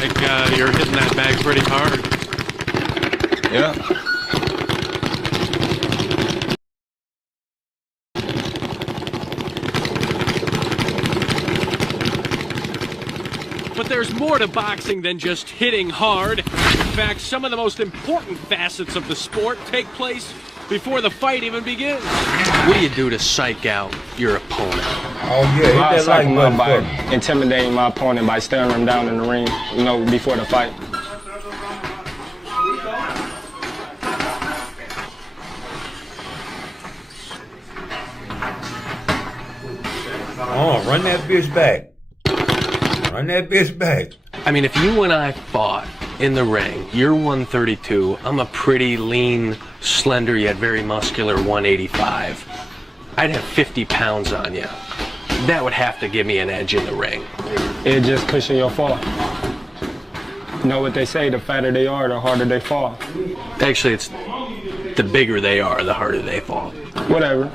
like you're hitting that bag pretty hard. Yeah. But there's more to boxing than just hitting hard. In fact, some of the most important facets of the sport take place before the fight even begins. What do you do to psych out your opponent? Oh yeah, I hit that psych like him up button by for me. intimidating my opponent by staring him down in the ring, you know, before the fight. Oh, run that bitch back. Run that bitch back. I mean, if you and I fought in the ring, you're 132, I'm a pretty lean, slender, yet very muscular 185. I'd have 50 pounds on you. That would have to give me an edge in the ring. It just cushion your fall. You know what they say, the fatter they are, the harder they fall. Actually, it's the bigger they are, the harder they fall. Whatever.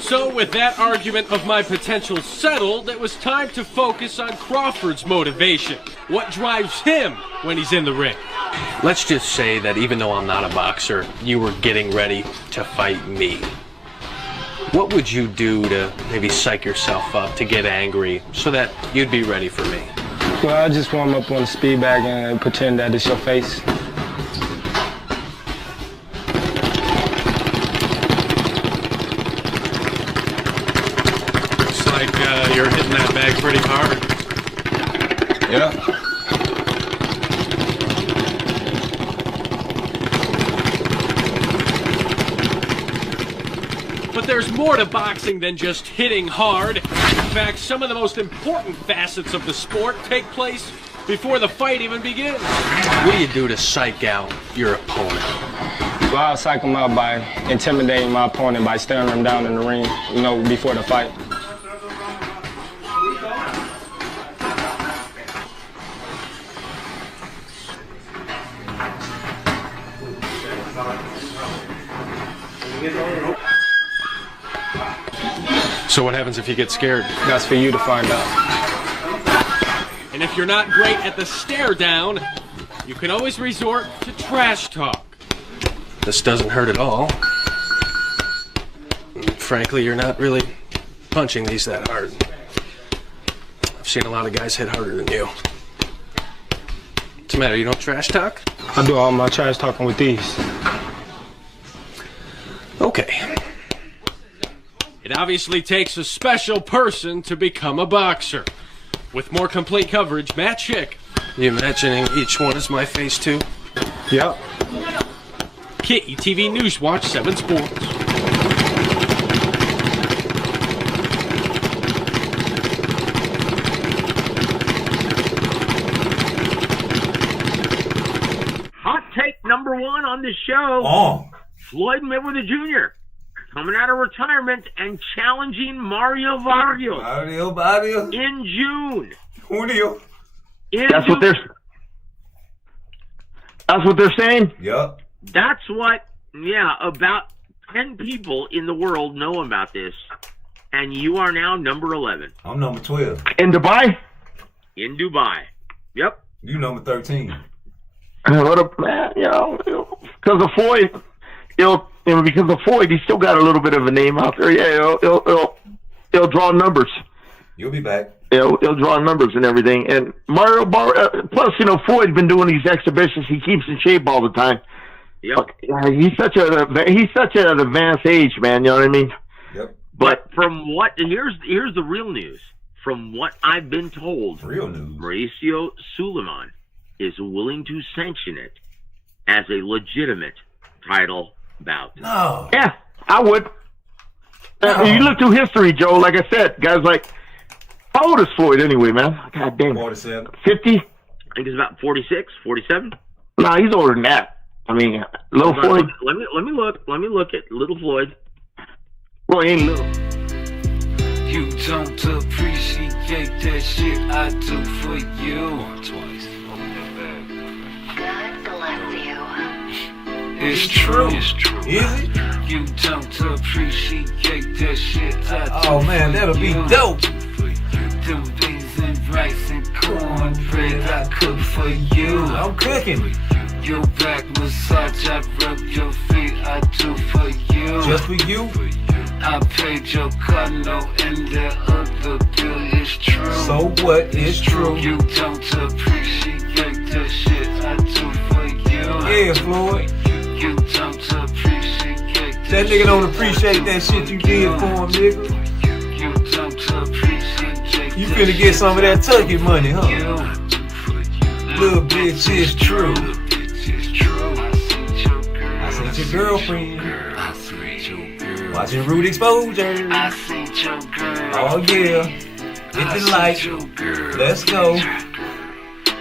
So with that argument of my potential settled, it was time to focus on Crawford's motivation. What drives him when he's in the ring? Let's just say that even though I'm not a boxer, you were getting ready to fight me. What would you do to maybe psych yourself up, to get angry, so that you'd be ready for me? Well, I just warm up on the speed bag and pretend that it's your face. Looks like you're hitting that bag pretty hard. Yeah. But there's more to boxing than just hitting hard. In fact, some of the most important facets of the sport take place before the fight even begins. What do you do to psych out your opponent? Well, I'll psych him up by intimidating my opponent by staring him down in the ring, you know, before the fight. So what happens if you get scared? That's for you to find out. And if you're not great at the stare down, you can always resort to trash talk. This doesn't hurt at all. Frankly, you're not really punching these that hard. I've seen a lot of guys hit harder than you. What's the matter, you don't trash talk? I do all my trash talking with these. Okay. It obviously takes a special person to become a boxer. With more complete coverage, Matt Schick. You imagining each one is my face too? Yep. KETV News Watch 7 Sports. Hot take number one on the show. Oh. Floyd Mayweather Jr. coming out of retirement and challenging Mario Vargas Barrio. in June. Julio. That's what they're saying? Yup. That's what, about 10 people in the world know about this. And you are now number 11. I'm number 12. In Dubai? In Dubai. Yep. You number 13. What a man, because of Floyd, because of Floyd, he still got a little bit of a name out there. Yeah, he'll draw numbers. You'll be back. He'll draw numbers and everything. And plus, Floyd's been doing these exhibitions. He keeps in shape all the time. Yep. He's such an advanced age, man. You know what I mean? Yep. But from what, here's the real news. From what I've been told, Real news. Mauricio Suleiman is willing to sanction it as a legitimate title bout. No. Yeah, I would. You look through history, Joe. Like I said, guys like, how old is Floyd anyway, man? God damn. 47. 50? I think it's about 46, 47. Nah, he's older than that. I mean, little Floyd. Let me look at little Floyd. Well, he ain't little. You don't appreciate that shit I do for you. Twice. God bless you. It's true. Is it? You don't appreciate that shit I do Oh man, for that'll be you. dope. Them beans and rice and cornbread I cook for you. I'm cooking. Your back massage, I rub your feet, I do for you. Just for you. I paid your car note and that other bill is true. So what is true? You don't appreciate the shit I do for you. Yeah, Floyd. You don't appreciate That nigga don't appreciate that shit you did for him, nigga. You don't appreciate You finna get some of that turkey money, huh? Little bitch, it's true. I seen your girlfriend watching Rude Exposure. I seen your girl. Oh yeah, hit the light. Let's go.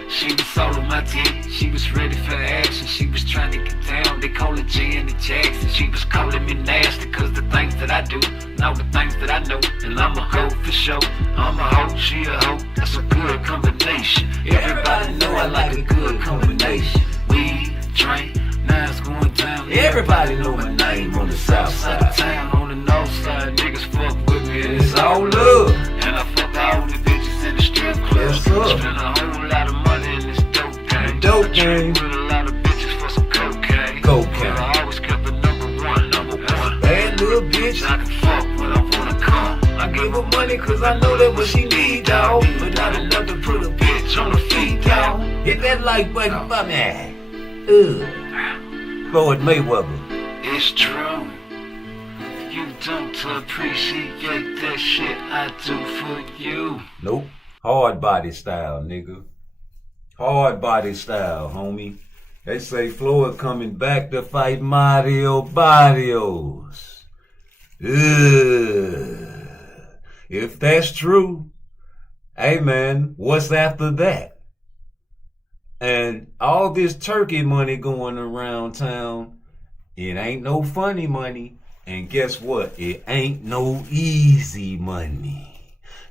She was all on my dick, she was ready for action. She was trying to get down, they call it Janet Jackson. She was calling me nasty, cause the things that I do, and all the things that I know. And I'm a hoe for sure, I'm a hoe, she a hoe. That's a good combination. Everybody know I like a good combination. We drink, now it's going down. Everybody know my name on the south Outside side. of town, on the north side, niggas fuck with me and It's all love. and I fuck all the bitches in the strip club. Yes, sir. Spend a whole lot of money in this dope game. Dope I game. drink with a lot of bitches for some cocaine. Cocaine. But I always kept a number one. Bad little bitch. I can fuck when I wanna come. I give her money cause I know that what she need, dawg. But not enough to put a bitch on her feet, dawg. Hit that like button for me. Floyd Mayweather. It's true. You don't appreciate that shit I do for you. Nope. Hard body style, nigga. Hard body style, homie. They say Floyd coming back to fight Mario Barrios. Ugh. If that's true, hey man, what's after that? And all this turkey money going around town, it ain't no funny money. And guess what? It ain't no easy money.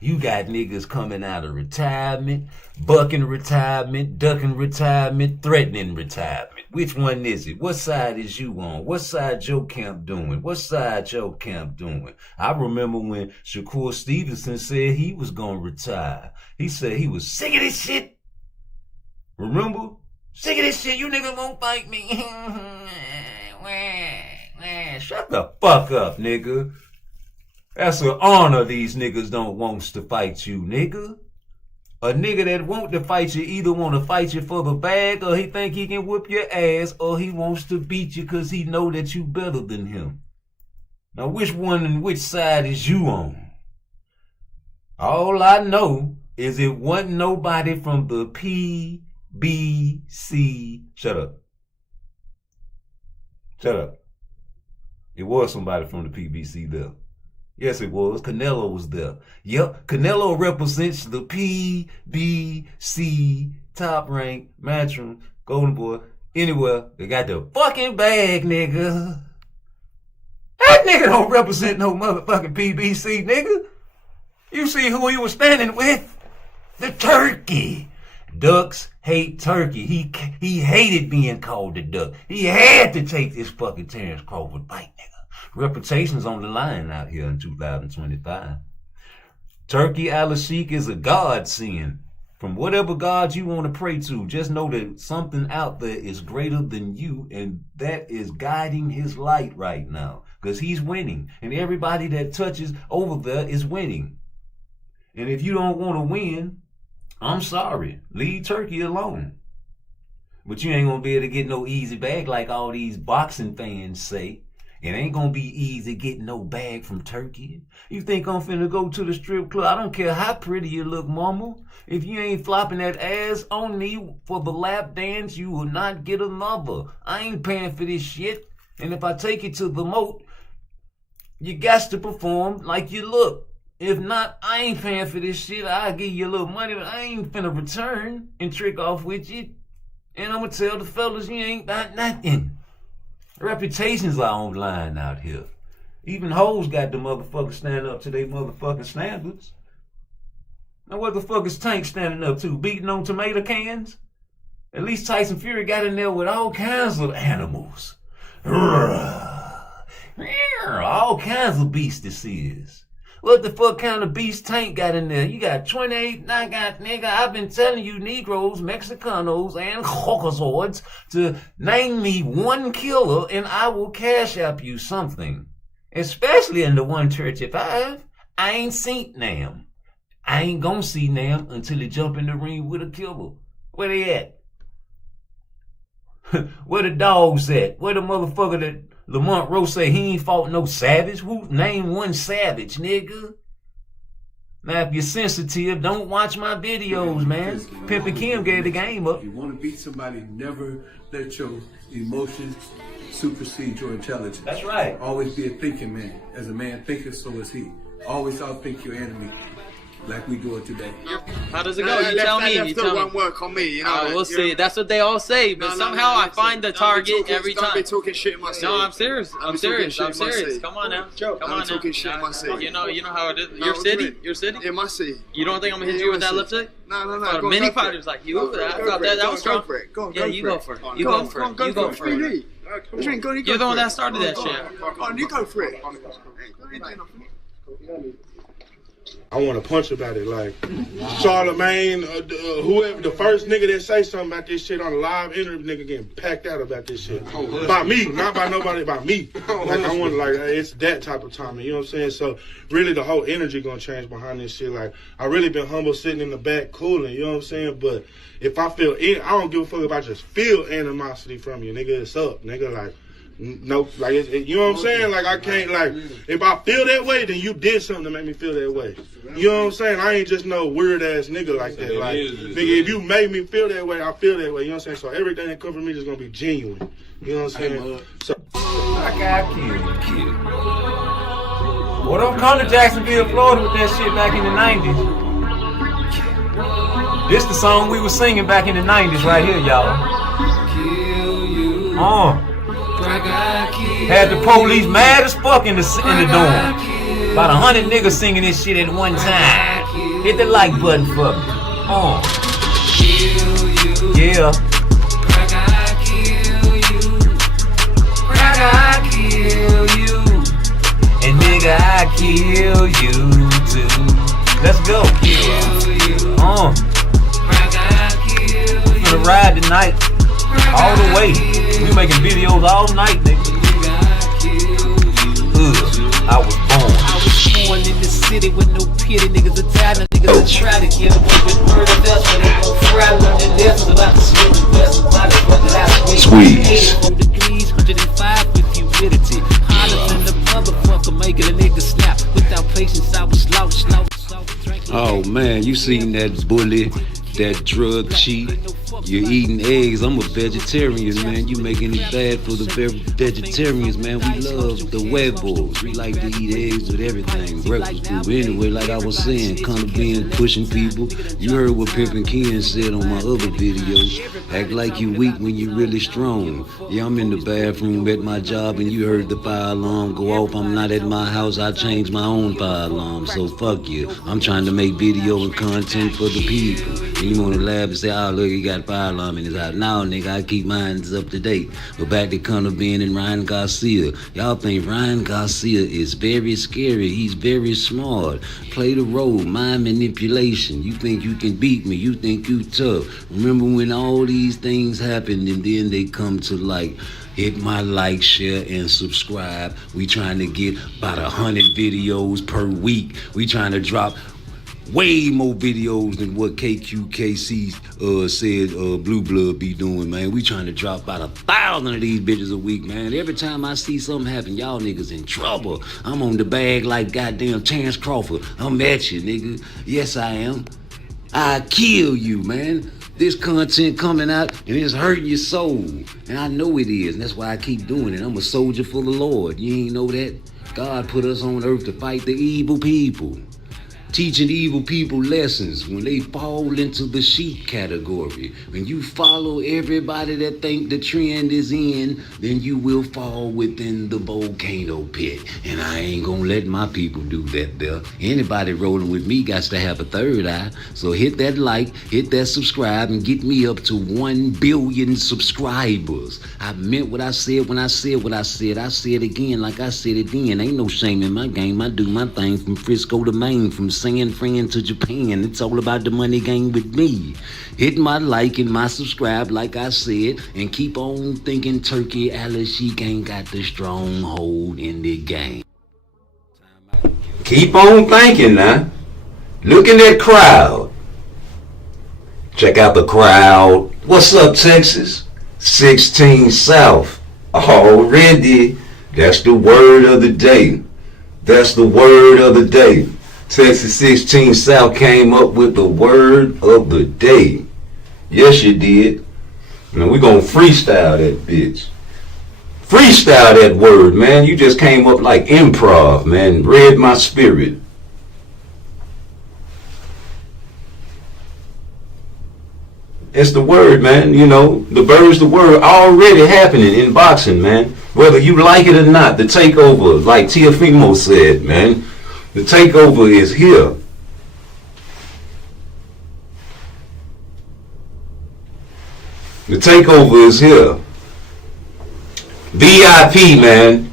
You got niggas coming out of retirement, bucking retirement, ducking retirement, threatening retirement. Which one is it? What side is you on? What side your camp doing? What side your camp doing? I remember when Shakur Stevenson said he was gonna retire. He said he was sick of this shit. Remember? Sick of this shit. You niggas won't fight me. Shut the fuck up, nigga. That's an honor these niggas don't want to fight you, nigga. A nigga that want to fight you either want to fight you for the bag or he think he can whip your ass or he wants to beat you because he know that you better than him. Now which one and which side is you on? All I know is it wasn't nobody from the PBC. Shut up. Shut up. It was somebody from the PBC there. Yes, it was. Canelo was there. Yep, Canelo represents the PBC, Top Rank, Matchroom, Golden Boy. Anywhere, they got the fucking bag, nigga. That nigga don't represent no motherfucking PBC, nigga. You see who he was standing with? The turkey. Ducks hate turkey. He hated being called the duck. He had to take this fucking Terrence Crawford fight, nigga. Reputation's on the line out here in 2025. Turkey Al-Sheikh is a godsend. From whatever God you want to pray to, just know that something out there is greater than you, and that is guiding his light right now. Because he's winning, and everybody that touches over there is winning. And if you don't want to win, I'm sorry. Leave Turkey alone. But you ain't going to be able to get no easy bag like all these boxing fans say. It ain't gonna be easy getting no bag from Turkey. You think I'm finna go to the strip club? I don't care how pretty you look, mama. If you ain't flopping that ass on me for the lap dance, you will not get another. I ain't paying for this shit. And if I take you to the moat, you got to perform like you look. If not, I ain't paying for this shit. I'll give you a little money, but I ain't finna return and trick off with you. And I'm gonna tell the fellas you ain't got nothing. Reputations are on line out here. Even hoes got the motherfuckers stand up to their motherfucking standards. Now what the fuck is Tank standing up to? Beating on tomato cans? At least Tyson Fury got in there with all kinds of animals. All kinds of beasts this is. What the fuck kind of beast Tank got in there? You got 28 knockout, nigga. I've been telling you Negroes, Mexicanos, and Caucasoids to name me one killer and I will cash up you something. Especially in the 135. I ain't seen Nam. I ain't gonna see Nam until he jump in the ring with a killer. Where they at? Where the dogs at? Where the motherfucker that Lamont Rose say he ain't fought no savage? Who name one savage, nigga? Now, if you're sensitive, don't watch my videos, man. Pimpin' Kim gave the game up. If you want to beat somebody, never let your emotions supersede your intelligence. That's right. Always be a thinking man. As a man thinketh, so is he. Always outthink your enemy, like we do it today. How does it go? You tell me. You tell me. Won't work on me, you know. We'll see. That's what they all say, but somehow I find the target every time. Don't be talking shit in my seat. No, I'm serious. I'm serious. Come on now. Come on now. Talking shit in my seat. You know how it is. Your city? Your city? In my city. You don't think I'm gonna hit you with that lipstick? No. Many fighters like you. I thought that was strong. Go for it. Go Yeah, you go for it. You go for it. You go for it. You're the one that started that shit. Go on, you go for it. I want to punch about it, like Charlemagne, whoever, the first nigga that say something about this shit on a live interview, nigga getting packed out about this shit. By me, not by nobody, by me. Like, I want, like, it's that type of timing, you know what I'm saying? So, really, the whole energy gonna change behind this shit. Like, I really been humble sitting in the back cooling, you know what I'm saying? But if I feel, I don't give a fuck if I just feel animosity from you, nigga, it's up, nigga, like. No, like, you know what I'm saying? Like, I can't, like, if I feel that way, then you did something to make me feel that way. You know what I'm saying? I ain't just no weird-ass nigga like that. Like, nigga, if you made me feel that way, I feel that way. You know what I'm saying? So everything that comes from me is going to be genuine. You know what I'm saying? So I got killed. Well, don't come to Jacksonville, Florida with that shit back in the 90s. This the song we was singing back in the 90s right here, y'all. Had the police mad as fuck in the dorm. About 100 niggas singing this shit at one time. Hit the like button for me. Yeah. I kill you. And nigga, I kill you too. Let's go. Gonna ride tonight. All the way. We making videos all night, nigga. I was born. I was born in the city with no pity. Niggas are tired of niggas that try to kill them with murder. That's when they gon' fry. Learning lessons about the switch. Squeeze. 84 degrees, 105 with humidity. Hotter than the motherfucker, making a nigga snap. Without patience, I was slouched. Oh man, you seen that bully, that drug cheat? You're eating eggs. I'm a vegetarian, man. You making it bad for the vegetarians, man. We love the huevos. We like to eat eggs with everything. Breakfast food. Anyway, like I was saying, kind of being pushing people. You heard what Pimpin' Ken said on my other videos. Act like you weak when you really strong. Yeah, I'm in the bathroom at my job and you heard the fire alarm go off. I'm not at my house. I changed my own fire alarm. So fuck you. I'm trying to make video and content for the people. And you want to laugh and say, oh, look, he got fire alarm in his house. Now, nigga, I keep mine up to date. But back to Conor Ben and Ryan Garcia. Y'all think Ryan Garcia is very scary. He's very smart. Play the role, mind manipulation. You think you can beat me. You think you tough. Remember when all these things happened and then they come to like, hit my like, share, and subscribe. We trying to get about 100 videos per week. We trying to drop way more videos than what KQKC said Blue Blood be doing, man. We trying to drop about 1,000 of these bitches a week, man. Every time I see something happen, y'all niggas in trouble. I'm on the bag like goddamn Terrence Crawford. I'm at you, nigga. Yes, I am. I kill you, man. This content coming out and it's hurting your soul. And I know it is, and that's why I keep doing it. I'm a soldier for the Lord. You ain't know that? God put us on earth to fight the evil people. teaching evil people lessons when they fall into the sheep category. When you follow everybody that think the trend is in, then you will fall within the volcano pit. And I ain't gonna let my people do that there. Anybody rolling with me got to have a third eye. So hit that like, hit that subscribe, and get me up to 1 billion subscribers. I meant what I said when I said what I said. I said it again like I said it then. Ain't no shame in my game. I do my thing from Frisco to Maine, from San Fran to Japan. It's all about the money game with me. Hit my like and my subscribe like I said, and keep on thinking Turkey Alice Sheik ain't got the stronghold in the game. Keep on thinking now. Look in that crowd. Check out the crowd. What's up, Texas? 16 South. Already. That's the word of the day. That's the word of the day. Texas 16 South came up with the word of the day. Yes, you did. Now we're going to freestyle that bitch. Freestyle that word, man. You just came up like improv, man. Read my spirit. It's the word, man. You know, the bird's the word already happening in boxing, man. Whether you like it or not, the takeover, like Tiafimo said, man, the takeover is here. The takeover is here. VIP, man.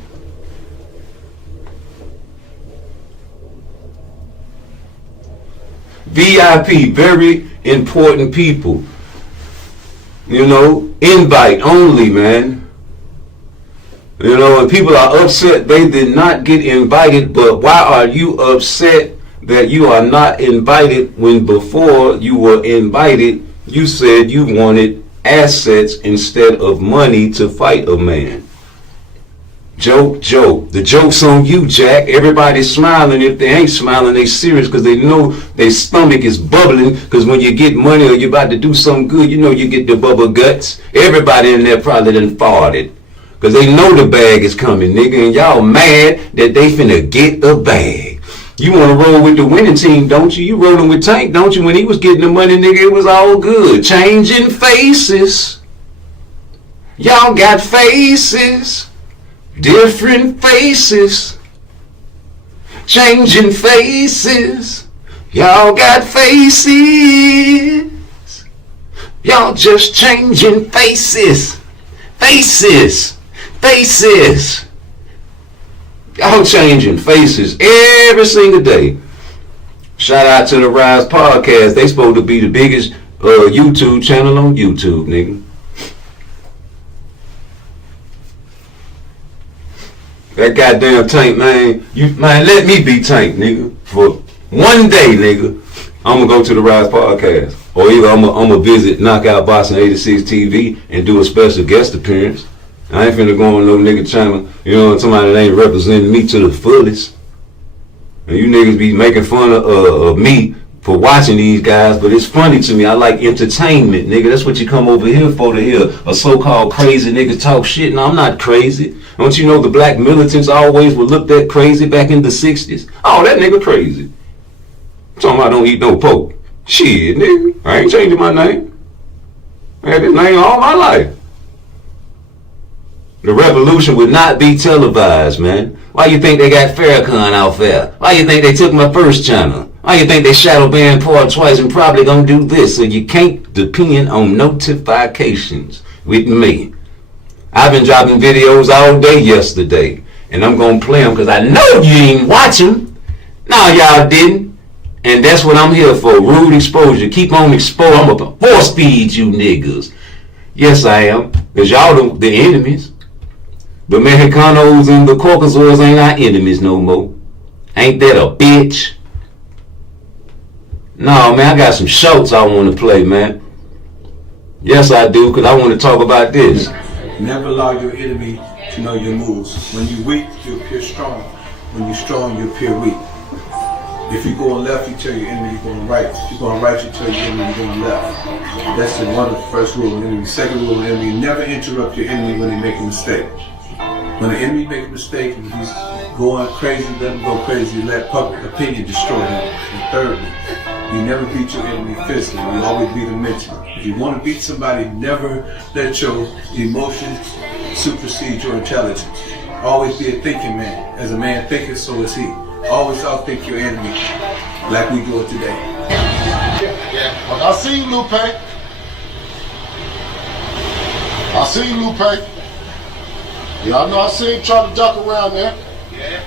VIP, very important people. You know, invite only, man. You know, and people are upset they did not get invited, but why are you upset that you are not invited when before you were invited, you said you wanted assets instead of money to fight a man? Joke, joke. The joke's on you, Jack. Everybody's smiling. If they ain't smiling, they serious because they know their stomach is bubbling, because when you get money or you're about to do something good, you know you get the bubble guts. Everybody in there probably done farted because they know the bag is coming, nigga, and y'all mad that they finna get a bag. You want to roll with the winning team, don't you? You rolling with Tank, don't you? When he was getting the money, nigga, it was all good. Changing faces. Y'all got faces. Different faces, changing faces. Y'all got faces. Y'all just changing faces. Faces. Faces. Y'all changing faces every single day. Shout out to the Rise Podcast. They supposed to be the biggest YouTube channel on YouTube, nigga. That goddamn Tank, man. Man, let me be Tank, nigga. For one day, nigga, I'm gonna go to the Rise Podcast. Or either I'm gonna visit Knockout Boxing 86 TV and do a special guest appearance. I ain't finna go on no nigga channel, you know, somebody that ain't representing me to the fullest. And you niggas be making fun of me for watching these guys, but it's funny to me. I like entertainment, nigga. That's what you come over here for, to hear a so-called crazy nigga talk shit. No, I'm not crazy. Don't you know the black militants always were looked at crazy back in the 60s? Oh, that nigga crazy. I'm talking about don't eat no pork. Shit, nigga. I ain't changing my name. I had this name all my life. The revolution would not be televised, man. Why you think they got Farrakhan out there? Why you think they took my first channel? Why you think they shadow banned PARTTWICE and probably gonna do this? So you can't depend on notifications with me. I've been dropping videos all day yesterday, and I'm gonna play them because I know you ain't watch them. No, y'all didn't. And that's what I'm here for, rude exposure. Keep on exposing. I'm gonna force feed you niggas. Yes, I am, because y'all the enemies. The Mexicanos and the Caucasoids ain't our enemies no more. Ain't that a bitch? No, man, I got some shorts I want to play, man. Yes, I do, because I want to talk about this. Never allow your enemy to know your moves. When you're weak, you appear strong. When you're strong, you appear weak. If you're going left, you tell your enemy you're going right. If you're going right, you tell your enemy you're going left. That's one of the first rule of the enemy. Second rule of the enemy, never interrupt your enemy when they make a mistake. When the enemy makes a mistake and he's going crazy, let him go crazy, let public opinion destroy him. And thirdly, you never beat your enemy physically, you always beat him mentally. If you want to beat somebody, never let your emotions supersede your intelligence. Always be a thinking man. As a man thinketh, so is he. Always outthink your enemy, like we do it today. Yeah. Well, I see you, Lupe. I see you, Lupe. Yeah, I know I see him trying to duck around there. Yeah.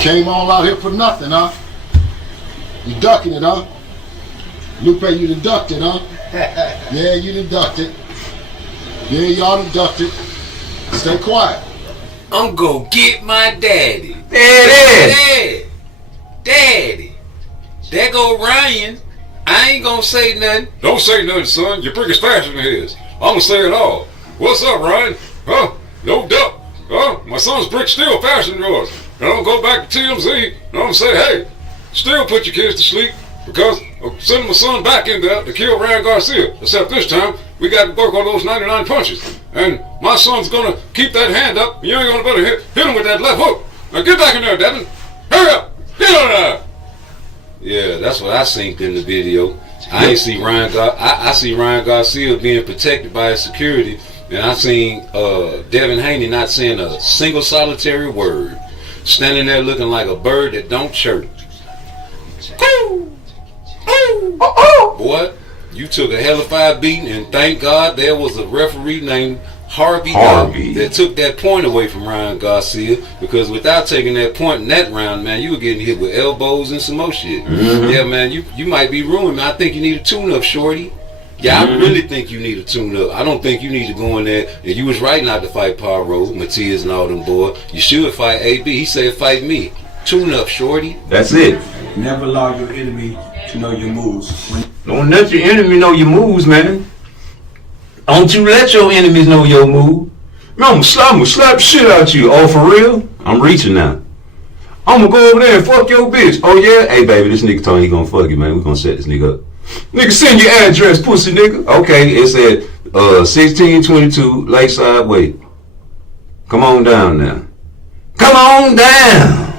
Came all out here for nothing, huh? You ducking it, huh? Lupe, you done ducked it, huh? Yeah, you done ducked it. Yeah, y'all done ducked it. Stay quiet. I'm gonna get my daddy. There it is. Daddy. There go Ryan. I ain't gonna say nothing. Don't say nothing, son. Your brick is faster than his. I'm gonna say it all. What's up, Ryan? Huh? No doubt. Huh? My son's brick's still faster than yours. And I'm gonna go back to TMZ and I'm gonna say, hey, still put your kids to sleep because I'm sending my son back in there to kill Ryan Garcia. Except this time, we got to work on those 99 punches. And my son's gonna keep that hand up. And you ain't gonna better hit him with that left hook. Now get back in there, Devin. Hurry up. Get on there. Yeah, that's what I seen in the video. I ain't see Ryan. I see Ryan Garcia being protected by his security, and I seen Devin Haney not saying a single solitary word, standing there looking like a bird that don't chirp. Boy, you took a hellified beating, and thank God there was a referee named Harvey that took that point away from Ryan Garcia, because without taking that point in that round, man, you were getting hit with elbows and some more shit. Yeah, man, you might be ruined, man. I think you need a tune-up, shorty. Yeah, I really think you need a tune-up. I don't think you need to go in there, and you was right not to fight Paro, Matias, and all them boys. You should fight AB. He said fight me. Tune-up, shorty. That's it. Never allow your enemy to know your moves. Don't let your enemy know your moves, man. Don't you let your enemies know your move. Man, I'm gonna slap the shit out you. Oh, for real? I'm reaching now. I'm gonna go over there and fuck your bitch. Oh, yeah? Hey, baby, this nigga told me he gonna fuck you, man. We gonna set this nigga up. Nigga, send your address, pussy nigga. Okay, it's at 1622 Lakeside Way. Come on down now. Come on down.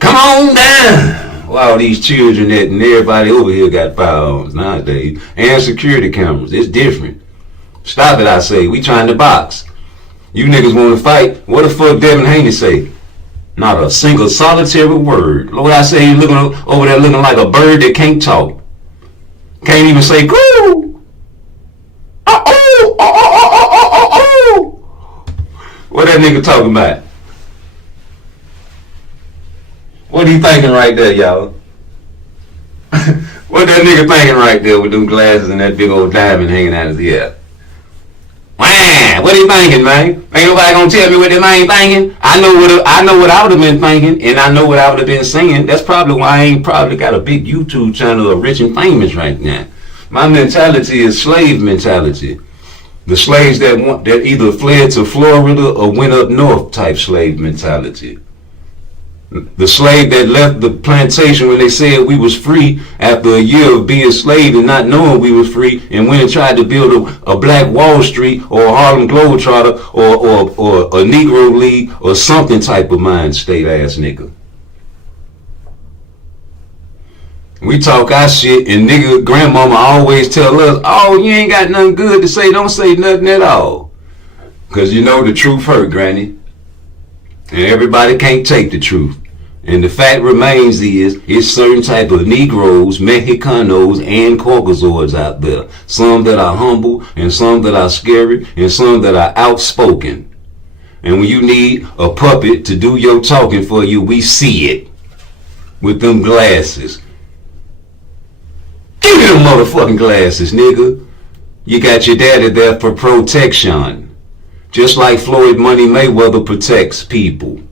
Come on down. Wow, these children and everybody over here got firearms nowadays. And security cameras. It's different. Stop it, I say. We trying to box. You niggas want to fight? What the fuck Devin Haney say? Not a single solitary word. Lord, I say he looking over there looking like a bird that can't talk. Can't even say coo. What that nigga talking about? What he thinking right there, y'all? What that nigga thinking right there with them glasses and that big old diamond hanging out his ear? What he thinking, man? Ain't nobody gonna tell me what that man thinking. I know what I would have been thinking, and I know what I would have been saying. That's probably why I ain't probably got a big YouTube channel of rich and famous right now. My mentality is slave mentality. The slaves that either fled to Florida or went up north type slave mentality. The slave that left the plantation when they said we was free after a year of being slave and not knowing we was free, and went and tried to build a Black Wall Street or a Harlem Globetrotter or a Negro League or something type of mind state ass nigga. We talk our shit, and nigga grandmama always tell us, oh, you ain't got nothing good to say, don't say nothing at all. Cause you know the truth hurt, granny. And everybody can't take the truth. And the fact remains it's certain type of Negroes, Mexicanos, and Caucasoids out there. Some that are humble, and some that are scary, and some that are outspoken. And when you need a puppet to do your talking for you, we see it. With them glasses. Give me them motherfucking glasses, nigga. You got your daddy there for protection. Just like Floyd Money Mayweather protects people.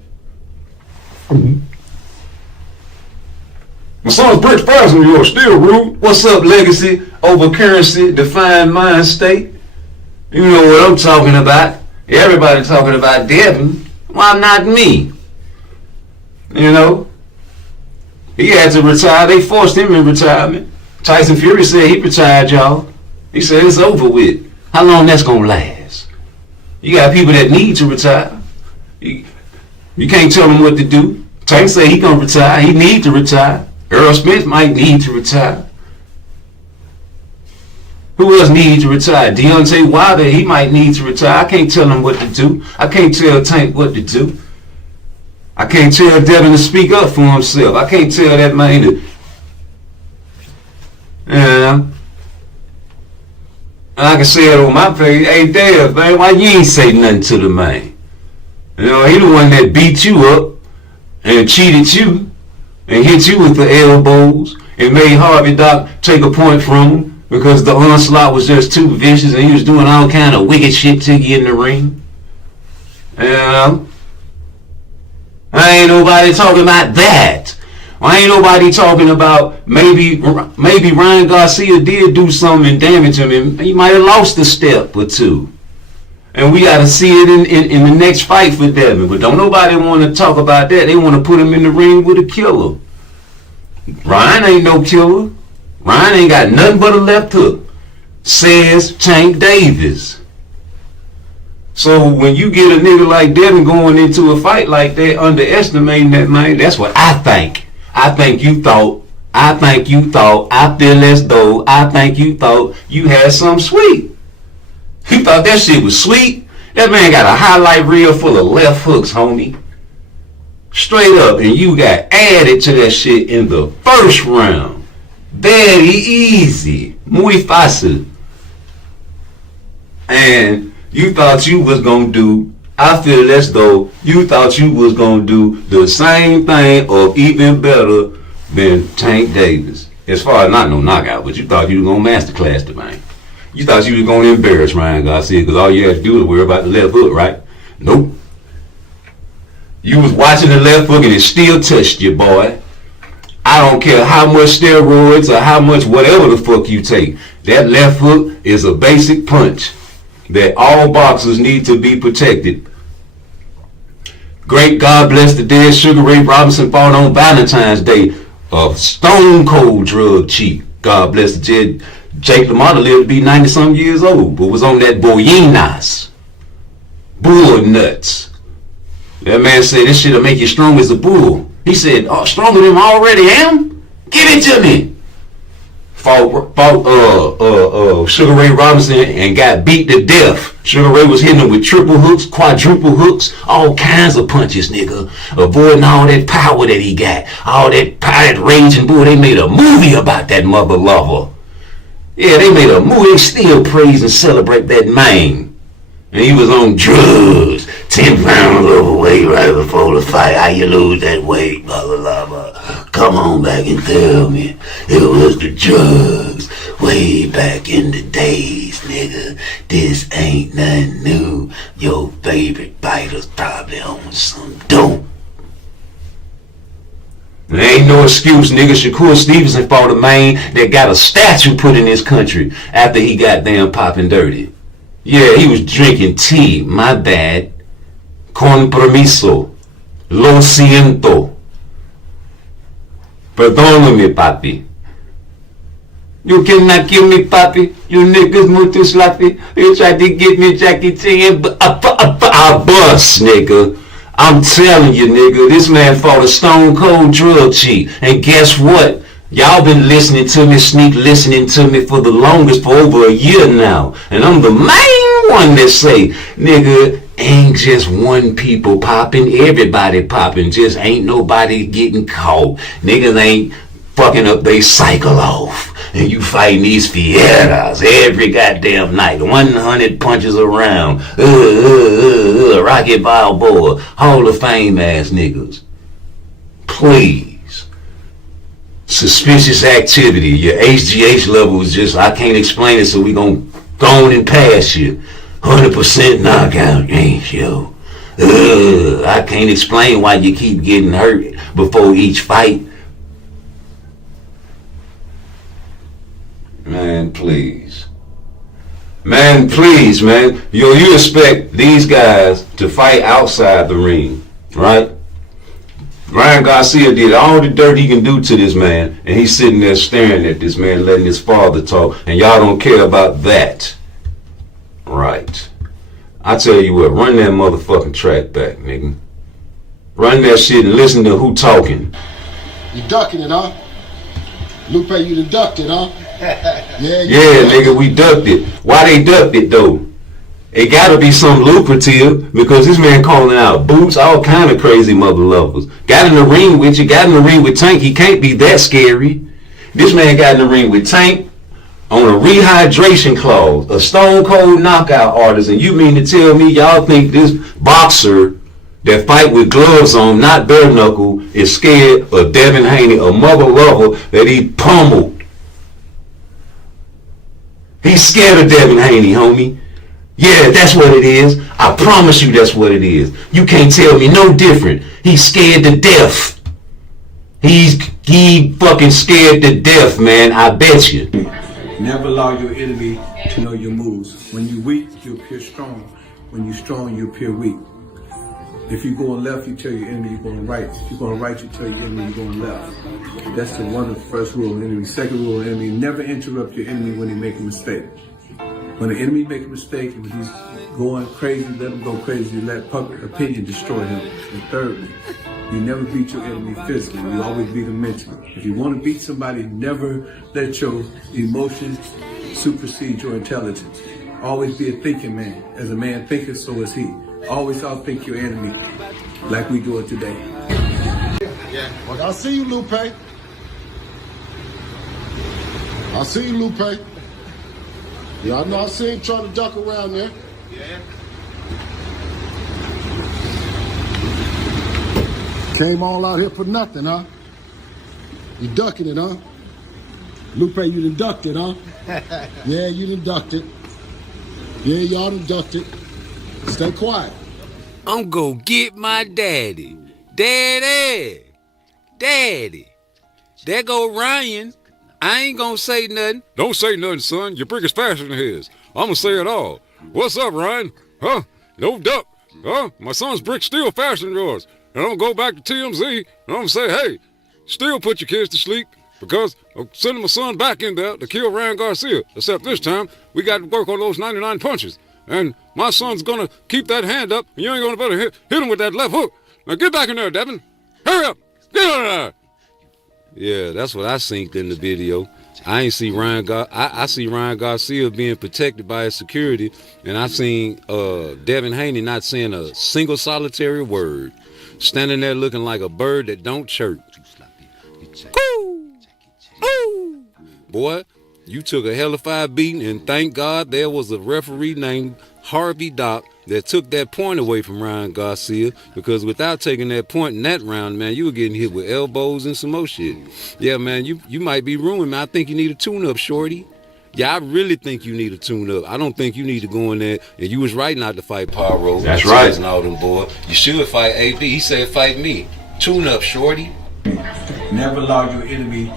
My son's brick faster than yours, still rude. What's up, legacy over currency, defined mind state? You know what I'm talking about. Everybody talking about Devin. Why not me? You know? He had to retire. They forced him in retirement. Tyson Fury said he retired, y'all. He said it's over with. How long that's gonna last? You got people that need to retire. You can't tell them what to do. Tank say he gonna retire. He need to retire. Earl Smith might need to retire. Who else needs to retire? Deontay Wilder, he might need to retire. I can't tell him what to do. I can't tell Tank what to do. I can't tell Devin to speak up for himself. I can't tell that man to... I can say it on my page. Hey, Dev, man, why you ain't say nothing to the man? You know, he the one that beat you up and cheated you and hit you with the elbows and made Harvey Doc take a point from him because the onslaught was just too vicious and he was doing all kind of wicked shit to you in the ring. You know? I ain't nobody talking about that. Why ain't nobody talking about maybe Ryan Garcia did do something and damage him and he might have lost a step or two. And we got to see it in the next fight for Devin. But don't nobody want to talk about that. They want to put him in the ring with a killer. Ryan ain't no killer. Ryan ain't got nothing but a left hook. Says Tank Davis. So when you get a nigga like Devin going into a fight like that, underestimating that man, that's what I think. I think you thought, I feel as though, I think you thought you had something sweet. You thought that shit was sweet? That man got a highlight reel full of left hooks, homie. Straight up, and you got added to that shit in the first round. Very easy. Muy fácil. And you thought you was gonna do, I feel as though you thought you was gonna do the same thing or even better than Tank Davis. As far as not no knockout, but you thought you was gonna masterclass the man. You thought you was gonna embarrass Ryan Garcia because all you had to do was worry about the left hook, right? Nope. You was watching the left hook and it still touched you, boy. I don't care how much steroids or how much whatever the fuck you take. That left hook is a basic punch that all boxers need to be protected. Great God bless the dead Sugar Ray Robinson fought on Valentine's Day. A stone cold drug cheat. God bless the dead. Jake LaMotta lived to be 90-some years old, but was on that boyinas. Bull nuts. That man said, this shit'll make you strong as a bull. He said, oh, stronger than I already am? Give it to me. Fought Sugar Ray Robinson and got beat to death. Sugar Ray was hitting him with triple hooks, quadruple hooks, all kinds of punches, nigga. Avoiding all that power that he got. All that pirate raging bull. They made a movie about that mother lover. Yeah, they made a movie. They still praise and celebrate that man. And he was on drugs. 10 pounds overweight right before the fight. How you lose that weight, mother lover? Come on back and tell me. It was the drugs. Way back in the days, nigga. This ain't nothing new. Your favorite biter's probably on some dope. There ain't no excuse, nigga. Shakur Stevenson fought a man that got a statue put in his country after he got damn popping dirty. Yeah, he was drinking tea. My bad. Con permiso. Lo siento. Perdóname, papi. You cannot kill me, papi. You niggas move too sloppy. You tried to get me Jackie Chan, but I bust, nigga. I'm telling you, nigga, this man fought a stone cold drug cheat. And guess what? Y'all been listening to me, sneak listening to me for the longest, for over a year now. And I'm the main one that say, nigga, ain't just one people popping, everybody popping. Just ain't nobody getting caught. Niggas ain't fucking up they cycle off. And you fighting these fieras every goddamn night. 100 punches around. Rocky Balboa. Hall of Fame ass niggas. Please. Suspicious activity. Your HGH level is just, I can't explain it, so we gon' go on and pass you. 100% knockout ratio. I can't explain why you keep getting hurt before each fight. Man, please. Man, please, man. You expect these guys to fight outside the ring, right? Ryan Garcia did all the dirt he can do to this man, and he's sitting there staring at this man, letting his father talk, and y'all don't care about that. Right. I tell you what, run that motherfucking track back, nigga. Run that shit and listen to who talking. You ducking it, huh? Lupe, you done ducked it, huh? Yeah, nigga, we ducked it. Why they ducked it, though? It gotta be something lucrative, because this man calling out boots, all kind of crazy mother lovers. Got in the ring with you, got in the ring with Tank, he can't be that scary. This man got in the ring with Tank on a rehydration clause, a stone cold knockout artist, and you mean to tell me y'all think this boxer that fight with gloves on, not bare knuckle, is scared of Devin Haney, a mother lover that he pummeled? He's scared of Devin Haney, homie. Yeah, that's what it is. I promise you that's what it is. You can't tell me no different. He's scared to death. He fucking scared to death, man. I bet you. Never allow your enemy to know your moves. When you're weak, you appear strong. When you're strong, you appear weak. If you're going left, you tell your enemy you're going right. If you're going right, you tell your enemy you're going left. That's the one of the first rule of the enemy. Second rule of the enemy, never interrupt your enemy when they make a mistake. When the enemy make a mistake, when he's going crazy, let him go crazy. Let public opinion destroy him. And thirdly, you never beat your enemy physically. You always beat him mentally. If you want to beat somebody, never let your emotions supersede your intelligence. Always be a thinking man. As a man thinketh, so is he. Always outthink your enemy, like we do it today. Well, I see you, Lupe. I see you, Lupe. Yeah, I know I see him trying to duck around there. Yeah. Came all out here for nothing, huh? You ducking it, huh? Lupe, you done ducked it, huh? Yeah, you done ducked it. Yeah, y'all done ducked it. Stay quiet. I'm gonna get my daddy. Daddy. Daddy. There go Ryan. I ain't gonna say nothing. Don't say nothing, son. Your brick is faster than his. I'm gonna say it all. What's up, Ryan? Huh? No duck. Huh? My son's brick still faster than yours. And I'm gonna go back to TMZ and I'm gonna say, hey, still put your kids to sleep because I'm sending my son back in there to kill Ryan Garcia. Except this time, we got to work on those 99 punches. And my son's gonna keep that hand up and you ain't gonna better hit him with that left hook. Now get back in there, Devin. Hurry up. Get out of there. Yeah, that's what I synced in the video. I ain't see Ryan. I see Ryan Garcia being protected by his security, and I seen Devin Haney not saying a single solitary word, standing there looking like a bird that don't chirp. Coo! Ooh! Boy, you took a hellified beating, and thank God there was a referee named Harvey Dock that took that point away from Ryan Garcia, because without taking that point in that round, man, you were getting hit with elbows and some more shit. Yeah, man, you might be ruined, man. I think you need a tune-up, shorty. Yeah, I really think you need a tune-up. I don't think you need to go in there, and you was right not to fight Pyro. That's right. And all them, boy. You should fight AB. He said fight me. Tune-up, shorty. Never allow your enemy.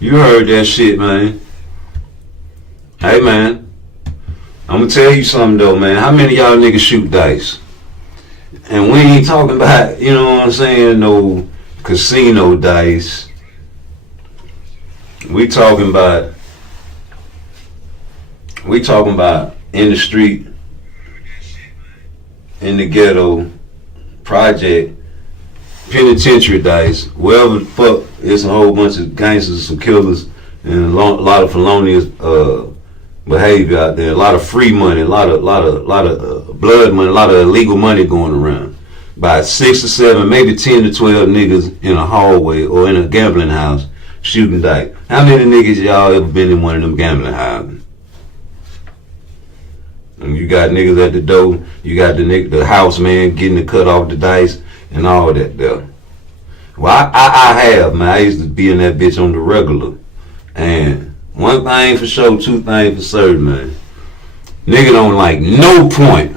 You heard that shit, man. Hey, man. I'm gonna tell you something though, man. How many of y'all niggas shoot dice? And we ain't talking about, you know what I'm saying, no casino dice. We talking about in the street, in the ghetto, project, penitentiary dice, wherever the fuck. It's a whole bunch of gangsters, some killers, and a lot of felonious behavior out there. A lot of free money, a lot of blood money, a lot of illegal money going around. About 6 or 7, maybe 10 to 12 niggas in a hallway or in a gambling house shooting dice. How many niggas y'all ever been in one of them gambling houses? And you got niggas at the door, you got the house man getting the cut off the dice and all that there. Well, I have, man. I used to be in that bitch on the regular. And one thing for sure, two things for certain, man. Nigga don't like no point.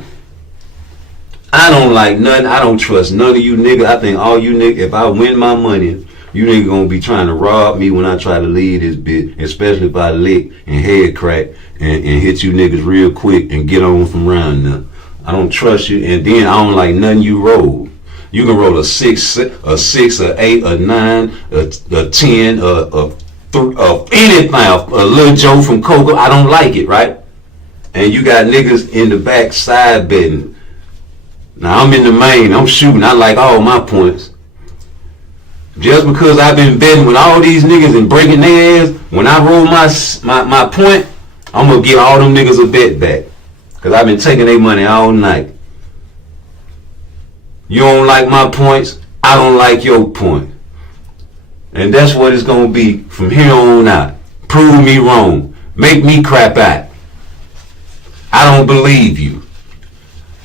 I don't like nothing. I don't trust none of you niggas. I think all you niggas, if I win my money, you niggas gonna be trying to rob me when I try to leave this bitch, especially if I lick and head crack and hit you niggas real quick and get on from around there. I don't trust you, and then I don't like nothing you roll. You can roll a 6, a 8, a 9, a 10, anything, a little Joe from Coco. I don't like it, right? and you got niggas in the back side betting. Now I'm in the main, I'm shooting, I like all my points. Just because I've been betting with all these niggas and breaking their ass, when I roll my point, I'm gonna give all them niggas a bet back. Cause I've been taking their money all night. You don't like my points, I don't like your point. And that's what it's gonna be from here on out. Prove me wrong. Make me crap out. I don't believe you.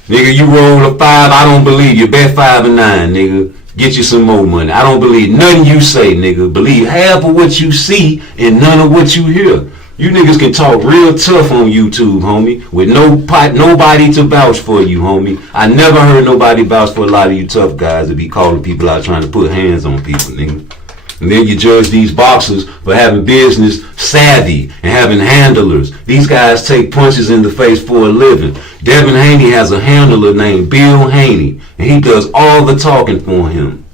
Nigga, you roll a 5, I don't believe you. Bet 5 and 9, nigga. Get you some more money. I don't believe nothing you say, nigga. Believe half of what you see and none of what you hear. You niggas can talk real tough on YouTube, homie, with nobody to vouch for you, homie. I never heard nobody vouch for a lot of you tough guys that be calling people out trying to put hands on people, nigga. And then you judge these boxers for having business savvy and having handlers. These guys take punches in the face for a living. Devin Haney has a handler named Bill Haney, and he does all the talking for him.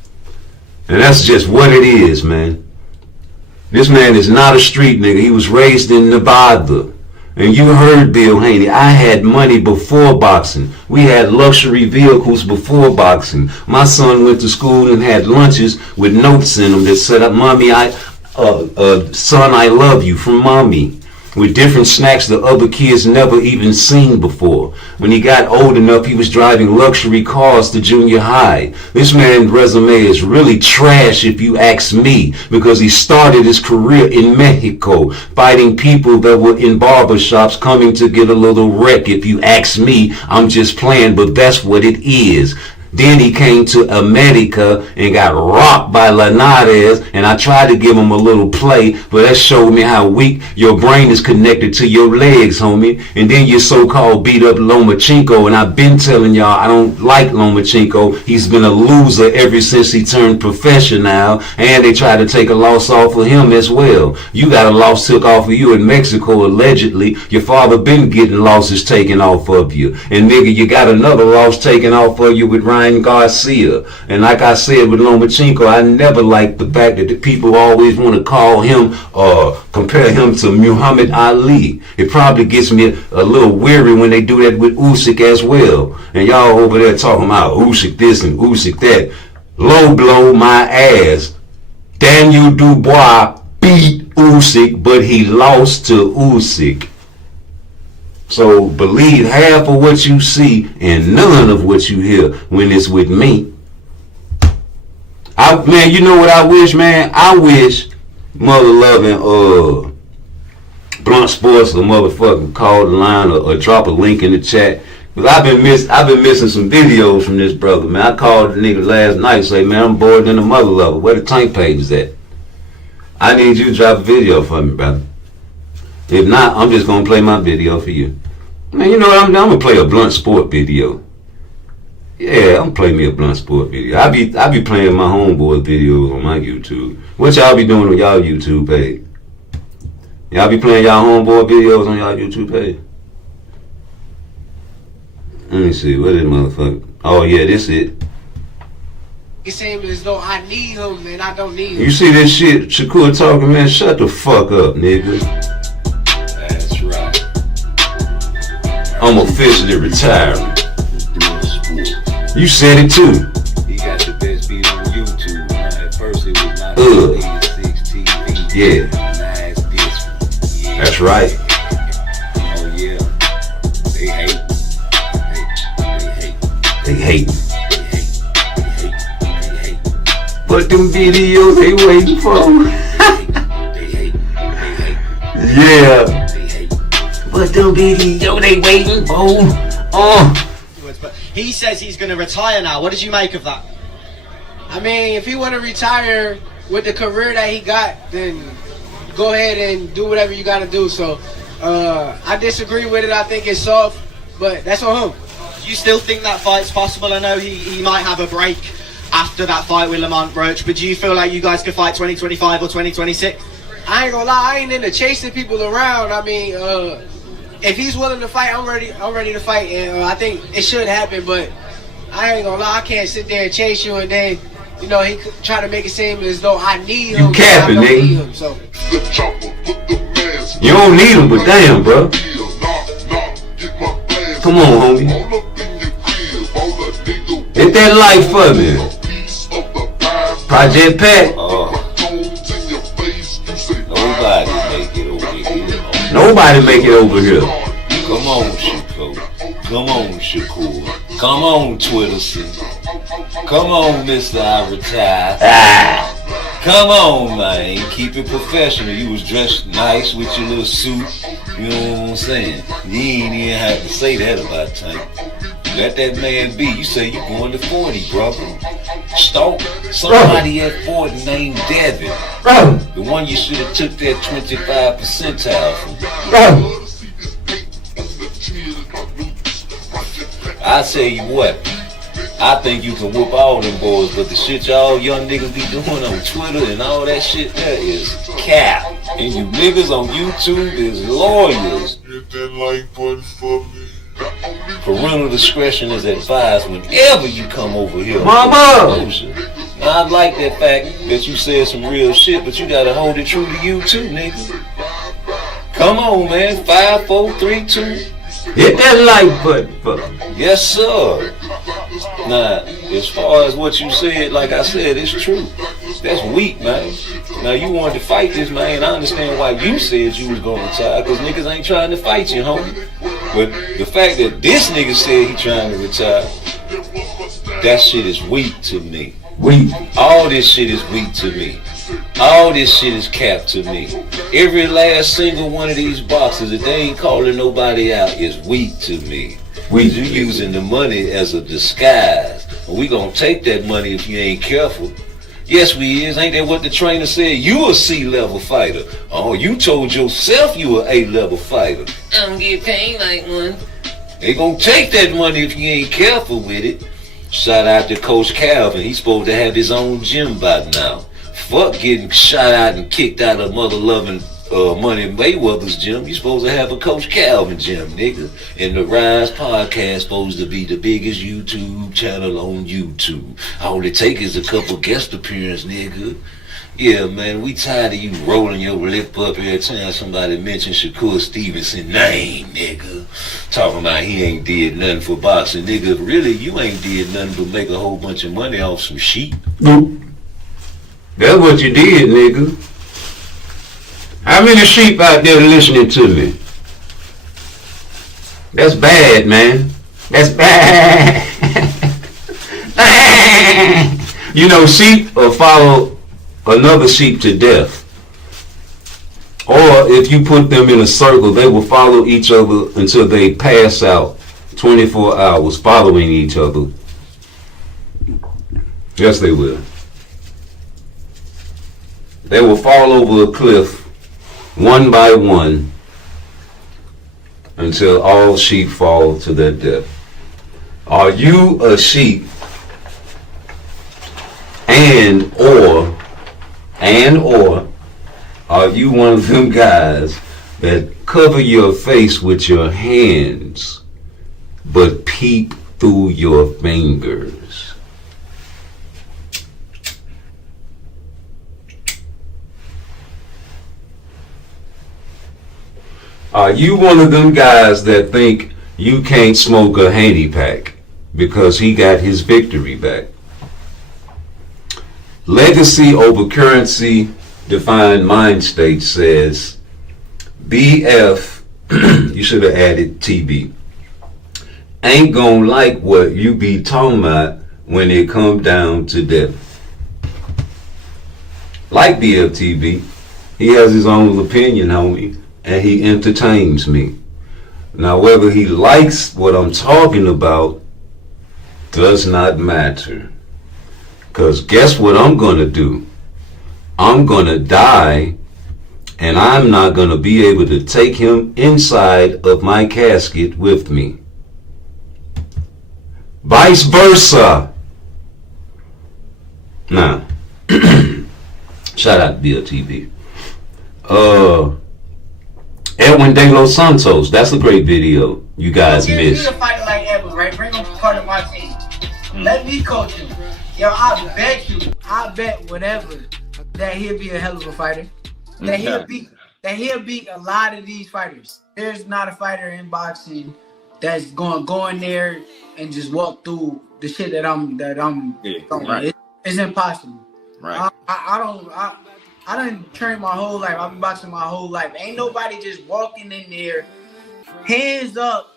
And that's just what it is, man. This man is not a street nigga. He was raised in Nevada. And you heard Bill Haney. I had money before boxing. We had luxury vehicles before boxing. My son went to school and had lunches with notes in them that said, "Mommy, son, I love you," from mommy. With different snacks that other kids never even seen before. When he got old enough, he was driving luxury cars to junior high. This man's resume is really trash if you ask me, because he started his career in Mexico, fighting people that were in barbershops coming to get a little wreck. If you ask me, I'm just playing, but that's what it is. Then he came to America and got rocked by Linares, and I tried to give him a little play, but that showed me how weak your brain is connected to your legs, homie. And then you so-called beat up Lomachenko, and I've been telling y'all I don't like Lomachenko. He's been a loser ever since he turned professional, and they tried to take a loss off of him as well. You got a loss took off of you in Mexico, allegedly. Your father been getting losses taken off of you. And nigga, you got another loss taken off of you with Ryan Garcia. And like I said with Lomachenko, I never liked the fact that the people always want to call him compare him to Muhammad Ali. It probably gets me a little weary when they do that with Usyk as well. And y'all over there talking about Usyk this and Usyk that. Low blow my ass. Daniel Dubois beat Usyk, but he lost to Usyk. So believe half of what you see and none of what you hear when it's with me. Man, you know what I wish, man? I wish mother loving Blunt Sports or motherfucking call the line or drop a link in the chat. Cause I've been missing some videos from this brother, man. I called the nigga last night, say, man, I'm bored than a mother lover. Where the tank page is at? I need you to drop a video for me, brother. If not, I'm just gonna play my video for you. Man, you know what I'm gonna play a Blunt Sport video. Yeah, I'm gonna play me a Blunt Sport video. I be playing my homeboy videos on my YouTube. What y'all be doing on y'all YouTube page? Y'all be playing y'all homeboy videos on y'all YouTube page? Let me see, what is motherfucker? Oh yeah, this it. It seems as though I need him and I don't need him. You see this shit Shakur talking, man? Shut the fuck up, nigga. That's right. I'm officially retiring. You said it too. He got the best beat on YouTube. At first it was not 86 TV. Yeah. Now it's this. Yeah. That's right. Oh yeah. They hate. They hate. But them videos they waiting for. Yeah. But them videos they waiting for. He says he's going to retire now. What did you make of that? I mean, if he want to retire with the career that he got, then go ahead and do whatever you got to do. So I disagree with it. I think it's soft, but that's on him. Do you still think that fight's possible? I know he might have a break after that fight with Lamont Roach, but do you feel like you guys could fight 2025 or 2026? I ain't gonna lie, I ain't into chasing people around. I mean, if he's willing to fight, I'm ready to fight, and I think it should happen. But I ain't gonna lie, I can't sit there and chase you, and then he try to make it seem as though I need him. You capping, nigga. So you don't need him, but damn, bro. Come on, homie. Hit that like for me. Project Pat. Nobody make it over here. Nobody make it over here. Come on, Shakur. Come on, Shakur. Come on, Twitter C. Come on, Mr. I Retire. Come on, man. Keep it professional. You was dressed nice with your little suit. You know what I'm saying? You ain't even have to say that about Tank. Let that man be. You say you going to 40, brother. Stalk somebody at 40 named Devin. The one you should have took that 25 percentile from. I tell you what, I think you can whoop all them boys, but the shit y'all young niggas be doing on Twitter and all that shit there is cap. And you niggas on YouTube is lawyers. Hit that like button for me. Parental discretion is advised whenever you come over here. Mama! Now, I like that fact that you said some real shit, but you gotta hold it true to you too, nigga. Come on, man. 5, 4, 3, 2. Hit that like button for me. Yes, sir. Now, as far as what you said, like I said, it's true. That's weak, man. Now, you wanted to fight this, man. I understand why you said you was gonna retire, because niggas ain't trying to fight you, homie. But the fact that this nigga said he trying to retire, that shit is weak to me. Weak. All this shit is weak to me. All this shit is cap to me. Every last single one of these boxes, if they ain't calling nobody out, is weak to me. You using the money as a disguise. And we gonna take that money if you ain't careful. Yes, we is. Ain't that what the trainer said? You a C-level fighter. Oh, you told yourself you a A-level fighter. I don't get paid like one. They gonna take that money if you ain't careful with it. Shout out to Coach Calvin. He's supposed to have his own gym by now. Fuck getting shot out and kicked out of mother-loving Money Mayweather's gym. You supposed to have a Coach Calvin gym, nigga. And the Rise podcast supposed to be the biggest YouTube channel on YouTube. All it take is a couple guest appearances, nigga. Yeah, man, we tired of you rolling your lip up every time somebody mentions Shakur Stevenson name, nigga. Talking about he ain't did nothing for boxing, nigga. Really, you ain't did nothing but make a whole bunch of money off some sheep. Nope. That's what you did, nigga. How many sheep out there listening to me? That's bad, man. That's bad. You know, sheep will follow another sheep to death. Or if you put them in a circle, they will follow each other until they pass out. 24 hours following each other. Yes, they will. They will fall over a cliff one by one until all sheep fall to their death. Are you a sheep and or are you one of them guys that cover your face with your hands but peep through your fingers? Are you one of them guys that think you can't smoke a handy pack because he got his victory back? Legacy over currency defined mind state says BF, you should have added TB, ain't gonna like what you be talking about when it come down to death. Like BFTB, he has his own opinion, homie. And he entertains me. Now, whether he likes what I'm talking about does not matter. Because guess what I'm going to do? I'm going to die, and I'm not going to be able to take him inside of my casket with me. Vice versa. Now, shout out to BLTV. Edwin De Los Santos, that's a great video you guys missed. Give me a fighter like Edwin, right? Bring him part of my team. Let me coach him. Yo, I bet whatever that he'll be a hell of a fighter. That he'll beat a lot of these fighters. There's not a fighter in boxing that's going to go in there and just walk through the shit that I'm doing. Right. It's impossible. Right. I done trained my whole life. I've been boxing my whole life. Ain't nobody just walking in there, hands up,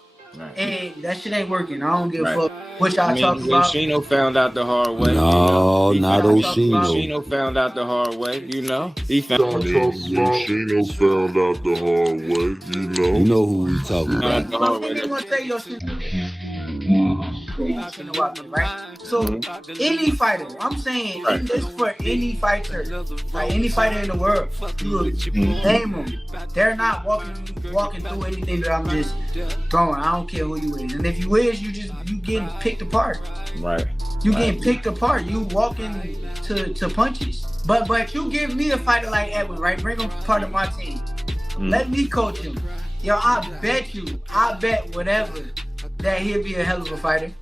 and that shit ain't working. I don't give a fuck what y'all talking about. Oshino found out the hard way. No, not Oshino. Oshino found out the hard way. You know, he found. Oshino found out the hard way. You know who we talking about. Right? So any fighter, I'm saying this for any fighter, like any fighter in the world, you name them. They're not walking through anything that I'm just throwing. I don't care who you is, and if you is, you getting picked apart. Right. You getting picked apart. You walking to punches. But you give me a fighter like Edwin, right? Bring him part of my team. Let me coach him. Yo, I bet whatever that he'll be a hell of a fighter.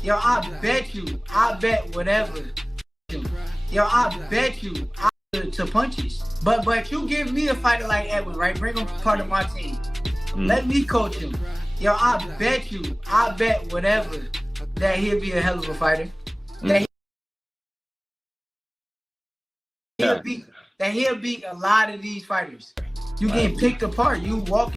Yo, I bet whatever. Yo, I bet you to punches. But you give me a fighter like Edwin, right? Bring him part of my team. Let me coach him. Yo, I bet whatever that he'll be a hell of a fighter. That he'll beat a lot of these fighters. You getting picked apart. You walk.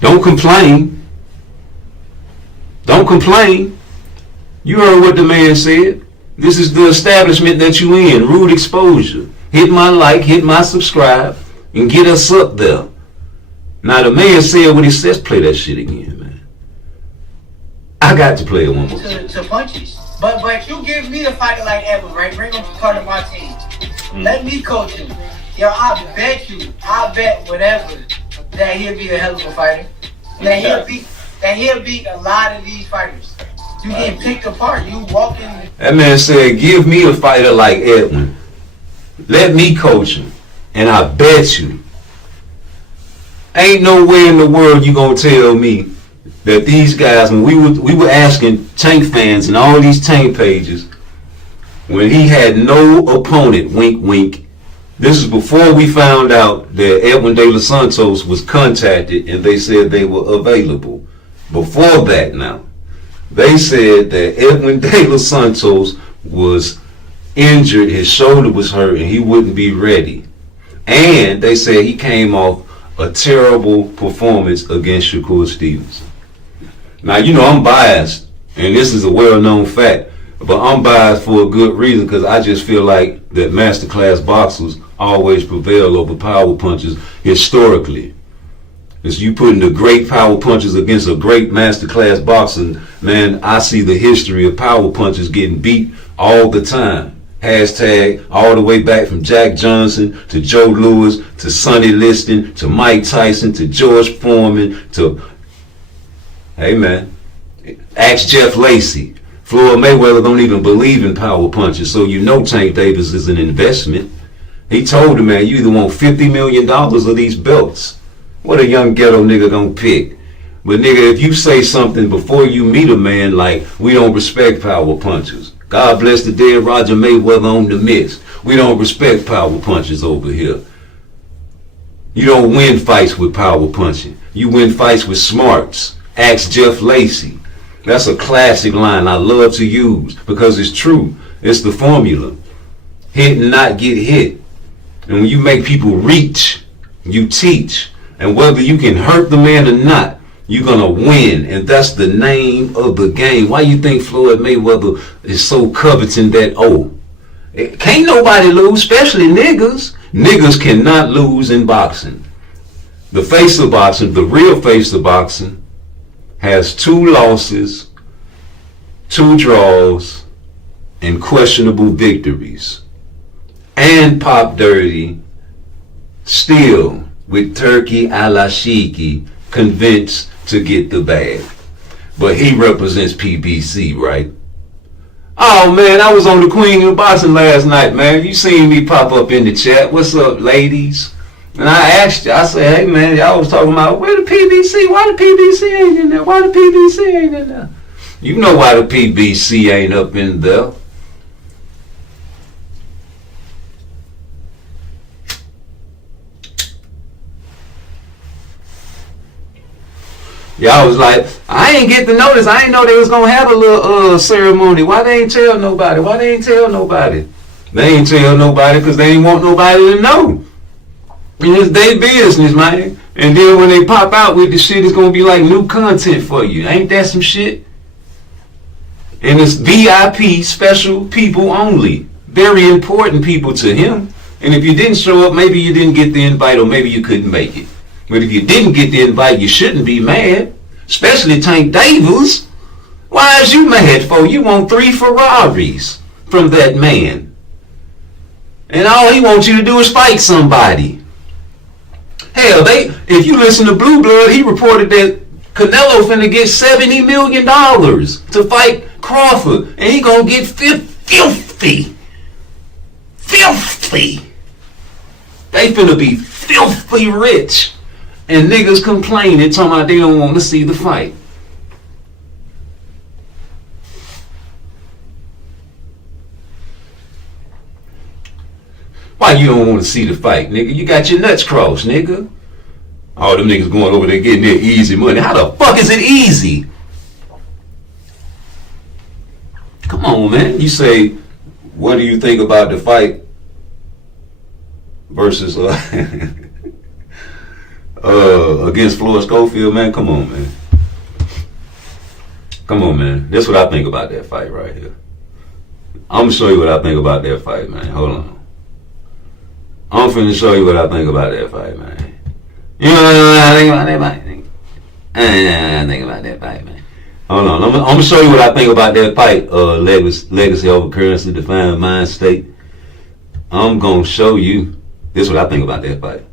Don't complain. Don't complain. You heard what the man said. This is the establishment that you in. Rude exposure. Hit my like, hit my subscribe, and get us up there. Now the man said what he says. Play that shit again, man. I got to play it one more time. To punches. But you give me a fighter like Edwin, right? Bring him part of my team. Let me coach him. Yo, I bet whatever that he'll be a hell of a fighter. That he'll beat a lot of these fighters. You getting picked apart. You walking. That man said, give me a fighter like Edwin. Let me coach him. And I bet you, ain't no way in the world you gonna tell me that these guys, when we were asking Tank fans and all these Tank pages, when he had no opponent, wink wink. This is before we found out that Edwin De Los Santos was contacted and they said they were available. Before that now. They said that Edwin De Los Santos was injured, his shoulder was hurt, and he wouldn't be ready. And they said he came off a terrible performance against Shakur Stevenson. Now, you know I'm biased, and this is a well-known fact, but I'm biased for a good reason, because I just feel like that masterclass boxers always prevail over power punchers historically. As you putting the great power punchers against a great masterclass boxer, man, I see the history of power punchers getting beat all the time. Hashtag all the way back from Jack Johnson to Joe Louis to Sonny Liston to Mike Tyson to George Foreman to, hey man, ask Jeff Lacey. Floyd Mayweather don't even believe in power punches, so you know Tank Davis is an investment. He told him, man, you either want $50 million of these belts. What a young ghetto nigga gonna pick? But nigga, if you say something before you meet a man like, we don't respect power punchers. God bless the dead Roger Mayweather on the mix. We don't respect power punchers over here. You don't win fights with power punching. You win fights with smarts. Ask Jeff Lacey. That's a classic line I love to use because it's true. It's the formula. Hit and not get hit. And when you make people reach, you teach. And whether you can hurt the man or not, you're gonna win. And that's the name of the game. Why you think Floyd Mayweather is so coveting that O? Can't nobody lose, especially niggas. Niggas cannot lose in boxing. The face of boxing, the real face of boxing, has 2 losses, 2 draws, and questionable victories. And Pop Dirty, still with Turkey a la Shiki, convinced to get the bag. But he represents PBC, right? Oh man, I was on the Queen of Boxing last night, man. You seen me pop up in the chat. What's up, ladies? And I asked you, I said, hey man, y'all was talking about, where the PBC? Why the PBC ain't in there? Why the PBC ain't in there? You know why the PBC ain't up in there. Y'all was like, I ain't get the notice. I ain't know they was gonna have a little ceremony. Why they ain't tell nobody? Why they ain't tell nobody? They ain't tell nobody because they ain't want nobody to know. It's their business, man. And then when they pop out with the shit, it's gonna be like new content for you. Ain't that some shit? And it's VIP, special people only. Very important people to him. And if you didn't show up, maybe you didn't get the invite or maybe you couldn't make it. But if you didn't get the invite, you shouldn't be mad. Especially Tank Davis. Why is you mad for? You want 3 Ferraris from that man. And all he wants you to do is fight somebody. Hell, if you listen to Blue Blood, he reported that Canelo finna get $70 million to fight Crawford. And he gonna get filthy. Filthy. They finna be filthy rich. And niggas complaining, talking about they don't want to see the fight. Why you don't want to see the fight, nigga? You got your nuts crossed, nigga. All them niggas going over there getting their easy money. How the fuck is it easy? Come on, man. You say, what do you think about the fight versus against Floyd Schofield, man? Come on, man. Come on, man. That's what I think about that fight right here. I'm gonna show you what I think about that fight, man. Hold on. I'm finna show you what I think about that fight, man. You know what I think about that fight? I think about that fight, man. Hold on. I'm gonna show you what I think about that fight. Legacy over currency, defined mind state. I'm gonna show you. This is what I think about that fight.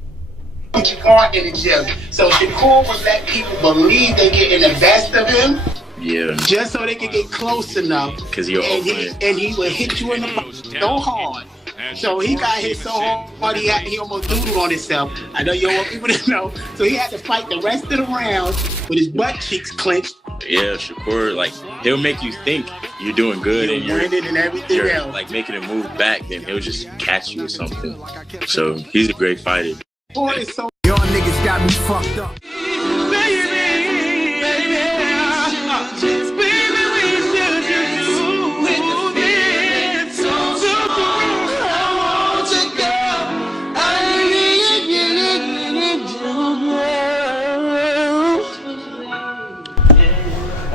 Shakur in the gym. So Shakur would let people believe they getting the best of him. Yeah. Just so they can get close enough. Cause you're and he would hit you in the butt so hard. So he got hit so hard he almost doodled on himself. I know you don't want people to know. So he had to fight the rest of the round with his butt cheeks clenched. Yeah, Shakur, like he'll make you think you're doing good and you're winning and everything else. Like making a move back, then he'll just catch you or something. So he's a great fighter. Boy, it's so y'all niggas got me fucked up. baby, baby.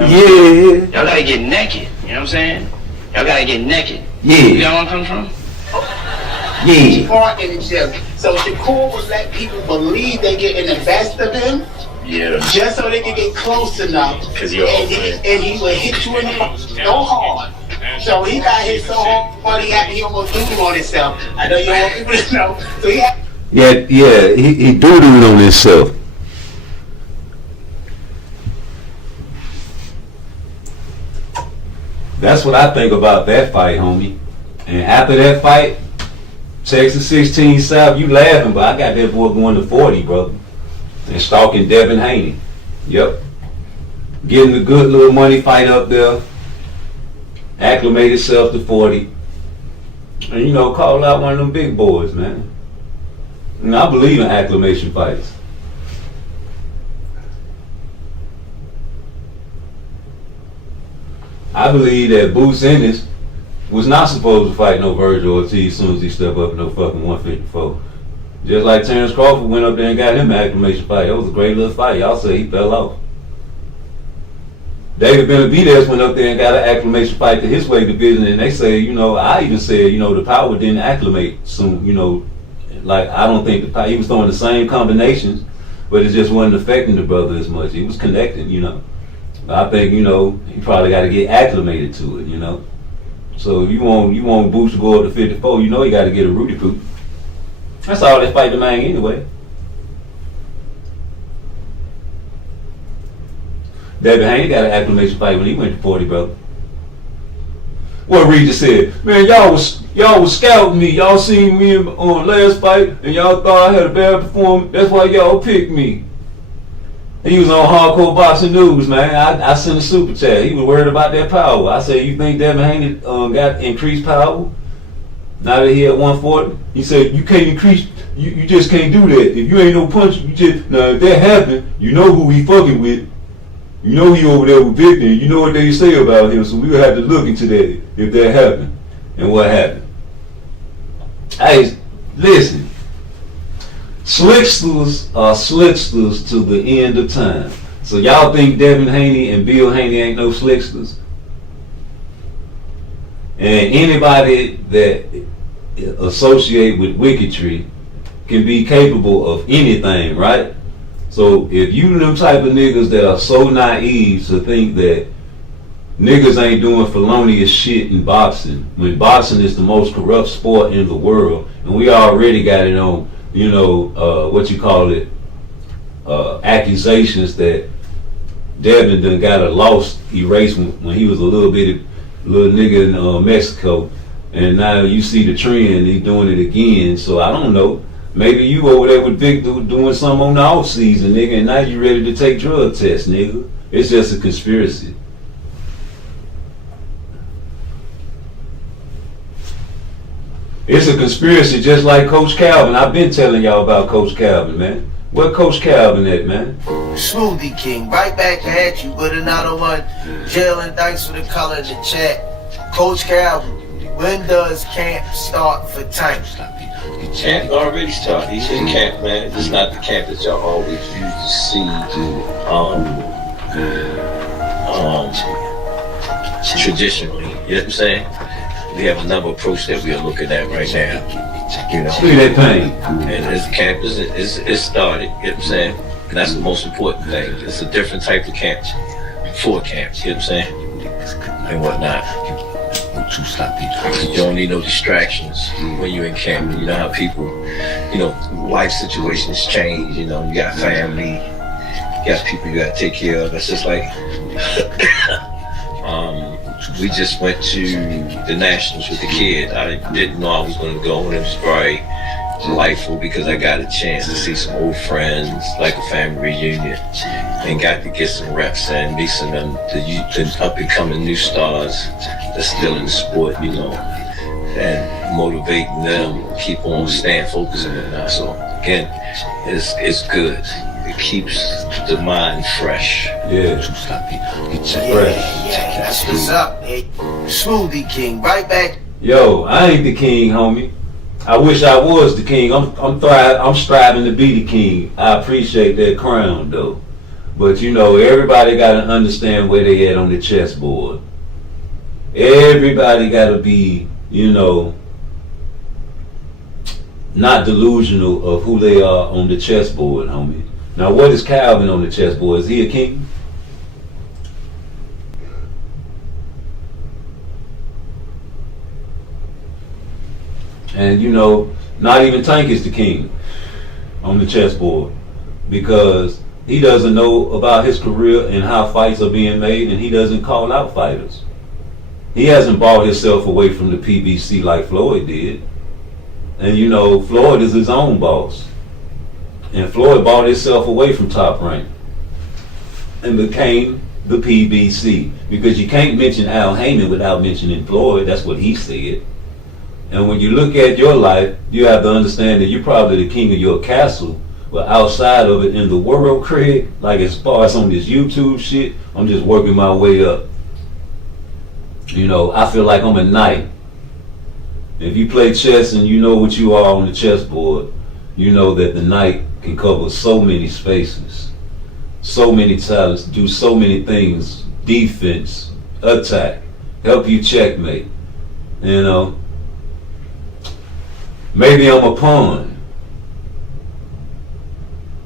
Yeah. Y'all gotta get naked. You know what I'm saying? Y'all gotta get naked. Yeah. You know where I'm coming from? Yeah. Part in himself. So Shakur would let people believe they getting the best of him. Yeah. Just so they can get close enough. Cause you're and he would hit you in the mouth so hard. So he got hit so hard he almost doodled on himself. I know you don't want people to know. So he had He doodled on himself. That's what I think about that fight, homie. And after that fight, Texas 16 South, you laughing, but I got that boy going to 40, brother. And stalking Devin Haney. Yep. Getting a good little money fight up there. Acclimate himself to 40. And, you know, call out one of them big boys, man. And I believe in acclimation fights. I believe that Boots Ennis was not supposed to fight no Virgil Ortiz as soon as he stepped up in no fucking 154. Just like Terrence Crawford went up there and got him an acclimation fight. It was a great little fight. Y'all say he fell off. David Benavidez went up there and got an acclimation fight to his weight division, and they say, you know, I even said, you know, the power didn't acclimate soon, you know, like I don't think the power, he was throwing the same combinations, but it just wasn't affecting the brother as much. He was connecting, you know. I think, you know, he probably got to get acclimated to it, you know. So if you want Boots to go up to 54, you know he got to get a Rudy Poop. That's all they fight the man anyway. David Haney got an acclimation fight when he went to 40, brother. What Reed just said, man, y'all was scouting me. Y'all seen me on last fight, and y'all thought I had a bad performance. That's why y'all picked me. He was on Hardcore Boxing News, man. I sent a super chat. He was worried about that power. I said, you think Devin Haney got increased power? Now that he at 140? He said, you can't increase, you just can't do that. If you ain't no puncher, you just, now if that happened, you know who he fucking with. You know he over there with Victor, and you know what they say about him, so we would have to look into that if that happened. And what happened? Hey, listen. Slicksters are slicksters to the end of time. So y'all think Devin Haney and Bill Haney ain't no slicksters? And anybody that associate with wicketry can be capable of anything, right? So if you them type of niggas that are so naive to think that niggas ain't doing felonious shit in boxing, when boxing is the most corrupt sport in the world, and we already got it on, you know, what you call it, accusations that Devin done got a loss erased when he was a little nigga in Mexico, and now you see the trend, he doing it again. So I don't know. Maybe you over there with Victor doing something on the off season, nigga, and now you ready to take drug tests, nigga. It's just a conspiracy. It's a conspiracy just like Coach Calvin. I've been telling y'all about Coach Calvin, man. Where Coach Calvin at, man? Smoothie King, right back at you with another one. Jalen, thanks for the color in the chat. Coach Calvin, when does camp start for Tank? Camp already started. He's in camp, man. It's not the camp that y'all always used to see. Traditionally, you know what I'm saying? We have another approach that we are looking at right now. You know, see that thing. And his camp is started. You know what I'm saying? And that's the most important thing. It's a different type of camp for camp. You know what I'm saying? And whatnot. You don't need no distractions when you're in camp. You know how people, you know, life situations change. You know, you got family, you got people you got to take care of. That's just like, we just went to the Nationals with the kid. I didn't know I was going to go, and it was very delightful because I got a chance to see some old friends, like a family reunion, and got to get some reps and meet some of the up and coming new stars that's still in the sport, you know, and motivating them, keep on staying focused and whatnot. So again, it's good. It keeps the mind fresh. Yeah. Yeah, that's what's up. Hey, Smoothie King, right back. Yo, I ain't the king, homie. I wish I was the king. I'm striving to be the king. I appreciate that crown though. But you know, everybody got to understand where they at on the chessboard. Everybody got to be, you know, not delusional of who they are on the chessboard, homie. Now, what is Calvin on the chessboard? Is he a king? And you know, not even Tank is the king on the chessboard, because he doesn't know about his career and how fights are being made, and he doesn't call out fighters. He hasn't bought himself away from the PBC like Floyd did. And you know, Floyd is his own boss. And Floyd bought himself away from Top Rank and became the PBC. Because you can't mention Al Heyman without mentioning Floyd. That's what he said. And when you look at your life, you have to understand that you're probably the king of your castle. But outside of it in the world, Craig, like as far as on this YouTube shit, I'm just working my way up. You know, I feel like I'm a knight. If you play chess and you know what you are on the chessboard, you know that the knight can cover so many spaces, so many talents, do so many things, defense, attack, help you checkmate. You know, maybe I'm a pawn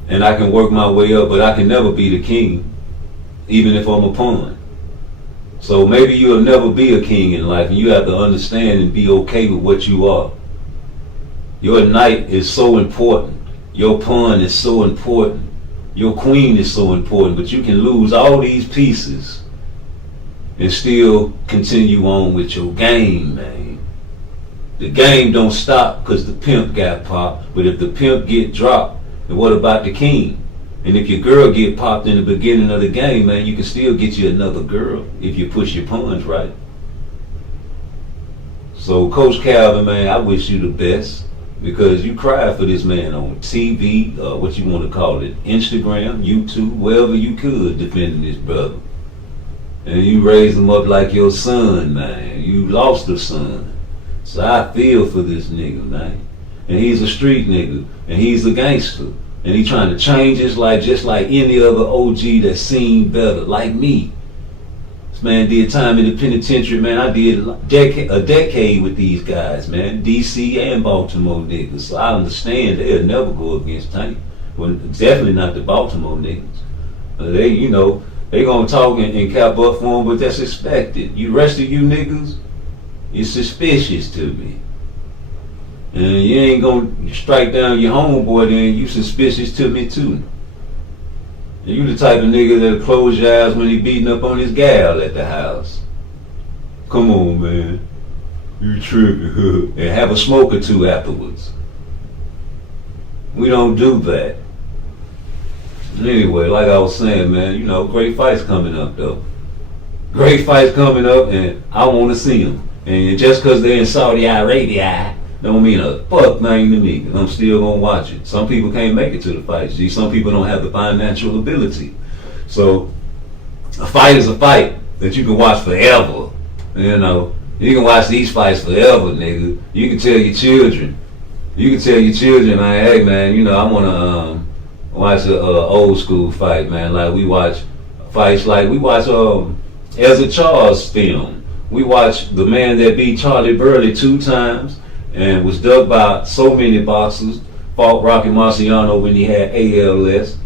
and I can work my way up, but I can never be the king, even if I'm a pawn. So maybe you'll never be a king in life, and you have to understand and be okay with what you are. Your knight is so important. Your pawn is so important. Your queen is so important, but you can lose all these pieces and still continue on with your game, man. The game don't stop because the pimp got popped, but if the pimp get dropped, then what about the king? And if your girl get popped in the beginning of the game, man, you can still get you another girl if you push your pawns right. So Coach Calvin, man, I wish you the best, because you cried for this man on TV, what you want to call it, Instagram, YouTube, wherever you could, defending this brother. And you raised him up like your son, man. You lost a son. So I feel for this nigga, man. And he's a street nigga, and he's a gangster. And he trying to change his life just like any other OG that's seen better, like me. This man did time in the penitentiary, man. I did a decade with these guys, man. DC and Baltimore niggas. So I understand they'll never go against Tank. Well, definitely not the Baltimore niggas. They, you know, they gonna talk and cap up for him, but that's expected. You rest of you niggas, you're suspicious to me. And you ain't gonna strike down your homeboy, then you suspicious to me too. And you the type of nigga that'll close your eyes when he beating up on his gal at the house. Come on, man. You tripping, and have a smoke or two afterwards. We don't do that. Anyway, like I was saying, man, you know, great fights coming up though. Great fights coming up, and I want to see them. And just because they're in Saudi Arabia don't mean a fuck thing to me, because I'm still gonna watch it. Some people can't make it to the fight. See, some people don't have the financial ability. So a fight is a fight that you can watch forever. You know, you can watch these fights forever, nigga. You can tell your children. You can tell your children, man, hey man, you know, I wanna watch a old school fight, man. Like we watch fights, like we watch Ezra Charles film. We watch the man that beat Charlie Burley 2 times and was ducked by so many boxers, fought Rocky Marciano when he had ALS.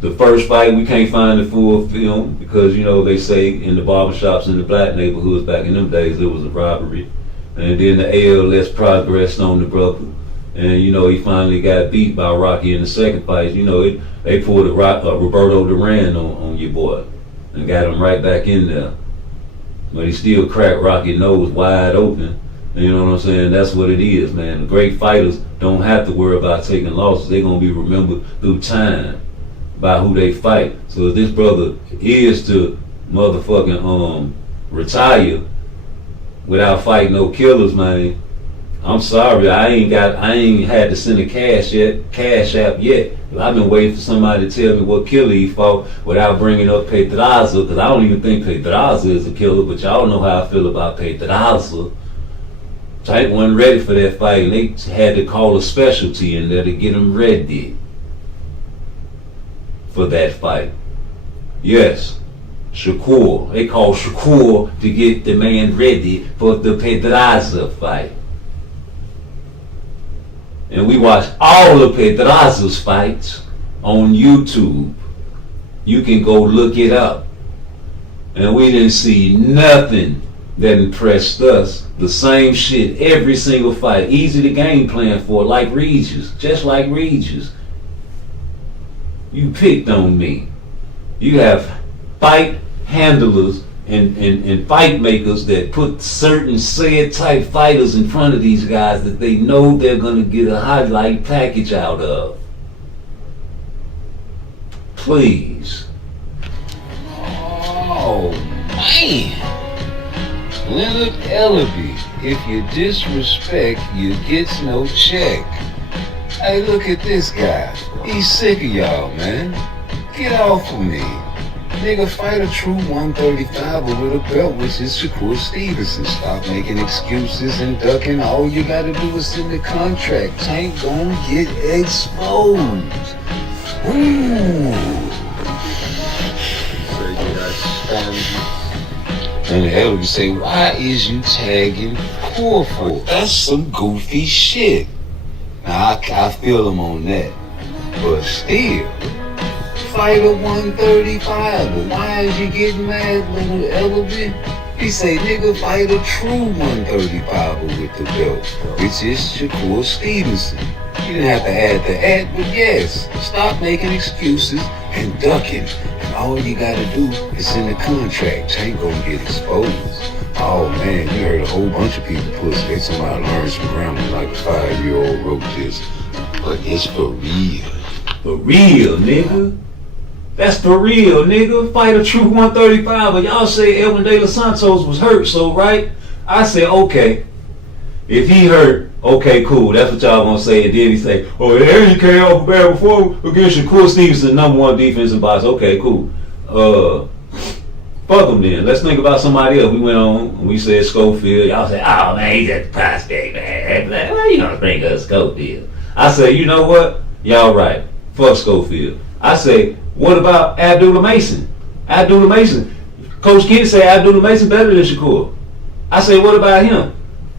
The first fight, we can't find the full film because, you know, they say in the barbershops in the black neighborhoods back in them days, there was a robbery. And then the ALS progressed on the brother. And, you know, he finally got beat by Rocky in the second fight. You know, they pulled a Roberto Duran on your boy and got him right back in there. But he still cracked Rocky's nose wide open. You know what I'm saying? That's what it is, man. The great fighters don't have to worry about taking losses. They're going to be remembered through time by who they fight. So if this brother is to motherfucking retire without fighting no killers, man, I'm sorry. I ain't had to send a cash app yet. I've been waiting for somebody to tell me what killer he fought without bringing up Pedraza, because I don't even think Pedraza is a killer, but y'all know how I feel about Pedraza. Tank wasn't ready for that fight, and they had to call a specialty in there to get him ready. for that fight. Yes, Shakur. They called Shakur to get the man ready for the Pedraza fight. And we watched all of Pedraza's fights on YouTube. You can go look it up. And we didn't see nothing that impressed us. The same shit every single fight. Easy to game plan for, like Regis. Just like Regis. You picked on me. You have fight handlers and fight makers that put certain said type fighters in front of these guys that they know they're going to get a highlight package out of. Please. Oh, man. Leonard Ellaby, if you disrespect, you gets no check. Hey, look at this guy. He's sick of y'all, man. Get off of me. Nigga, fight a true 135 with a belt, which is Shakur Stevenson. Stop making excuses and ducking. All you gotta do is send the contract. Tank gonna get exposed. Ooh. And hell, you say, why is you tagging Corfu? That's some goofy shit. Now, I feel him on that. But still, fight a 135. But why is you getting mad, Leonard Ellaby? He say, nigga, fight a true 135 with the belt, which is Shakur Stevenson. You didn't have to add the at, but yes, stop making excuses and ducking. And all you gotta do is send the contract. Tank gonna get exposed. Oh man, you heard a whole bunch of people push. They somebody learned some grammar like a 5-year-old wrote this. But it's for real. For real, nigga. That's for real, nigga. Fight a true 135. But y'all say Edwin De Los Santos was hurt, so right? I say, okay. If he hurt, okay, cool. That's what y'all gonna say. And then he say, oh, yeah, he came off bad before against Shakur Stevenson, #1 defensive box. Okay, cool. Fuck him then. Let's think about somebody else. We went on and we said Schofield. Y'all say, oh man, he's at the prospect, man. Well, you gonna bring us Schofield? I say, you know what? Y'all right. Fuck Schofield. I say, what about Abdullah Mason? Abdullah Mason. Coach Kidd say Abdullah Mason better than Shakur. I say, what about him?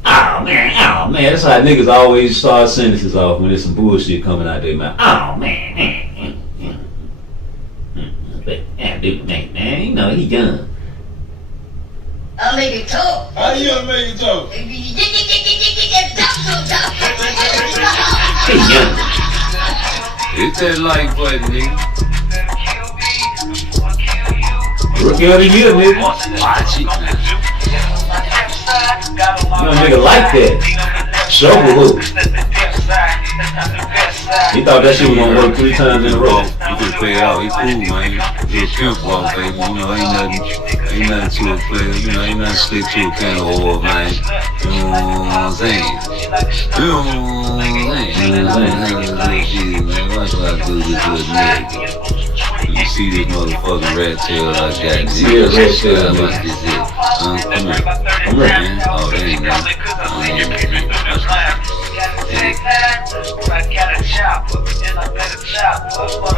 Oh man, that's how niggas always start sentences off when there's some bullshit coming out their mouth. Oh man. Abdullah Mason, man, you know he young. I'll make it talk. How you gonna make it talk? He young. Hit that like button, nigga. Rookie of the year, nigga. Watch it, man. You know, nigga like that. Shovel hook. He thought that shit was gonna work 3 times in a row. He could play it out. He cool, man. He a pimp ball, baby. You know, ain't nothing to a player. You know, ain't nothing stick to a can of oil, man. You know what I'm saying? You know what I'm saying? Man, watch what I do this little nigga. You see this motherfucking rat tail I got. See that rat tail, man. Watch this shit. Come here. I'm ready. Man. Oh, that ain't nothing.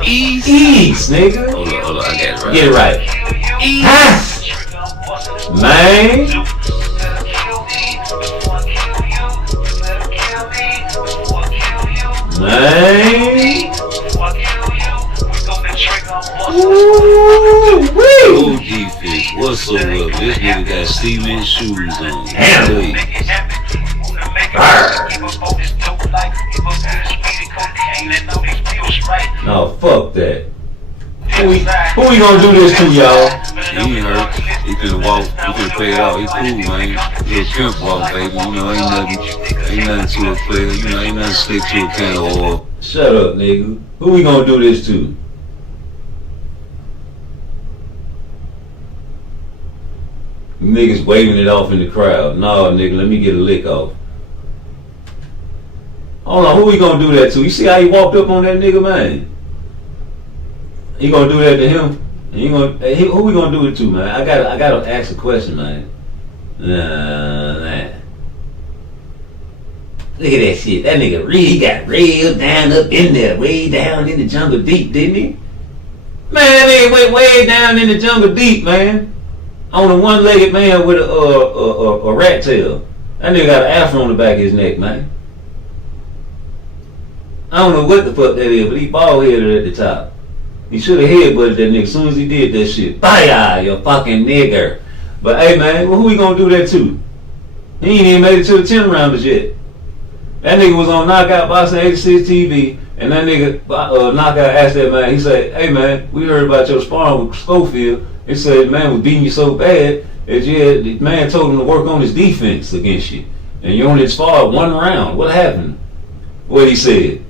East, nigga. Hold on, I got it right. Get it right. East. Man. Ooh, defense. What's so up? This nigga got cement shoes on. No, fuck that. Who we gonna do this to, y'all? He ain't hurt. He finna walk. He finna play it out. He cool, man. He a pimp walk, baby. You know, ain't nothing to a player. You know, ain't nothing stick to a can of oil. Shut up, nigga. Who we gonna do this to? Niggas waving it off in the crowd. No, nigga, let me get a lick off. Hold on, who we gonna do that to? You see how he walked up on that nigga, man? He gonna do that to him? Who we gonna do it to, man? I gotta ask a question, man. Man. Look at that shit. That nigga he got real down up in there, way down in the jungle deep, didn't he? they went way down in the jungle deep, man. On a one-legged man with a rat tail. That nigga got an afro on the back of his neck, man. I don't know what the fuck that is, but he bald-headed at the top. He should have headbutted that nigga as soon as he did that shit. Bye, you fucking nigger. But hey, man, well, who we gonna do that to? He ain't even made it to the 10 rounders yet. That nigga was on Knockout Boxing 86 TV, and that nigga Knockout asked that man, he said, hey man, we heard about your sparring with Schofield. He said, man was beating you so bad that the man told him to work on his defense against you. And you only sparred 1 round. What happened? What he said?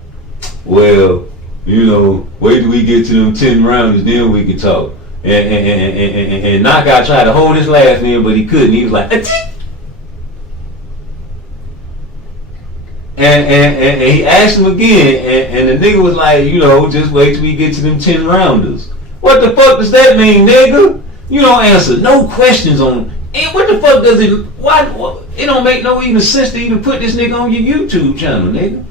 Well, you know, wait till we get to them 10 rounds, then we can talk. And Knockout tried to hold his laugh in, but he couldn't. He was like, Ati! And he asked him again, and the nigga was like, you know, just wait till we get to them 10 rounders. What the fuck does that mean, nigga? You don't answer no questions on. And what the fuck does it? Why? It don't make no even sense to even put this nigga on your YouTube channel, nigga.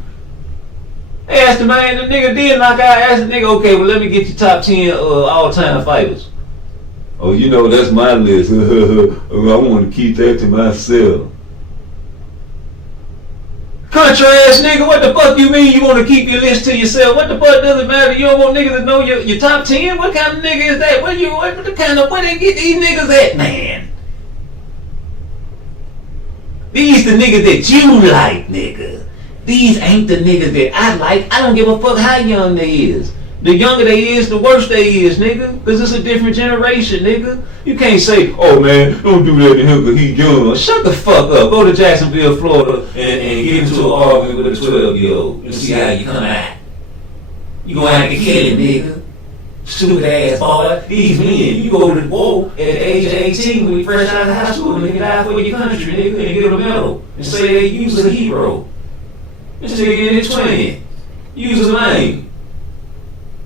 They asked the man, the nigga did knock out. Asked the nigga, okay, well let me get your top 10 all-time fighters. Oh, you know that's my list. I want to keep that to myself. Country ass nigga, what the fuck you mean you want to keep your list to yourself? What the fuck does it matter? You don't want niggas to know your top 10? What kind of nigga is that? Where they get these niggas at, man? These the niggas that you like, nigga. These ain't the niggas that I like. I don't give a fuck how young they is. The younger they is, the worse they is, nigga. Cause it's a different generation, nigga. You can't say, oh man, don't do that to him cause he young. Shut the fuck up. Go to Jacksonville, Florida and get into an argument with a 12-year-old and see how you come out. You gonna have to kill him, nigga. Stupid ass boy. These men, you go to the war at the age of 18 when you fresh out of high school, nigga, die for your country, nigga, and get a medal and say they use a hero. This nigga in his 20. Use a name.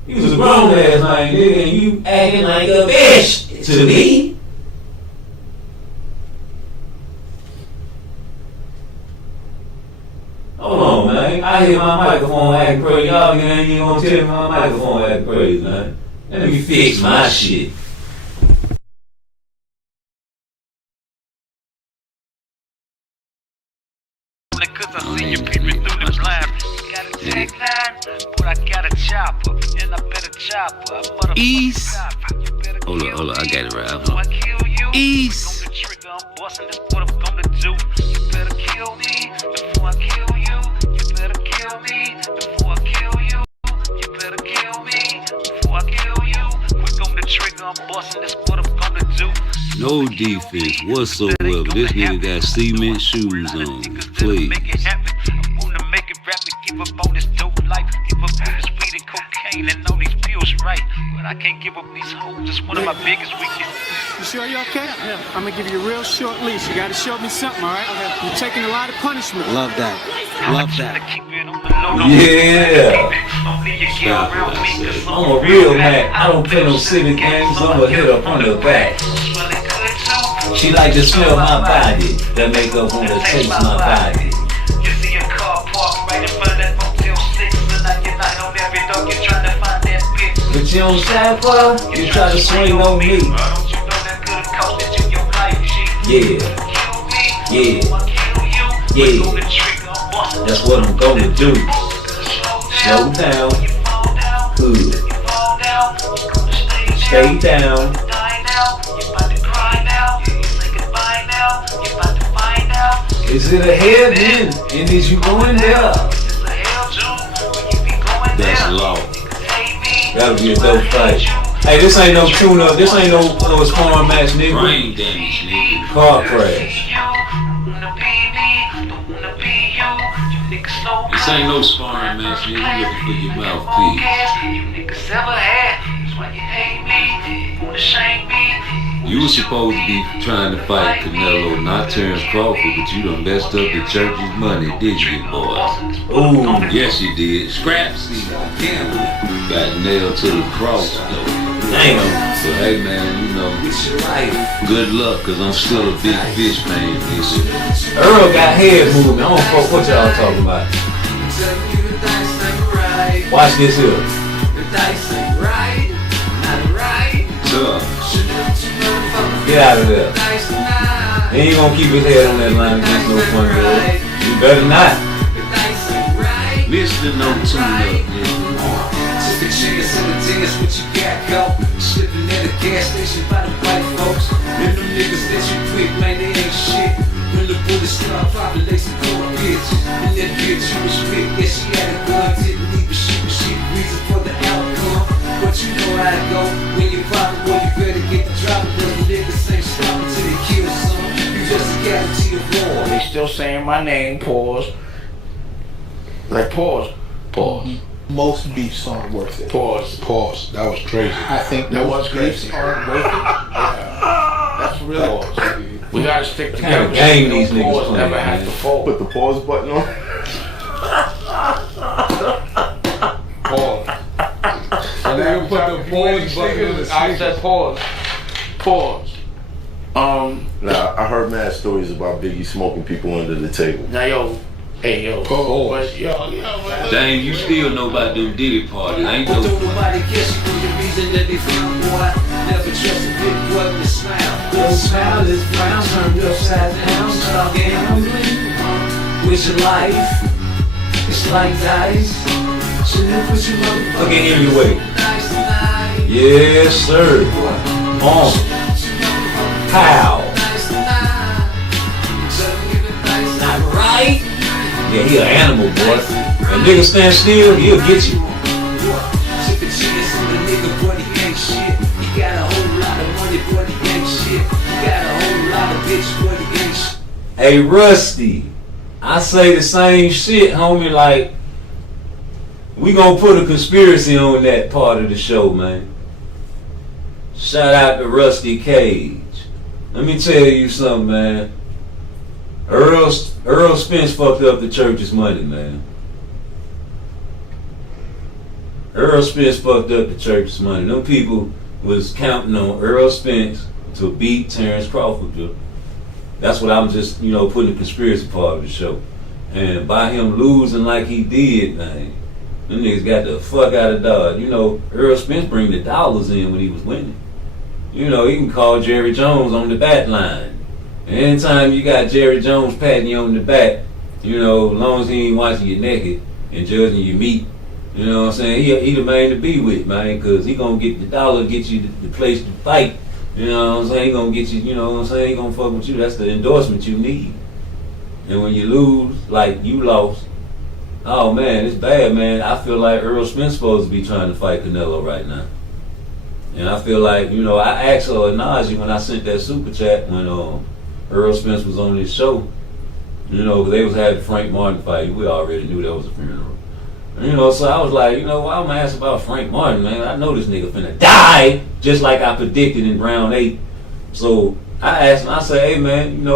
He was a grown ass man, nigga, and you acting like a bitch to me. Hold on, man. I hear my microphone acting crazy. Y'all ain't even gonna tell me my microphone acting crazy, man. Let me fix my shit. East. Hold on, I got it right. Hold on. East. No defense whatsoever. This nigga got cement shoes on. Please. Right, but I can't give up these hoes. It's one of my biggest weekends. You sure you okay? Yeah. I'm gonna give you a real short leash. You gotta show me something, all right? Okay. You're taking a lot of punishment. Love that. Love that. Yeah. I'm a real man. I don't play no silly games. I'm a hit up on the back. She like to smell my body. That make her wanna taste my body. You see a car parked right in front of that Motel 6, and I get out on every dog. You're trying to find that bitch. But you don't stand for, you try to swing on me. Yeah. That's what I'm gonna do. Slow down. Good. Stay down. Is it a heaven? And is you going there? That's law. That'll be a dope fight. Hey, this ain't no tune-up. This ain't no sparring match, nigga. Brain damage, nigga. Car crash. This ain't no sparring match, nigga. You looking for your mouthpiece. You were supposed to be trying to fight Canelo, not Terrence Crawford, but you done messed up the church's money, did you, boy? Ooh. Yes, you did. Scrapsy. Got nailed to the cross, though. Damn. So, hey, man, you know, good luck, because I'm still a big fish fan, nigga. Earl got head moving. I don't fuck what y'all talking about. Watch this here. The dice ain't right, not right. Get out of there. He ain't gonna keep his head on that line against no fun girl. You better not. Listen, no tune up, nigga. Took a chance on the dance, what you got, go? Slipping at a gas station by the white folks. And them niggas that you quick, man, they ain't shit. When the bullets start popping, they some poor bitch. And that bitch you was with, yeah, she had a gun, didn't even shoot, but she the reason for the outcome. But you know how it go, when you pop it, boy, you better get the drop, because the niggas ain't stopping till they kill some. You just a casualty of war. They still saying my name, pause. Like pause. Pause. Most beefs aren't worth it. Pause. Pause. That was crazy. I think that was crazy. Aren't worth it. Yeah. That's real. We gotta stick together. What kind of game these niggas playing, never have to fold. Put the pause button on. Pause. And then put the pause button. I said pause. Pause. Now I heard mad stories about Biggie smoking people under the table. Now yo. Hey yo, Pause. Dang, you still know about them Diddy parties. I ain't know. Don't nobody kiss you for the reason that they found, boy. Never trust a big boy with a smile. The smile is brown, turned upside down. Stop gambling with your life. It's like dice. Shouldn't put your Fucking anyway. Yes, sir. On. How? Not right. Yeah, he an animal, boy. A nigga stand still, he'll get you. Hey, Rusty, I say the same shit, homie. Like, we gonna put a conspiracy on that part of the show, man. Shout out to Rusty Cage. Let me tell you something, man. Earl Spence fucked up the church's money, man. Earl Spence fucked up the church's money. Them people was counting on Earl Spence to beat Terrence Crawford. Dude. That's what I'm just, putting the conspiracy part of the show. And by him losing like he did, man, them niggas got the fuck out of Dodge. Earl Spence bring the dollars in when he was winning. He can call Jerry Jones on the bat line. Anytime you got Jerry Jones patting you on the back, as long as he ain't watching you naked and judging your meat, you know what I'm saying? He the man to be with, man, because he gonna get the dollar, get you the place to fight. You know what I'm saying? He gonna get you, he gonna fuck with you. That's the endorsement you need. And when you lose, like you lost, oh man, it's bad, man. I feel like Earl Spence supposed to be trying to fight Canelo right now. And I feel like, I asked Najee when I sent that super chat when Earl Spence was on this show, because they was having the Frank Martin fight. We already knew that was a funeral. So I was like, why am I asking about Frank Martin, man? I know this nigga finna die, just like I predicted in round 8. So I asked him, I said, hey man,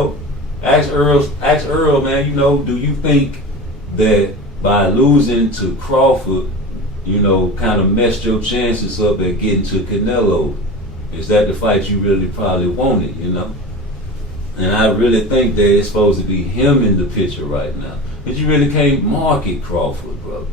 ask Earl, man, do you think that by losing to Crawford, kind of messed your chances up at getting to Canelo? Is that the fight you really probably wanted, And I really think that it's supposed to be him in the picture right now. But you really can't market Crawford, brother.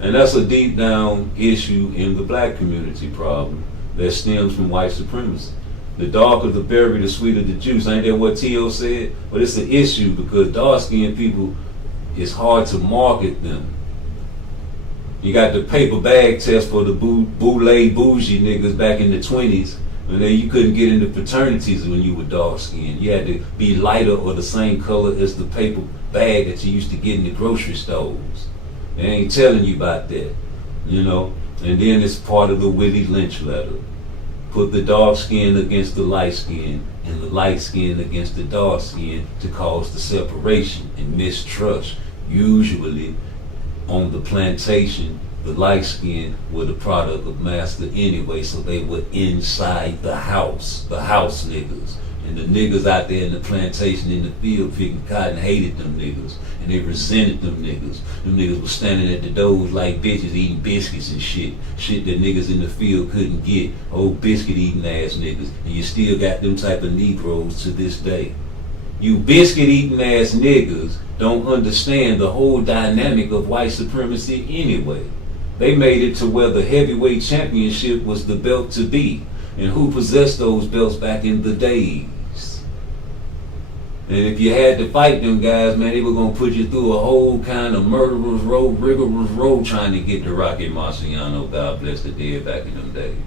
And that's a deep down issue in the black community problem that stems from white supremacy. The darker the berry, the sweeter the juice. Ain't that what T.O. said? But it's an issue because dark-skinned people, it's hard to market them. You got the paper bag test for the boule bougie niggas back in the 20s. And then you couldn't get into fraternities when you were dark skinned. You had to be lighter or the same color as the paper bag that you used to get in the grocery stores. They ain't telling you about that, And then it's part of the Willie Lynch letter. Put the dark skin against the light skin and the light skin against the dark skin to cause the separation and mistrust. Usually on the plantation, the light skin were the product of master anyway, so they were inside the house niggas. And the niggas out there in the plantation in the field picking cotton hated them niggas. And they resented them niggas. Them niggas was standing at the doors like bitches eating biscuits and shit. Shit that niggas in the field couldn't get. Old biscuit eating ass niggas. And you still got them type of Negroes to this day. You biscuit eating ass niggas don't understand the whole dynamic of white supremacy anyway. They made it to where the heavyweight championship was the belt to be. and who possessed those belts back in the days. And if you had to fight them guys, man, they were going to put you through a whole kind of murderous road, rigorous road trying to get to Rocky Marciano, God bless the dead, back in them days.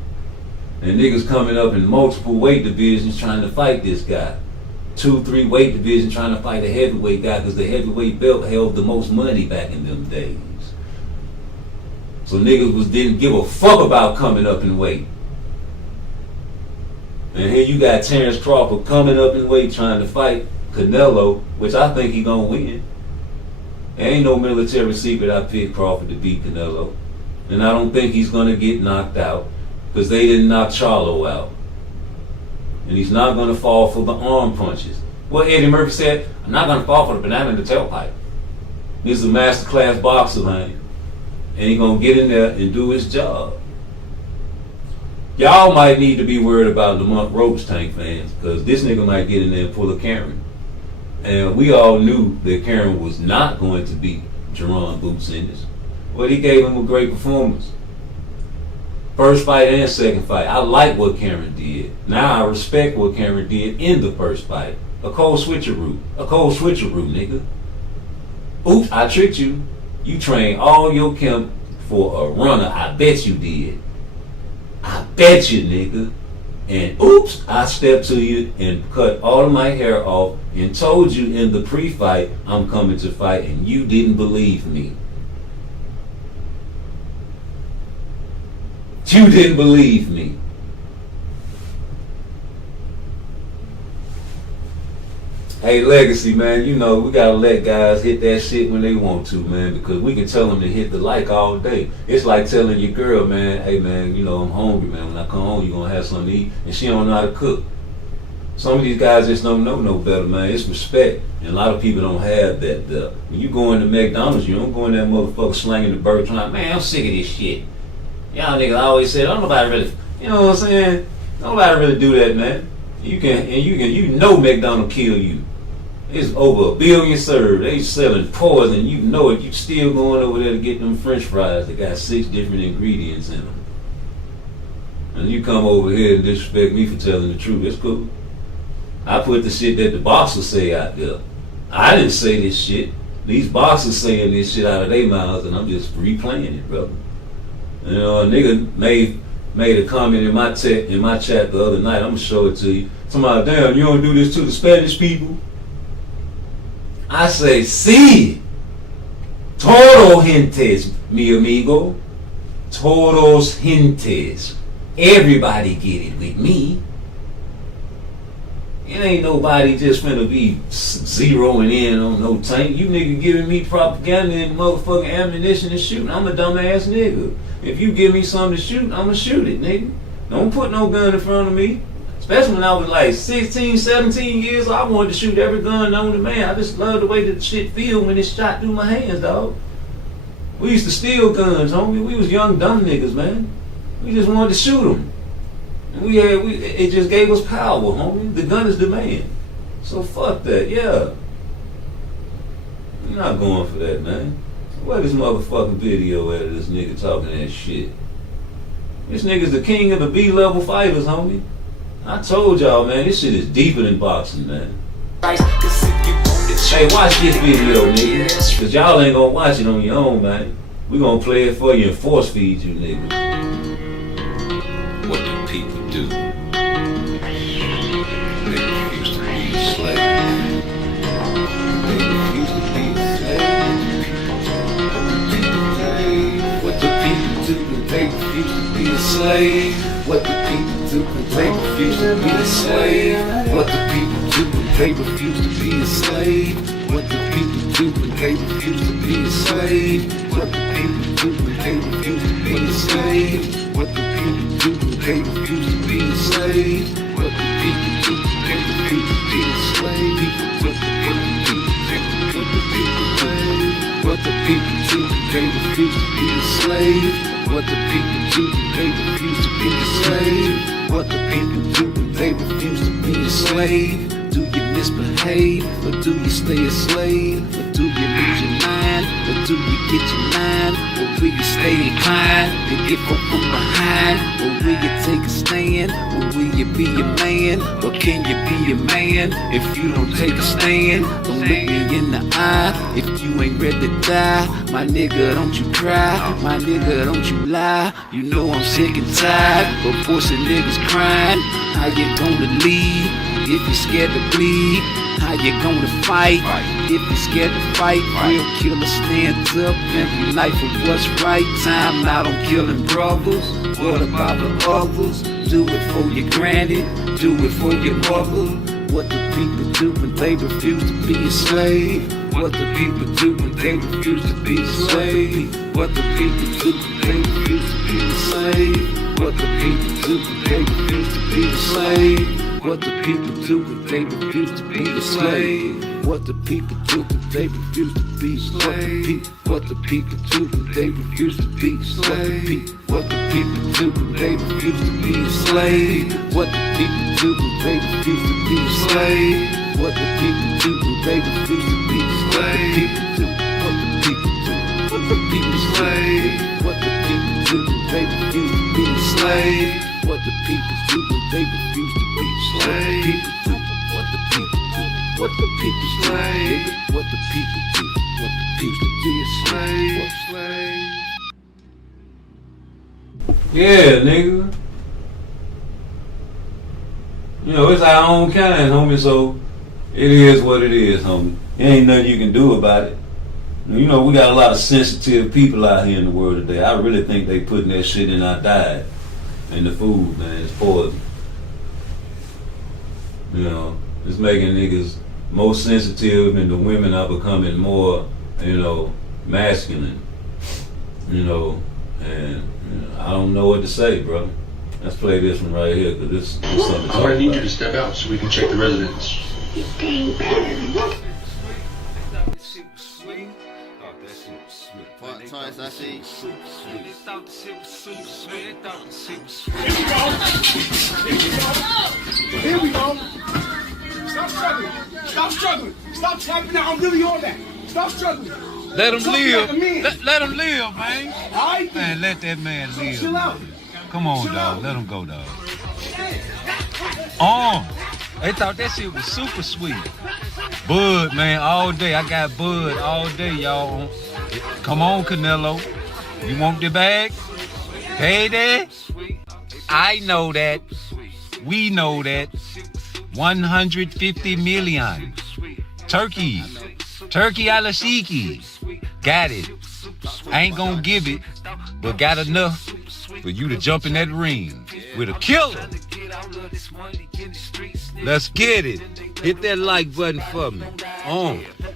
And niggas coming up in multiple weight divisions trying to fight this guy. 2-3 weight divisions trying to fight a heavyweight guy because the heavyweight belt held the most money back in them days. So niggas didn't give a fuck about coming up in weight. And here you got Terrence Crawford coming up in weight trying to fight Canelo, which I think he gonna win. There ain't no military secret I picked Crawford to beat Canelo. And I don't think he's gonna get knocked out because they didn't knock Charlo out. And he's not gonna fall for the arm punches. Well, Eddie Murphy said, I'm not gonna fall for the banana in the tailpipe. He's a master class boxer, man. And he's gonna get in there and do his job. Y'all might need to be worried about Lamont Roach, Tank fans, because this nigga might get in there and pull a Karen. And we all knew that Karen was not going to beat Jerron Boots Ennis. But he gave him a great performance. First fight and second fight. I like what Karen did. Now I respect what Karen did in the first fight. A cold switcheroo. A cold switcheroo, nigga. Oops, I tricked you. You trained all your camp for a runner. I bet you did. I bet you, nigga. And oops, I stepped to you and cut all of my hair off and told you in the pre-fight I'm coming to fight, and you didn't believe me. You didn't believe me. Hey, Legacy, man, you know, we gotta let guys hit that shit when they want to, man, because we can tell them to hit the like all day. It's like telling your girl, man, hey, man, you know, I'm hungry, man. When I come home, you're gonna have something to eat, and she don't know how to cook. Some of these guys just don't know no better, man. It's respect, and a lot of people don't have that there. When you go into McDonald's, you don't go in that motherfucker slanging the burger, trying, man, I'm sick of this shit. Y'all niggas always said, don't nobody really, you know what I'm saying? Nobody really do that, man. You know McDonald's kill you. It's over 1 billion served. They selling poison. You know it. You still going over there to get them French fries that got 6 different ingredients in them. And you come over here and disrespect me for telling the truth. It's cool. I put the shit that the boxers say out there. I didn't say this shit. These boxers saying this shit out of their mouths, and I'm just replaying it, brother. You know, a nigga made a comment in my chat the other night. I'm gonna show it to you. Somebody, damn, you don't do this to the Spanish people? I say, sí, todos gentes, mi amigo, todos gentes. Everybody get it with me. It ain't nobody just finna be zeroing in on no tank. You nigga giving me propaganda and motherfucking ammunition and shooting. I'm a dumbass nigga. If you give me something to shoot, I'ma shoot it, nigga. Don't put no gun in front of me. Especially when I was like 16, 17 years old, I wanted to shoot every gun known to man. I just love the way that shit feel when it's shot through my hands, dog. We used to steal guns, homie. We was young, dumb niggas, man. We just wanted to shoot them. And it just gave us power, homie. The gun is the man. So fuck that, yeah. We're not going for that, man. Where this motherfucking video at of this nigga talking that shit? This nigga's the king of the B-level fighters, homie. I told y'all, man, this shit is deeper than boxing, man. Hey, watch this video, nigga. Cause y'all ain't gonna watch it on your own, man. We gonna play it for you and force feed you, nigga. What do people do? They refuse to be a slave. They refuse to be a slave. What do people do when they refuse to be a slave? What do people do when they refuse to be a slave? What do people do when they refuse to be a slave? What do people do when they refuse to be a slave? What do people do when they refuse to be a slave? What do people do when they refuse to be a slave? What do people do when they refuse to be a slave? What do people do when they refuse to be a slave? What do people do when they refuse to be a slave? What do people do when they refuse to be a slave? Do you misbehave or do you stay a slave? Do you lose your mind, or do you get your mind? Or will you stay inclined and get from behind? Or will you take a stand? Or will you be a man? Or can you be a man if you don't take a stand? Don't look me in the eye if you ain't ready to die. My nigga, don't you cry. My nigga, don't you lie. You know I'm sick and tired of forcing niggas crying. How you gonna leave if you're scared to bleed? How you gonna fight if you're scared to fight? Real killer stands up every night for what's right. Time out on killing brothers. What about the others? Do it for your granny, do it for your mother. What the people do when they refuse to be a slave? What the people do when they refuse to be a slave? What the people do when they refuse to be a slave? What the people do when they refuse to be a slave? What the people do when they refuse to be a slave? What the people do when they refuse to be a slave? What the people do when they refuse to be a slave? What the people do when they refuse to be a slave? What the people do when they refuse to be a slave? What the people do when they refuse to be a slave? What the people do? What the people do? What the people do when they refuse to be a slave? What the people do when they refuse to be a slave? What the people do? What the people do? What the people do? What the people to be a slave? Yeah, nigga. You know, it's our own kind, homie, so it is what it is, homie. There ain't nothing you can do about it. You know, we got a lot of sensitive people out here in the world today. I really think they putting that shit in our diet. And the food, man, it's poison. You know, it's making niggas more sensitive, and the women are becoming more, you know, masculine. You know, and I don't know what to say, bro. Let's play this one right here, because this is something to talk I need about. you to step out so we can check the residence. PARTTWICE, I see. Here we go. Stop struggling. Stop struggling. Stop tapping out. I'm really on that. Stop struggling. Let him Stop live. like a man. Let him live, man. All right, Man, let that man live. chill out. Come on, Chill dog. out. Let him go, dog. Oh, they thought that shit was super sweet. Bud, man, all day. I got Bud all day, y'all. Come on, Canelo. You want the bag? Hey there. I know that. We know that. 150 million. Turkey. Turkey alashiki. Got it. I ain't gonna give it, but got enough for you to jump in that ring with a killer. Let's get it. Hit that like button for me.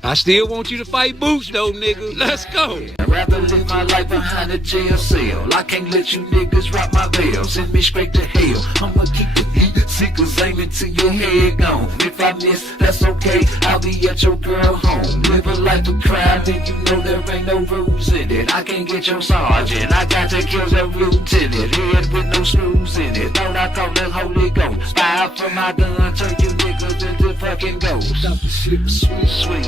I still want you to fight Boots though, nigga. Let's go. I'd rather live my life behind a jail cell. I can't let you niggas rock my bell. Send me straight to hell. I'ma keep the heat, seekers aiming to your head gone. If I miss, that's okay. I'll be at your girl home. Live a life of crime, then you know there ain't no rules in it. I can't get your sergeant. I got to kill the lieutenant. Head with no screws in it. Don't I call the Holy Ghost? Fire from my gun, turn you niggas into fucking ghosts. Sweet, sweet.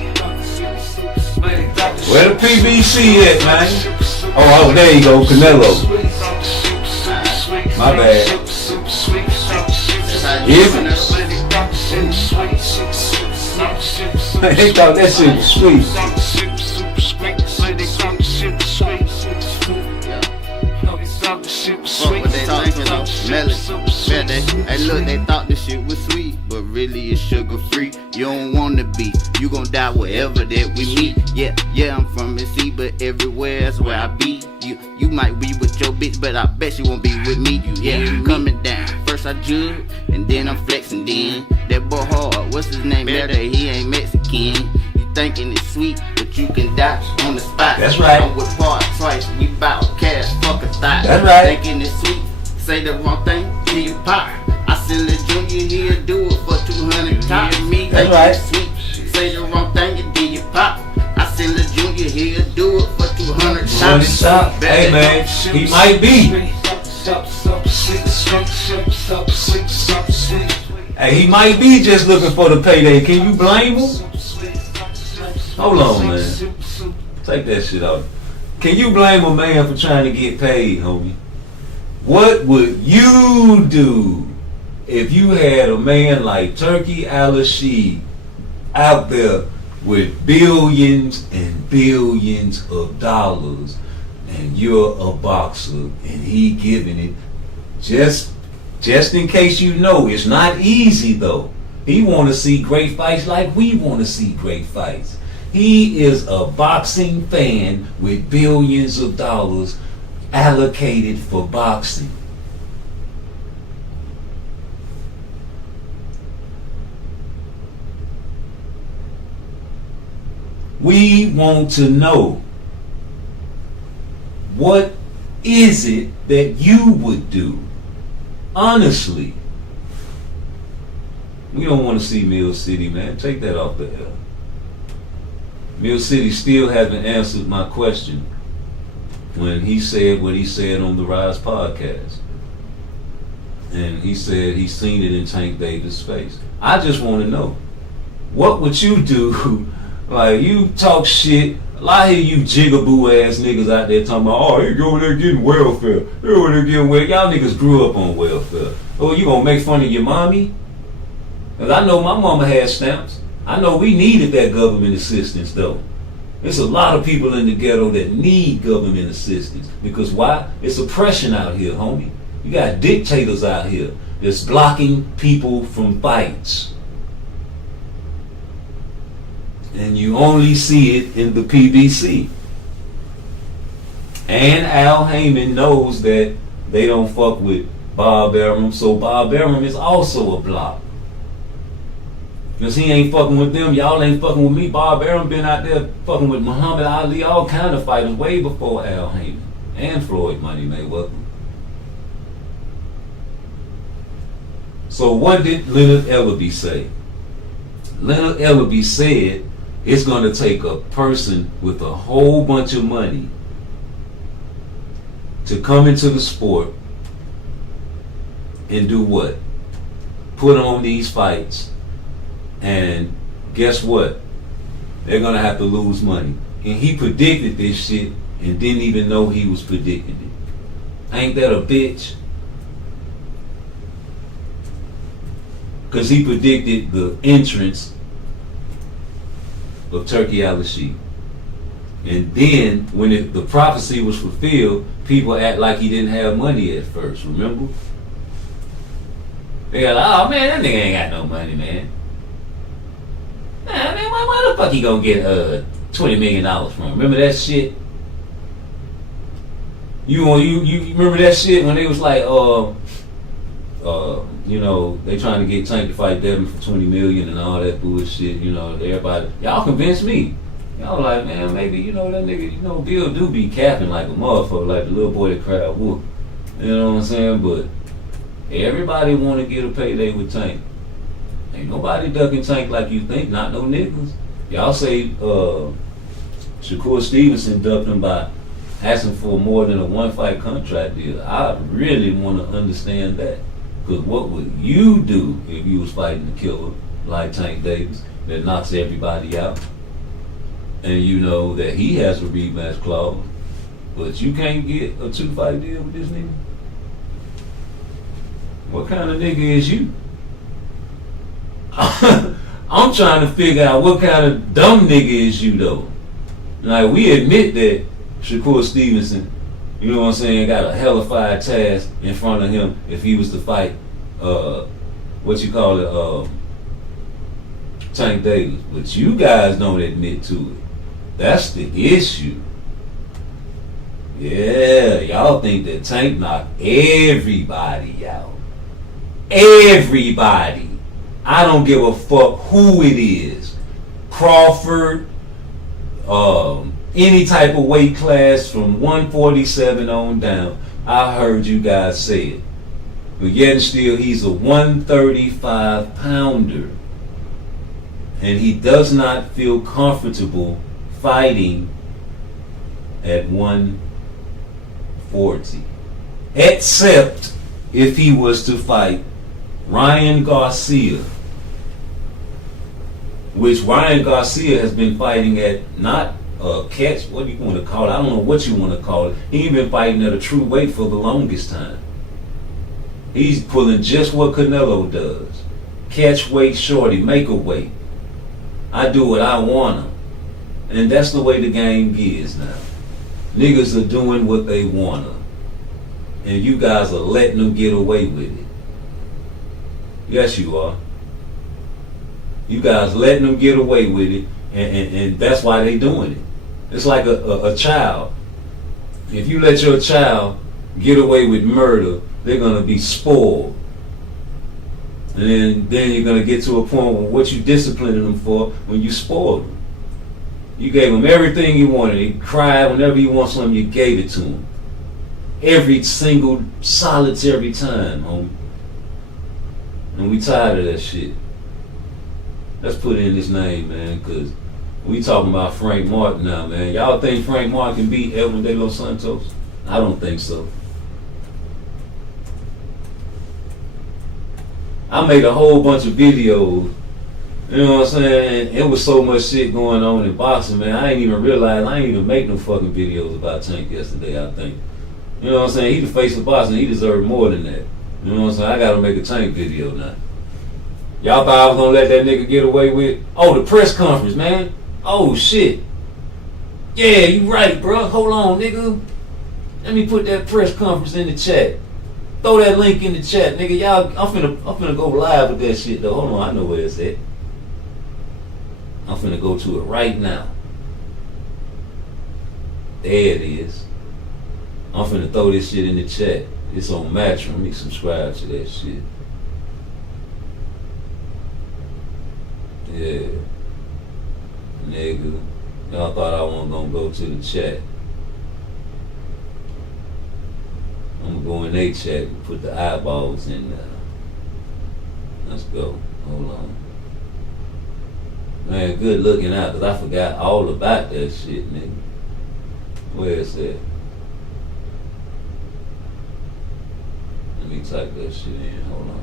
Where the PBC at, man? Oh, there you go, Canelo. My bad. Yeah. They thought that shit was sweet. Fuck what they talking about, melon. Hey look, they thought this shit was sweet, but really it's sugar free. You don't wanna be, you gon' die wherever that we meet. Yeah, I'm from MC, but everywhere's where I be. You might be with your bitch, but I bet you won't be with me. Yeah, I'm coming down. First I jug, and then I'm flexing. Then that boy hard, what's his name? Better, he ain't Mexican. You thinking it's sweet, but you can die on the spot. That's right. I'm with PARTTWICE, we bout cash, fuck a thought. That's right. Thinking it's sweet, say the wrong thing, till you pop. I send the junior here, do it for 200 top. Me, that's right. Sweet, say the wrong thing, and then you pop. I send the junior here, do it for 200 top. Hey man, he might be. Hey, he might be just looking for the payday. Can you blame him? Hold on, man. Take that shit out. Can you blame a man for trying to get paid, homie? What would you do if you had a man like Turkey Al-Rashid out there with billions and billions of dollars, and you're a boxer, and he giving it just in case you know, it's not easy though. He want to see great fights like we want to see great fights. He is a boxing fan with billions of dollars allocated for boxing. We want to know, what is it that you would do? Honestly. We don't want to see Mill City, man. Take that off the air. Mill City still hasn't answered my question when he said what he said on the Rise podcast. And he said he's seen it in Tank Davis' face. I just want to know, what would you do? Like, you talk shit. A lot of you jigaboo ass niggas out there talking about, oh, you over there getting welfare. You over there getting welfare. Y'all niggas grew up on welfare. Oh, you gonna make fun of your mommy? Cause I know my mama had stamps. I know we needed that government assistance though. There's a lot of people in the ghetto that need government assistance. Because why? It's oppression out here, homie. You got dictators out here that's blocking people from fights. And you only see it in the PBC. And Al Heyman knows that they don't fuck with Bob Arum, so Bob Arum is also a block. Because he ain't fucking with them, y'all ain't fucking with me. Bob Arum been out there fucking with Muhammad Ali, all kind of fighters, way before Al Heyman and Floyd Money Mayweather. So what did Leonard Ellerby say? Leonard Ellerby said it's going to take a person with a whole bunch of money to come into the sport and do what? Put on these fights, and guess what? They're going to have to lose money. And he predicted this shit and didn't even know he was predicting it. Ain't that a bitch? Because he predicted the entrance of Turkey Al-Rashid. And then when the prophecy was fulfilled, people act like he didn't have money at first, remember? They got like, oh man, that nigga ain't got no money, man. Nah, man, why the fuck he gonna get $20 million from? Remember that shit? You remember that shit when they was like, you know, they trying to get Tank to fight Devin for $20 million and all that bullshit, you know, everybody, y'all convinced me. Y'all like, man, maybe, you know, that nigga, you know, Bill do be capping like a motherfucker, like the little boy that cried whoop. You know what I'm saying? But everybody want to get a payday with Tank. Ain't nobody ducking Tank like you think, not no niggas. Y'all say Shakur Stevenson ducked him by asking for more than a one-fight contract deal. I really want to understand that. Because what would you do if you was fighting a killer like Tank Davis that knocks everybody out? And you know that he has a rematch clause, but you can't get a 2-fight deal with this nigga? What kind of nigga is you? I'm trying to figure out what kind of dumb nigga is you though. Like, we admit that Shakur Stevenson, you know what I'm saying, got a hellified task in front of him if he was to fight Tank Davis. But you guys don't admit to it. That's the issue. Yeah, y'all think that Tank knocked everybody out. Everybody. I don't give a fuck who it is. Crawford, any type of weight class from 147 on down. I heard you guys say it. But yet and still, he's a 135 pounder. And he does not feel comfortable fighting at 140. Except if he was to fight Ryan Garcia. which Ryan Garcia has been fighting at not catch, what do you want to call it? I don't know what you want to call it. He's been fighting at a true weight for the longest time. He's pulling just what Canelo does. Catch weight, shorty, make a weight. I do what I want to. And that's the way the game is now. Niggas are doing what they want to. And you guys are letting them get away with it. Yes, you are. You guys letting them get away with it. And that's why they doing it. It's like a child. If you let your child get away with murder, they're going to be spoiled. And then you're going to get to a point where what you disciplining them for when you spoiled them. You gave them everything he wanted. He cried whenever he wants something, you gave it to him. Every single solitary time, homie. And we tired of that shit. Let's put in his name, man, because we talking about Frank Martin now, man. Y'all think Frank Martin can beat Elvin De Los Santos? I don't think so. I made a whole bunch of videos, you know what I'm saying? It was so much shit going on in boxing, man. I ain't even realize, I ain't even make no fucking videos about Tank yesterday, I think. You know what I'm saying? He the face of boxing, he deserved more than that. You know what I'm saying? I gotta make a Tank video now. Y'all thought I was gonna let that nigga get away with? Oh, the press conference, man. Oh, shit. Yeah, you right, bro. Hold on, nigga. Let me put that press conference in the chat. Throw that link in the chat, nigga. Y'all, I'm finna go live with that shit, though. Hold on, I know where it's at. I'm finna go to it right now. There it is. I'm finna throw this shit in the chat. It's on Matchroom. Let me subscribe to that shit. Yeah. Nigga. Y'all thought I wasn't gonna go to the chat. I'm gonna go in their chat and put the eyeballs in there. Let's go. Hold on. Man, good looking out, because I forgot all about that shit, nigga. Where is that? Let me type that shit in. Hold on.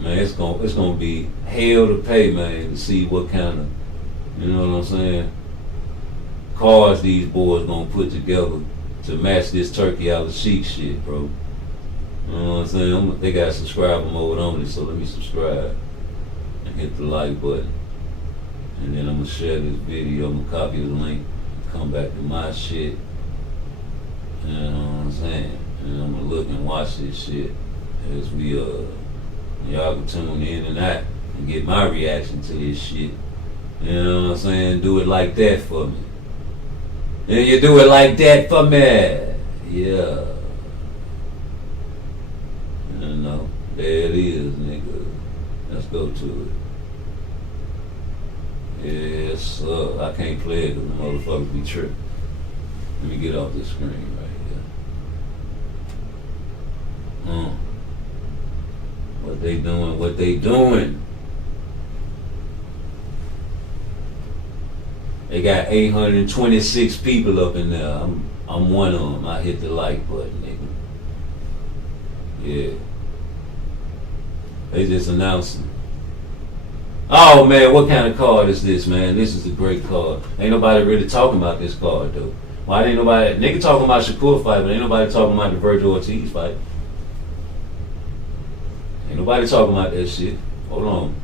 Man, it's gonna be hell to pay, man, to see what kind of, you know what I'm saying, cards these boys gonna put together to match this turkey out of sheep shit, bro. You know what I'm saying? They got subscriber mode only, so let me subscribe and hit the like button. And then I'm gonna share this video, I'm gonna copy the link, come back to my shit. You know what I'm saying? And I'm gonna look and watch this shit as we y'all can tune in and out and get my reaction to this shit. You know what I'm saying? Do it like that for me. And you do it like that for me. Yeah. You know, there it is, nigga. Let's go to it. Yes, sir. I can't play it because the motherfuckers be tripping. Let me get off this screen right here. What they doing? What they doing? They got 826 people up in there. I'm one of them. I hit the like button, nigga. Yeah. They just announcing. Oh man, what kind of card is this, man? This is a great card. Ain't nobody really talking about this card though. Why ain't nobody? Nigga talking about Shakur fight, but ain't nobody talking about the Virgil Ortiz fight. Ain't nobody talking about that shit. Hold on.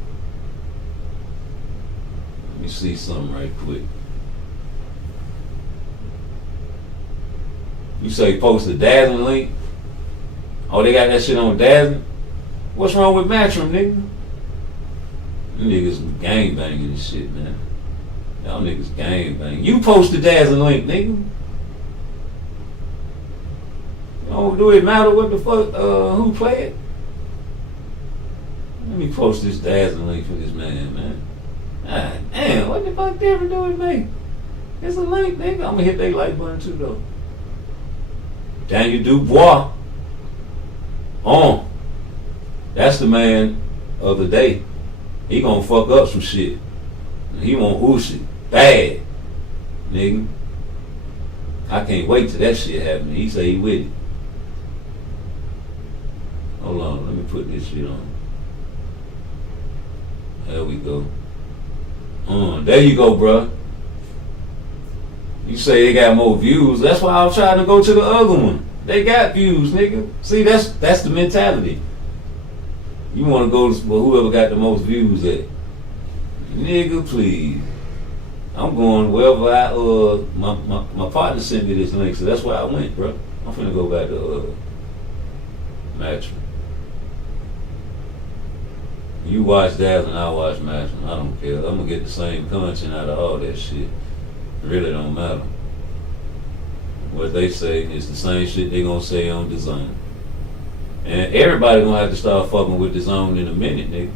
Let me see something right quick. You say post a dazzling link? Oh, they got that shit on dazzling? What's wrong with Matchroom, nigga? Them niggas gang banging and shit, man. Y'all niggas gang banging. You post the dazzling link, nigga. Oh, do it matter what the fuck, who play it? Let me post this dazzling link for this man, man. God damn, what the fuck they ever doing, me? It's a link, nigga. I'm gonna hit that like button too, though. Daniel Dubois. That's the man of the day. He gonna fuck up some shit. He want Usyk bad. nigga. I can't wait till that shit happen. He say he with it. Hold on, let me put this shit on. There we go. There you go, bruh. You say they got more views. That's why I was trying to go to the other one. They got views, nigga. See, that's the mentality. You want to go to whoever got the most views at. Nigga, please. I'm going wherever my partner sent me this link, so that's where I went, bro. I'm finna go back to Matchroom. You watch Dazzle and I watch Matchroom. I don't care. I'm gonna get the same content out of all that shit. It really don't matter. What they say is the same shit they gonna say on DAZN. And everybody gonna have to start fucking with DAZN in a minute, nigga.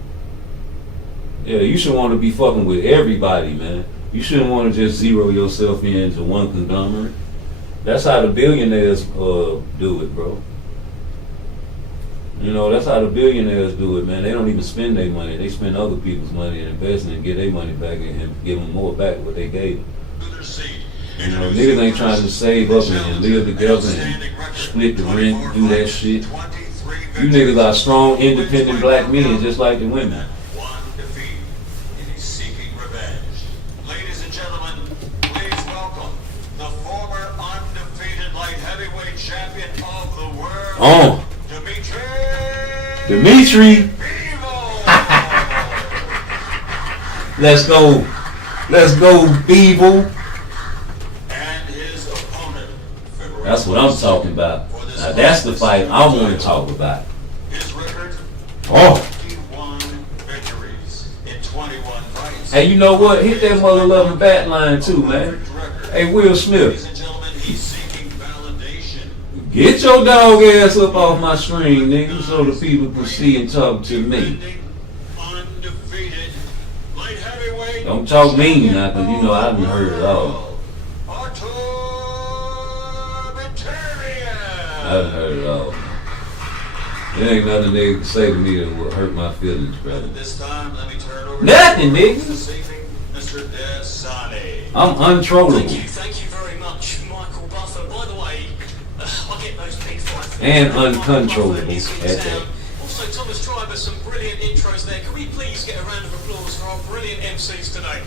Yeah, you should want to be fucking with everybody, man. You shouldn't want to just zero yourself into one conglomerate. That's how the billionaires do it, bro. You know, that's how the billionaires do it, man. They don't even spend their money. They spend other people's money and invest and get their money back and give them more back what they gave them. You know, niggas ain't trying to save up and live together and split the rent, do that shit. You niggas are strong, independent black men just like the women. Oh, Dimitri. Let's go. Let's go, Beeble. That's what I'm talking about. Now that's the fight I want to talk about. Oh. Hey, you know what? Hit that mother loving bat line too, man. Hey, Will Smith. Get your dog ass up off my screen, nigga, so the people can see and talk to me. Don't talk mean now, cause you know I done heard it all. I done heard it all. There ain't nothing nigga can say to me that will hurt my feelings, brother. Nothing, nigga. I'm untrollable. Thank you very much, Michael Buffer. By the way, I get those big fights. And uncontrollable at that. Also, Thomas Tribe, some brilliant intros there. Can we please get a round of applause for our brilliant MCs today?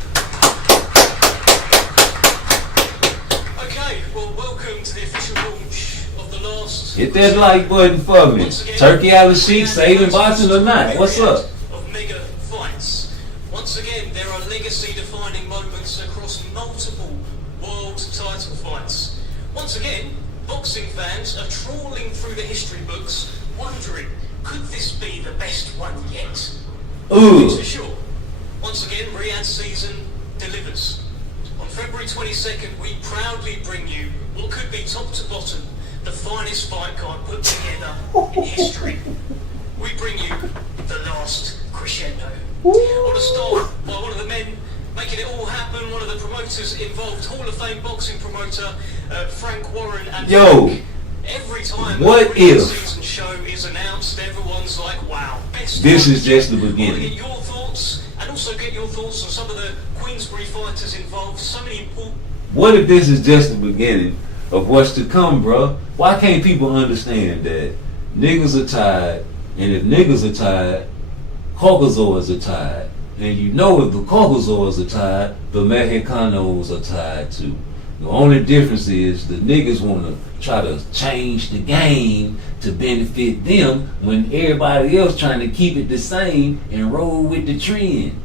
Okay, well, welcome to the official launch of the last... Hit that like button for me. Turkey out of sheet, saving boxing or not. What's up? Of mega fights. Once again, there are legacy-defining moments across multiple world title fights. Once again, boxing fans are trawling through the history books, wondering, could this be the best one yet? Ooh. For sure. Once again, Riyadh season delivers. On February 22nd, we proudly bring you what could be top to bottom the finest fight card put together in history. We bring you the last crescendo. I want to start by one of the men making it all happen, one of the promoters involved, Hall of Fame boxing promoter Frank Warren. And yo, every time what the if season show is announced, everyone's like, wow, best this fight. is just the I want to beginning? get your thoughts and also get your thoughts on some of the Queensbury fighters involved, so many important... What if this is just the beginning of what's to come, bro? Why can't people understand that niggas are tired, and if niggas are tired, Caucasoids are tired. And you know if the Caucasoids are tired, the Mexicanos are tired too. The only difference is the niggas want to try to change the game to benefit them when everybody else trying to keep it the same and roll with the trend.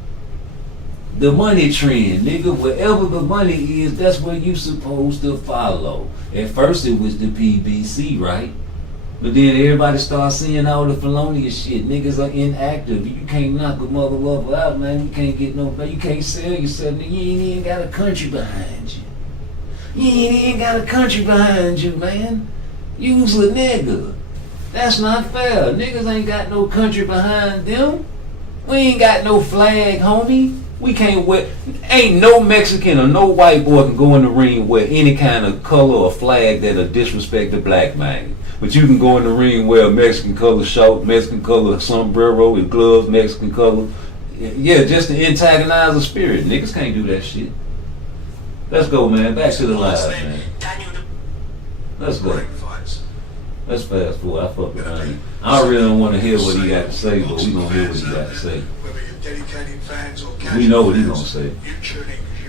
The money trend, nigga, wherever the money is, that's what you supposed to follow. At first it was the PBC, right? But then everybody starts seeing all the felonious shit. Niggas are inactive. You can't knock a motherfucker out, man. You can't get no, you can't sell yourself. You ain't even got a country behind you. You ain't even got a country behind you, man. You's a nigga. That's not fair. Niggas ain't got no country behind them. We ain't got no flag, homie. We can't wear, ain't no Mexican or no white boy can go in the ring wear any kind of color or flag that'll disrespect the black man. But you can go in the ring wear a Mexican color short, Mexican color sombrero with gloves, Mexican color. Yeah, just to antagonize the spirit. Niggas can't do that shit. Let's go, man. Back to the live, man. Let's go. Let's fast forward. I fuck behind him. I really don't want to hear what he got to say, but we gonna hear what he got to say. We know what he gonna say.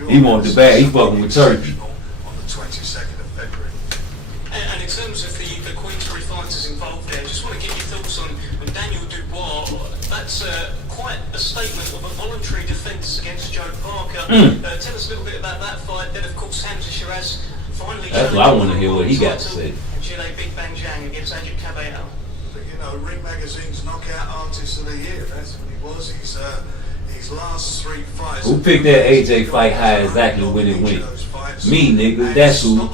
He want the bag. He fucking with Turkey. And in terms of the Queensbury fighters involved there, I just want to get your thoughts on Daniel Dubois. That's quite a statement of a voluntary defence against Joe Parker. Tell us a little bit about that fight. Then, of course, Hamza Shiraz finally. That's what I want to hear what he got to say. Chile Big Bang Jang against Ajit Cabello. But you know, Ring Magazine's Knockout Artist of the Year. That's what he was. His last 3 fights. Who picked that AJ fight high exactly when it went? Me, nigga. That's who.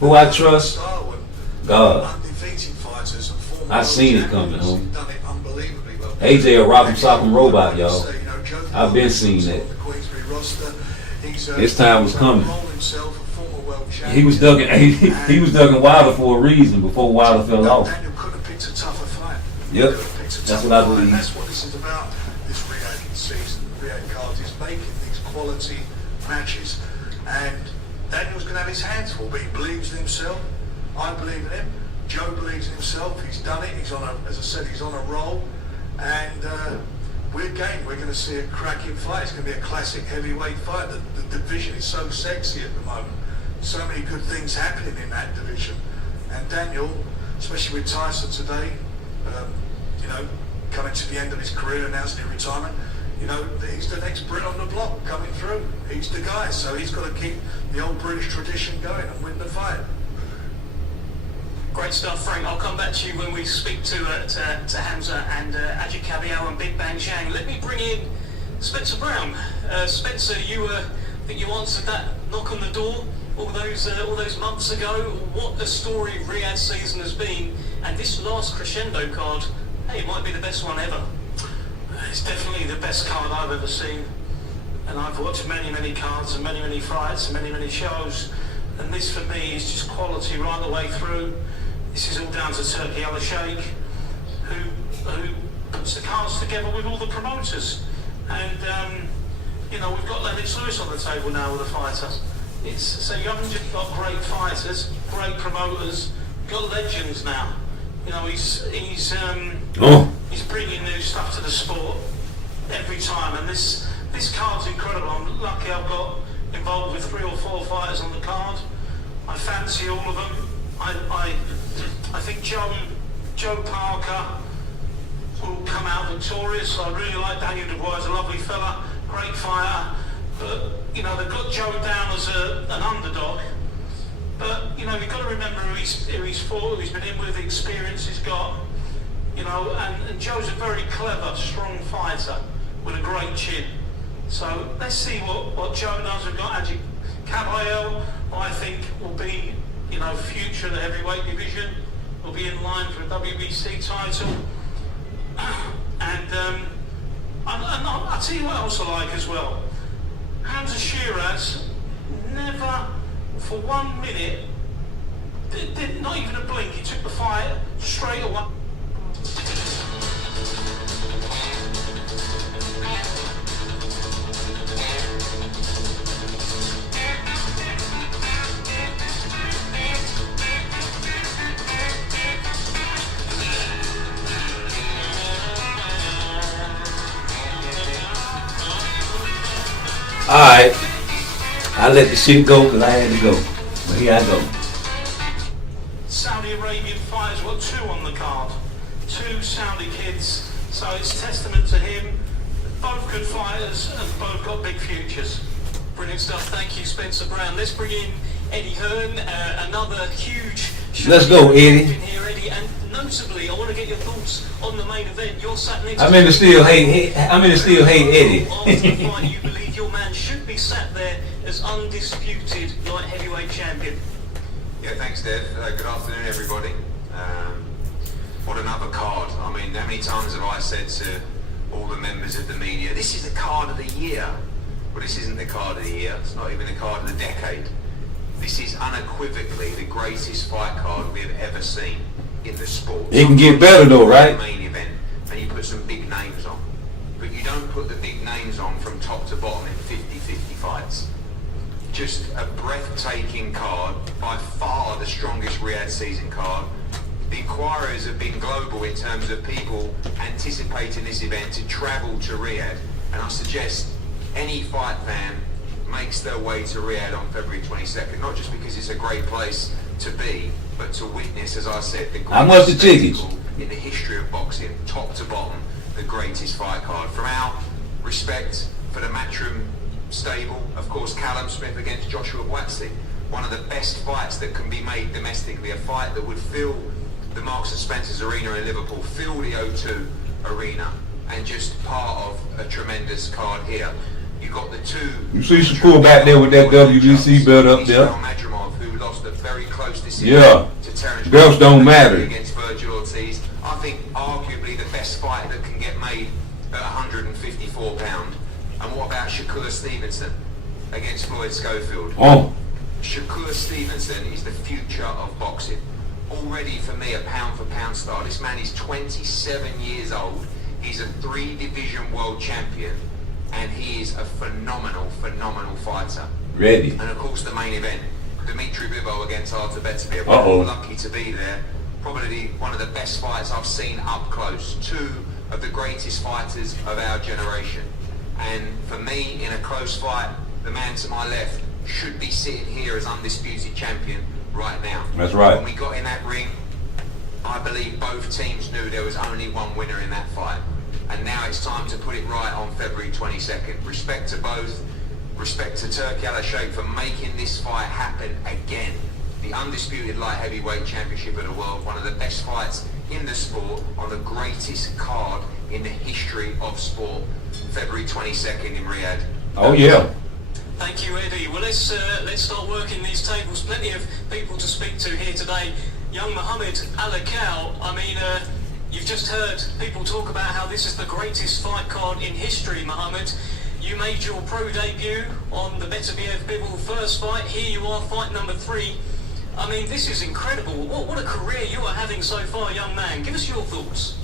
Who I trust? God. I seen it coming, homie. AJ a rock'em sock'em robot, y'all. I've been seeing that. His time was coming. He was ducking. He was ducking Wilder for a reason before Wilder fell off. Yep, that's what I believe. That's what this is about. This Riyadh season, Riyadh card is making these quality matches, and Daniel's going to have his hands full. But he believes in himself. I believe in him. Joe believes in himself. He's done it. He's on a, as I said, he's on a roll, and we're game. We're going to see a cracking fight. It's going to be a classic heavyweight fight. The division is so sexy at the moment. So many good things happening in that division, and Daniel, especially with Tyson today, you know, coming to the end of his career, announcing his retirement, you know, he's the next Brit on the block coming through. He's the guy, so he's got to keep the old British tradition going and win the fight. Great stuff, Frank. I'll come back to you when we speak to Hamza and Ajit Cabello and Big Bang Zhang. Let me bring in Spencer Brown. Spencer, I think you answered that knock on the door all those months ago. What a story Riyadh season has been, and this last crescendo card, hey, it might be the best one ever. It's definitely the best card I've ever seen, and I've watched many cards and many fights and many shows, and this for me is just quality right the way through. This is all down to Turki Al Sheikh, who puts the cards together with all the promoters, and you know, we've got Lennox Lewis on the table now with a fighter. So you haven't just got great fighters, great promoters, you've got legends now. You know, he's bringing new stuff to the sport every time, and this card's incredible. I'm lucky I've got involved with 3 or 4 fighters on the card. I fancy all of them. I think Joe Parker will come out victorious. I really like Daniel Dubois, he's a lovely fella, great fighter. But, you know, they've got Joe down as an underdog. But, you know, you've got to remember who he's fought, who he's been in with, the experience he's got. You know, and Joe's a very clever, strong fighter with a great chin. So let's see what Joe does. We've got Ajit Cabello, I think will be, you know, future of the heavyweight division. Will be in line for a WBC title. And I'll tell you what else I like as well. Hamza Shiraz never, for 1 minute, did not even a blink. He took the fight straight away. Alright, I let the shit go because I had to go. But here I go. Saudi Arabian fighters, got 2 on the card. 2 Saudi kids. So it's testament to him. Both good fighters and both got big futures. Brilliant stuff. Thank you, Spencer Brown. Let's bring in Eddie Hearn, another huge show. Let's go, Eddie. Here, Eddie. And notably, I want to get your thoughts on the main event. You're sat next I'm in the still hate Eddie. After the fight, you believe your man should be sat there as undisputed light heavyweight champion. Yeah, thanks, Dev. Good afternoon, everybody. What another card. I mean, how many times have I said to all the members of the media, this is the card of the year? Well, this isn't the card of the year. It's not even the card of the decade. This is unequivocally the greatest fight card we have ever seen in the sport. It can get better though, right? Main event, and you put some big names on. But you don't put the big names on from top to bottom in 50-50 fights. just a breathtaking card, by far the strongest Riyadh season card. The inquiries have been global in terms of people anticipating this event to travel to Riyadh, and I suggest any fight fan makes their way to Riyadh on February 22nd, not just because it's a great place to be, but to witness, as I said, the How much the greatest tickets? spectacle in the history of boxing, top to bottom, the greatest fight card. From our respect for the Matchroom stable, of course, Callum Smith against Joshua Buatsi, one of the best fights that can be made domestically, a fight that would fill the Marks and Spencer's Arena in Liverpool, fill the O2 Arena, and just part of a tremendous card here. You got the two. You see Shakur back there with that WBC belt up there. Who lost a very close decision Yeah. to Terence Belts don't matter. against Virgil Ortiz. I think arguably the best fight that can get made at 154 pound. And what about Shakur Stevenson against Floyd Schofield? Oh. Shakur Stevenson is the future of boxing. Already for me a pound for pound star. This man is 27 years old. He's a 3-division world champion. And he is a phenomenal fighter. Ready. And of course the main event, Dimitri Bivol against Artur Beterbiev. Uh-oh. We're lucky to be there. Probably one of the best fights I've seen up close. Two of the greatest fighters of our generation. And for me, in a close fight, the man to my left should be sitting here as undisputed champion right now. That's right. When we got in that ring, I believe both teams knew there was only one winner in that fight. And now it's time to put it right on February 22nd. Respect to both. Respect to Turki Al-Sheikh for making this fight happen again. The undisputed light heavyweight championship of the world. One of the best fights in the sport on the greatest card in the history of sport. February 22nd in Riyadh. Oh yeah. Thank you, Eddie. Well, let's start working these tables. Plenty of people to speak to here today. Young Muhammad Alakal, I mean, you've just heard people talk about how this is the greatest fight card in history, Muhammad. You made your pro debut on the Beterbiev-Bivol first fight. Here you are, fight number 3. I mean, this is incredible. What a career you are having so far, young man. Give us your thoughts.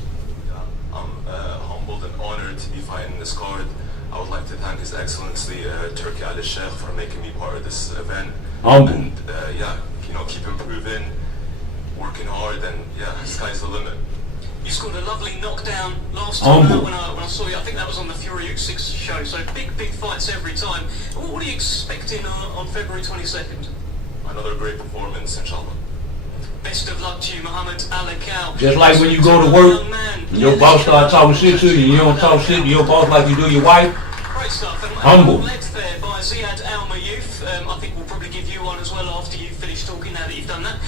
I'm humbled and honored to be fighting this card. I would like to thank His Excellency Turki Al-Sheikh for making me part of this event. Humble. And yeah, you know, keep improving, working hard, and yeah, sky's the limit. You scored a lovely knockdown last time out when I saw you. I think that was on the Fury Usyk show. So big fights every time. What are you expecting on February 22nd? Another great performance, inshallah. Best of luck to you, Muhammad Alakal. Just like when you go to work, and your boss start talking shit to you, and you don't talk shit to your boss like you do your wife. Great stuff. And Humble. led there by Ziad Al Mayouf. I think we'll probably give you one as well after you've finished talking, now that you've done that.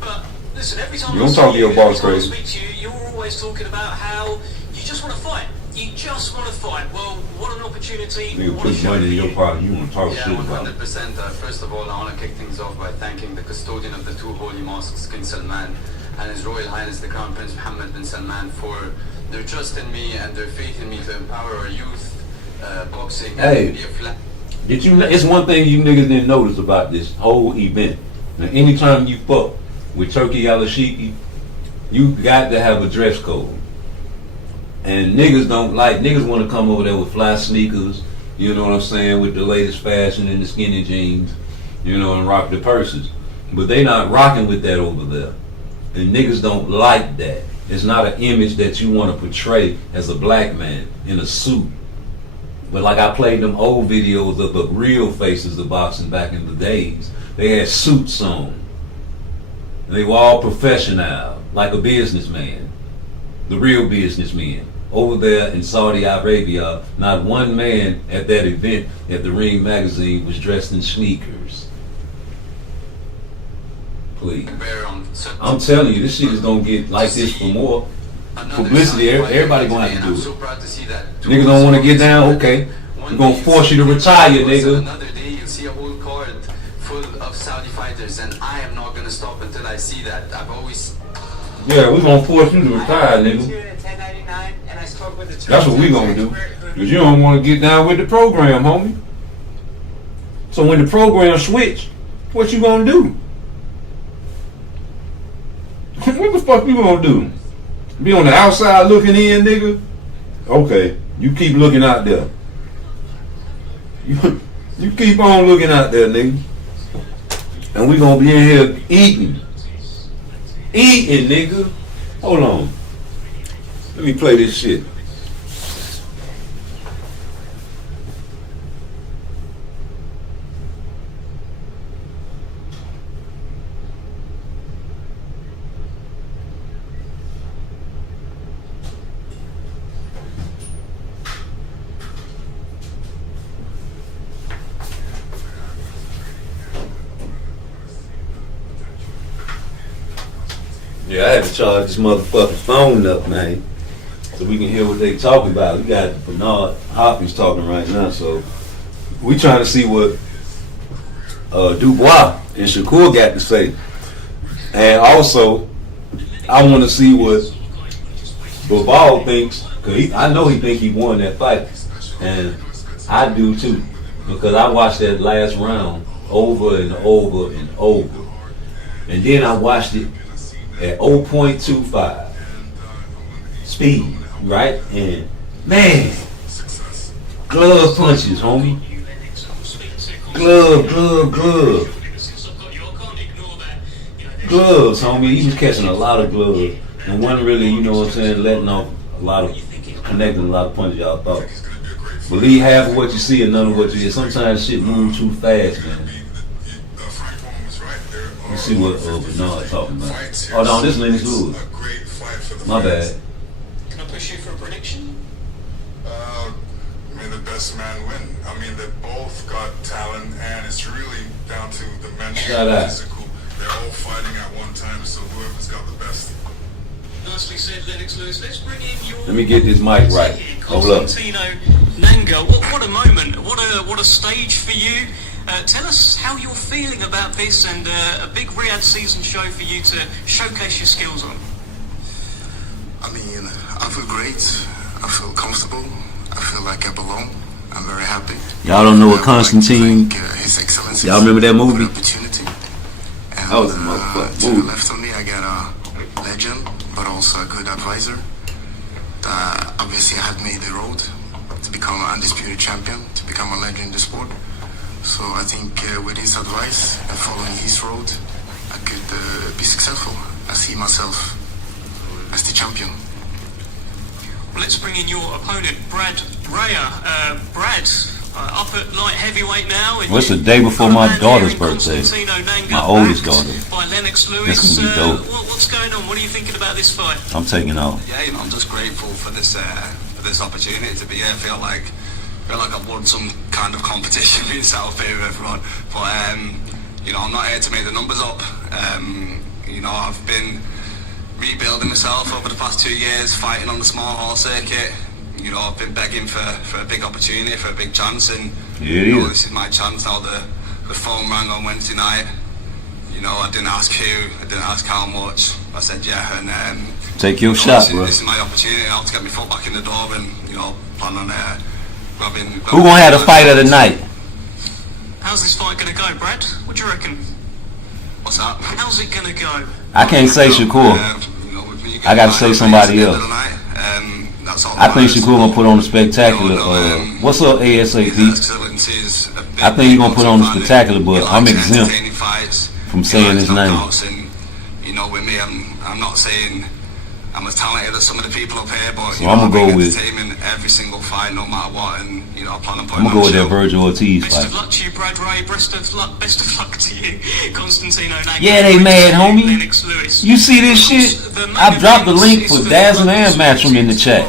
But listen, every time You don't talk to your boss crazy. I speak to you, you're always talking about how you just want to fight. You just want to fight. Well, what an opportunity. You What a put show money in for your you. pocket, you want to talk Yeah, shit about it. 100%. First of all, I want to kick things off by thanking the custodian of the two holy mosques, King Salman, and His Royal Highness the Crown Prince Mohammed bin Salman for their trust in me and their faith in me to empower our youth, boxing, Hey. and be a flag. Did you? It's one thing you niggas didn't notice about this whole event. Now, anytime you fuck with Turki Al-Sheikh, you got to have a dress code. And niggas don't like, niggas want to come over there with fly sneakers, you know what I'm saying, with the latest fashion and the skinny jeans, you know, and rock the purses. But they not rocking with that over there. And niggas don't like that. It's not an image that you want to portray as a black man in a suit. But like I played them old videos of the real faces of boxing back in the days. They had suits on. They were all professional, like a businessman. The real businessmen. Over there in Saudi Arabia, not one man at that event at the Ring magazine was dressed in sneakers. Please. I'm telling you, this shit is gonna get like this for more publicity. Everybody gonna have to do it. Niggas don't want to get down, okay. We're gonna force you to retire, nigga. Another day, you'll see a whole card full of Saudi fighters, and I am not going to stop until I see that. I've always... Yeah, we're gonna force you to retire, nigga. That's what we gonna do. Because you don't want to get down with the program, homie. So when the program switch, what you gonna do? What the fuck you gonna do? Be on the outside looking in, nigga? Okay, you keep looking out there. You keep on looking out there, nigga. And we gonna be in here eating. Eating, nigga. Hold on. Let me play this shit. Yeah, I had to charge this motherfucking phone up, man, so we can hear what they talking about. We got Bernard Hopkins talking right now, so we trying to see what Dubois and Shakur got to say. And also, I want to see what Bobal thinks, because I know he think he won that fight, and I do too, because I watched that last round over and over and over, and then I watched it at 0.25 speed, right? And man, glove punches, homie. Glove. Gloves, homie. He was catching a lot of gloves. And wasn't really, you know what I'm saying, letting off a lot of, connecting a lot of punches y'all thought. Believe half of what you see and none of what you hear. Sometimes shit moves too fast, man. Let's see what Bernard talking about. Oh no, this Lennox Lewis. My bad. Can I push you for a prediction? May the best man win. I mean, they both got talent, and it's really down to the mental and physical. They're all fighting at one time, so whoever's got the best. Nicely said, Lennox Lewis. Let's bring in your... Let me get this mic right. Hold up. Constantino Nanga. What a moment. What a stage for you. Tell us how you're feeling about this and a big Riyadh season show for you to showcase your skills on. I mean, I feel great. I feel comfortable. I feel like I belong. I'm very happy. Y'all don't know what Constantine... His Excellency. Y'all remember that movie? Opportunity. And, That was a motherfucking to movie. the left of me, I got a legend, but also a good advisor. Obviously, I have made the road to become an undisputed champion, to become a legend in the sport. So I think with his advice and following his road, I could be successful. I see myself as the champion. Well, let's bring in your opponent, Brad Raya. Brad, up at light heavyweight now. What's the day before my daughter's birthday? My oldest daughter. By Lennox That's Lewis. gonna be dope. What's going on? What are you thinking about this fight? I'm taking off. Yeah, you know, I'm just grateful for this opportunity to be here. I feel like I've won some kind of competition being sat up here with everyone. But you know, I'm not here to make the numbers up. You know, I've been rebuilding myself over the past 2 years, fighting on the small hall circuit. You know, I've been begging for a big opportunity, for a big chance, and you know, this is my chance now. The phone rang on Wednesday night. You know, I didn't ask who, I didn't ask how much. I said yeah, and take your shot, bro. This is my opportunity now to get my foot back in the door, and you know, plan on grabbing. Who gonna have the fight of the night? How's this fight gonna go, Brad? What do you reckon? What's that? How's it gonna go? I can't say Shakur. I gotta say somebody else. I think Shakur gonna put on a spectacular. What's up, ASAP? I think he's gonna put on a spectacular, but I'm exempt from saying his name. You know, with me, I'm not saying I'm as talented as some of the people up here, but So I'm gonna go with. entertainment every single fight, no matter what, and you know, I plan on I'm putting gonna go on with a that show. Virgil Ortiz Best of fight. luck to you, Brad Ray. Best of luck to you, Constantino Nanga. Yeah, they mad, homie. You see this shit? I dropped the link for Dazzle and Matchroom in the chat.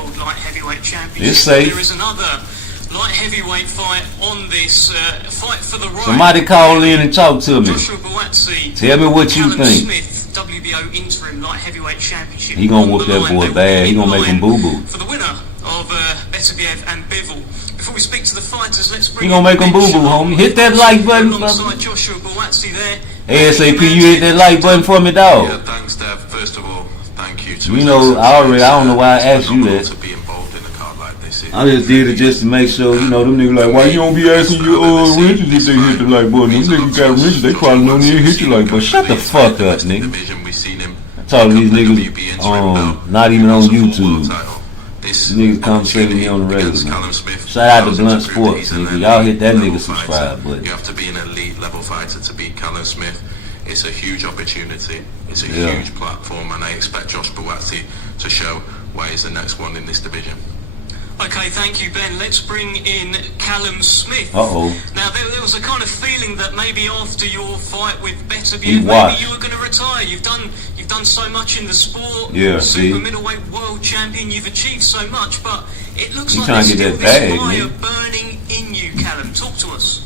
It's safe. There is another light heavyweight fight on this fight for the right. Somebody call in and talk to me. Joshua Buatsi, Tell me what you Callum think. Smith, WBO interim light heavyweight championship. He gonna on whoop the that line. boy They will bad. He be gonna make him boo boo. for the winner of Beterbiev and Bivol. Before we speak to the fighters, let's He bring gonna make him boo boo, homie. Hit that like button, brother. alongside Joshua Buatsi there. ASAP, you hit that like button for me, dog. Yeah, thanks, Dev. First of all, thank you to You know, I don't know why I asked you that. to be involved in the card like this. I just did it just to make sure, you know, them niggas like, why you don't be asking your wrenches if they hit the like button? Them niggas got wrenches, they probably don't even hit you like button. Shut the fuck up, nigga. I'm talking to these niggas, not even on YouTube. this Niggas come say to me on the regular, against man. Callum Smith. Shout out to Blunt 1,000 Sports, and nigga. then Y'all hit that elite nigga level subscribe fighter. button. You have to be an elite level fighter to beat Callum Smith. It's a huge opportunity. It's a Yeah. huge platform, and I expect Josh Buatsi to show why he's the next one in this division. Okay, thank you, Ben. Let's bring in Callum Smith. Uh-oh. Now, there was a kind of feeling that maybe after your fight with Beterbiev, He maybe washed. you were going to retire. You've done so much in the sport. Yeah, Super see? middleweight world champion. You've achieved so much, but it looks You like trying there's to get still that this bag, fire man. burning in you, Callum. Talk to us.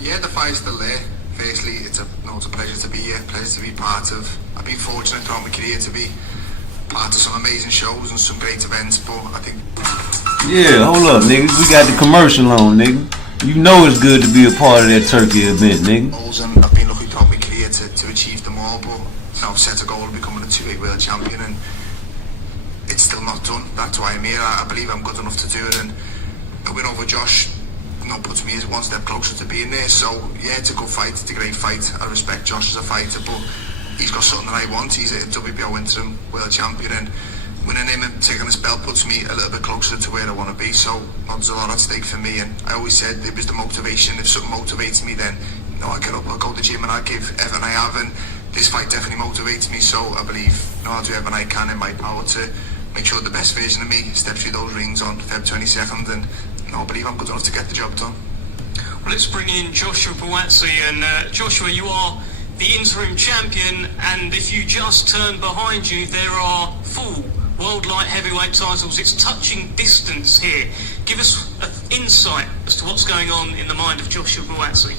Yeah, the fire's still there. Firstly, it's a pleasure to be here, pleasure to be part of. I've been fortunate throughout my career to be part of some amazing shows and some great events, but I think... Yeah, hold up, nigga. We got the commercial on, nigga. You know it's good to be a part of that turkey event, nigga. And I've been lucky throughout my career to achieve them all, but I've set a goal of becoming a two-weight world champion, and it's still not done. That's why I'm here. I believe I'm good enough to do it, and a win over Josh puts me one step closer to being there. So yeah, it's a good fight, it's a great fight. I respect Josh as a fighter, but he's got something that I want. He's a WBO interim world champion, and winning him and taking his belt puts me a little bit closer to where I want to be. So there's a lot at stake for me, and I always said it was the motivation. If something motivates me, then I get up, I'll go to the gym, and I'll give everything I have, and this fight definitely motivates me. So I believe I'll do everything I can in my power to make sure the best version of me steps through those rings on Feb 22nd, and I believe I'm good enough to get the job done. Well, let's bring in Joshua Buatsi, and Joshua, you are the interim champion, and if you just turn behind you, there are 4 world light heavyweight titles. It's touching distance here. Give us an insight as to what's going on in the mind of Joshua Buatsi.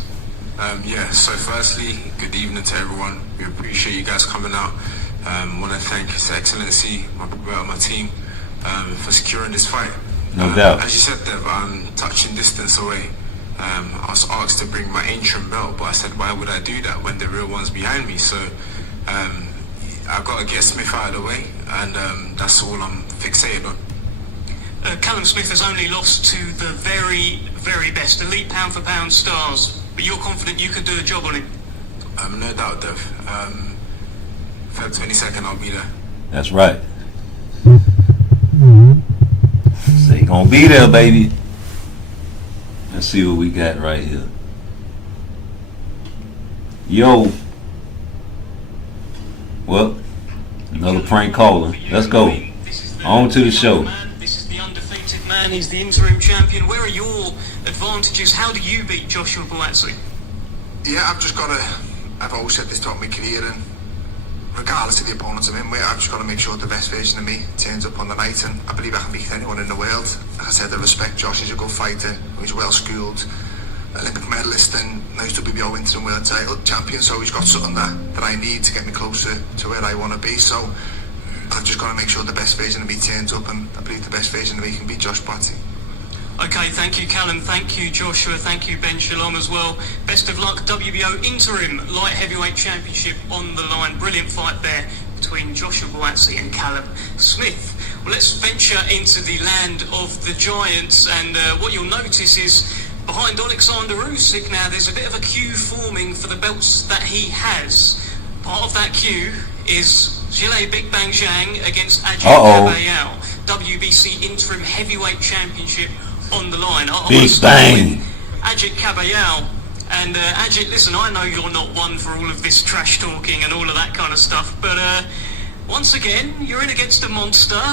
Yeah, so firstly, good evening to everyone. We appreciate you guys coming out. Want to thank His Excellency, my team, for securing this fight. No doubt. As you said, Dev, I'm touching distance away. I was asked to bring my interim belt, but I said, why would I do that when the real one's behind me? So I've got to get Smith out of the way, and that's all I'm fixated on. Callum Smith has only lost to the very, very best elite pound-for-pound stars, but you're confident you can do a job on him? No doubt, Dev. Feb 22nd, I'll be there. That's right. So you gonna be there, baby. Let's see what we got right here. Yo. Well, another prank caller. Let's go. On to the show. This is the undefeated man. He's the interim champion. Where are your advantages? How do you beat Joshua Buatsi? Yeah, I've always said this throughout my career, and regardless of the opponents I'm in with, I've just got to make sure the best version of me turns up on the night, and I believe I can beat anyone in the world. Like I said, I respect Josh. He's a good fighter, he's well schooled, Olympic medalist, and now he's WBO interim world title champion, so he's got something that I need to get me closer to where I want to be. So I've just got to make sure the best version of me turns up, and I believe the best version of me can beat Josh Buatsi. Okay, thank you, Callum. Thank you, Joshua. Thank you, Ben Shalom as well. Best of luck. WBO interim light heavyweight championship on the line. Brilliant fight there between Joshua Buatsi and Callum Smith. Well, let's venture into the land of the giants, and what you'll notice is behind Alexander Usyk now there's a bit of a queue forming for the belts that he has. Part of that queue is Zhilei Big Bang Zhang against Ajit Kabayel, WBC interim heavyweight championship on the line. Big Bang. Ajit Kabayel. And Ajit, listen, I know you're not one for all of this trash talking and all of that kind of stuff, but once again, you're in against a monster.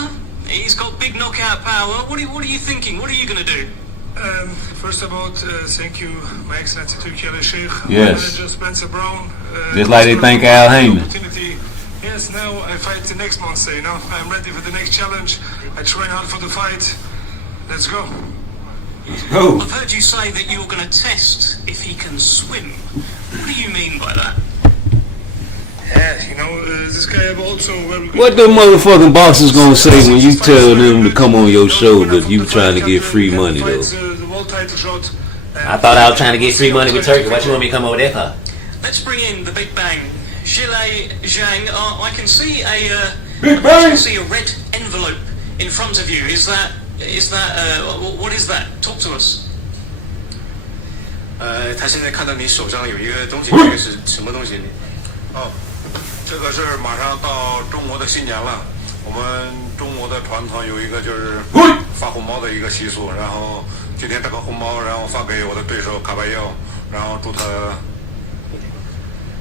He's got big knockout power. What are you thinking? What are you going to do? First of all, thank you, My Excellency Turki Ali Sheikh, yes. Manager Spencer Brown. Just like they thank Al Heyman. Yes, now I fight the next monster, I'm ready for the next challenge. I train hard for the fight. Let's go. Go. I've heard you say that you're going to test if he can swim. What do you mean by that? Yeah, this guy have also... What the motherfucking bosses gonna say when you tell them to come on your show, but you trying to get free money though? The world title shot. I thought I was trying to get free money with Turkey. What you want me to come over there for? Let's bring in the Big Bang. Zhilei Zhang, I can see a red envelope in front of you. Is that what is that? Talk to us. 他现在看到你手上有一个东西，这个是什么东西？哦，这个是马上到中国的新年了，我们中国的传统有一个就是发红包的一个习俗，然后今天这个红包，然后发给我的对手卡巴耀，然后祝他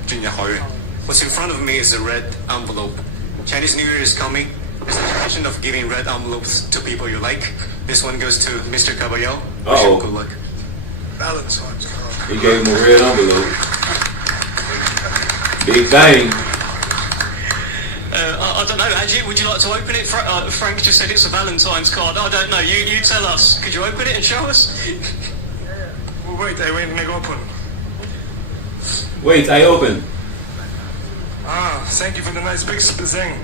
今年好运。What's in front of me is a red envelope. Chinese New Year is coming. There's a tradition of giving red envelopes to people you like. This one goes to Mr. Caballero. Uh-oh. Good luck. Valentine's card. He gave him a red envelope. Big thing. I don't know, Ajit, would you like to open it? Frank just said it's a Valentine's card. I don't know, you tell us. Could you open it and show us? Wait, I wait, make open. Wait, I open. Ah, thank you for the nice picture, Zeng.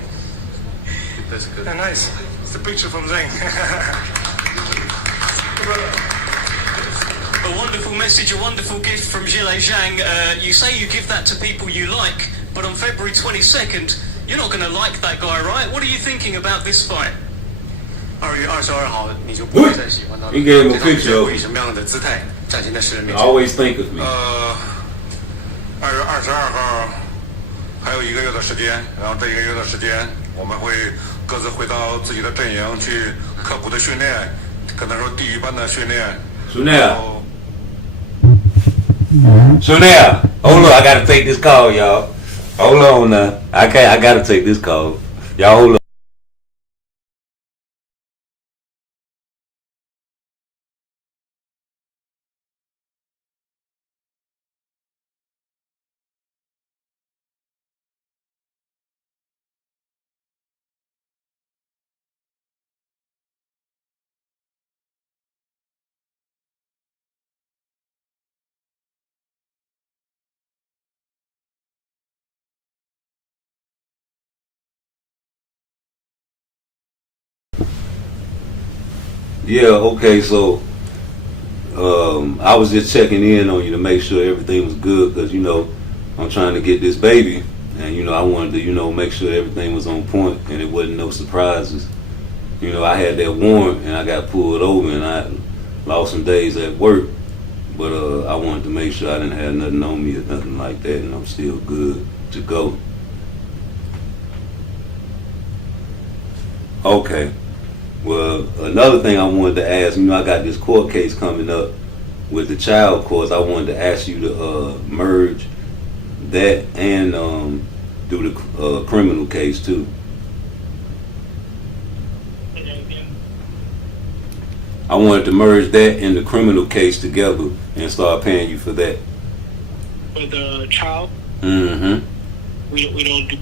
That's good. Yeah, nice. It's the picture from Zeng. A wonderful message, a wonderful gift from Gilles Zhang. You say you give that to people you like, but on February 22nd, you're not going to like that guy, right? What are you thinking about this fight? He gave him a picture of him. Always think of me. 2月22号还有1个月的时间，然后这1个月的时间，我们会各自回到自己的阵营去刻苦的训练，可能说地狱般的训练。Sunil, hold on, I gotta take this call, y'all. Hold on now. I gotta take this call. Y'all hold on. Yeah, okay, so I was just checking in on you to make sure everything was good because, you know, I'm trying to get this baby and, you know, I wanted to, you know, make sure everything was on point and it wasn't no surprises. You know, I had that warrant and I got pulled over and I lost some days at work, but I wanted to make sure I didn't have nothing on me or nothing like that and I'm still good to go. Okay. Well, another thing I wanted to ask, you know, I got this court case coming up with the child courts. I wanted to ask you to merge that and do the criminal case too. I wanted to merge that and the criminal case together and start paying you for that. For the child? Mm-hmm. We don't do.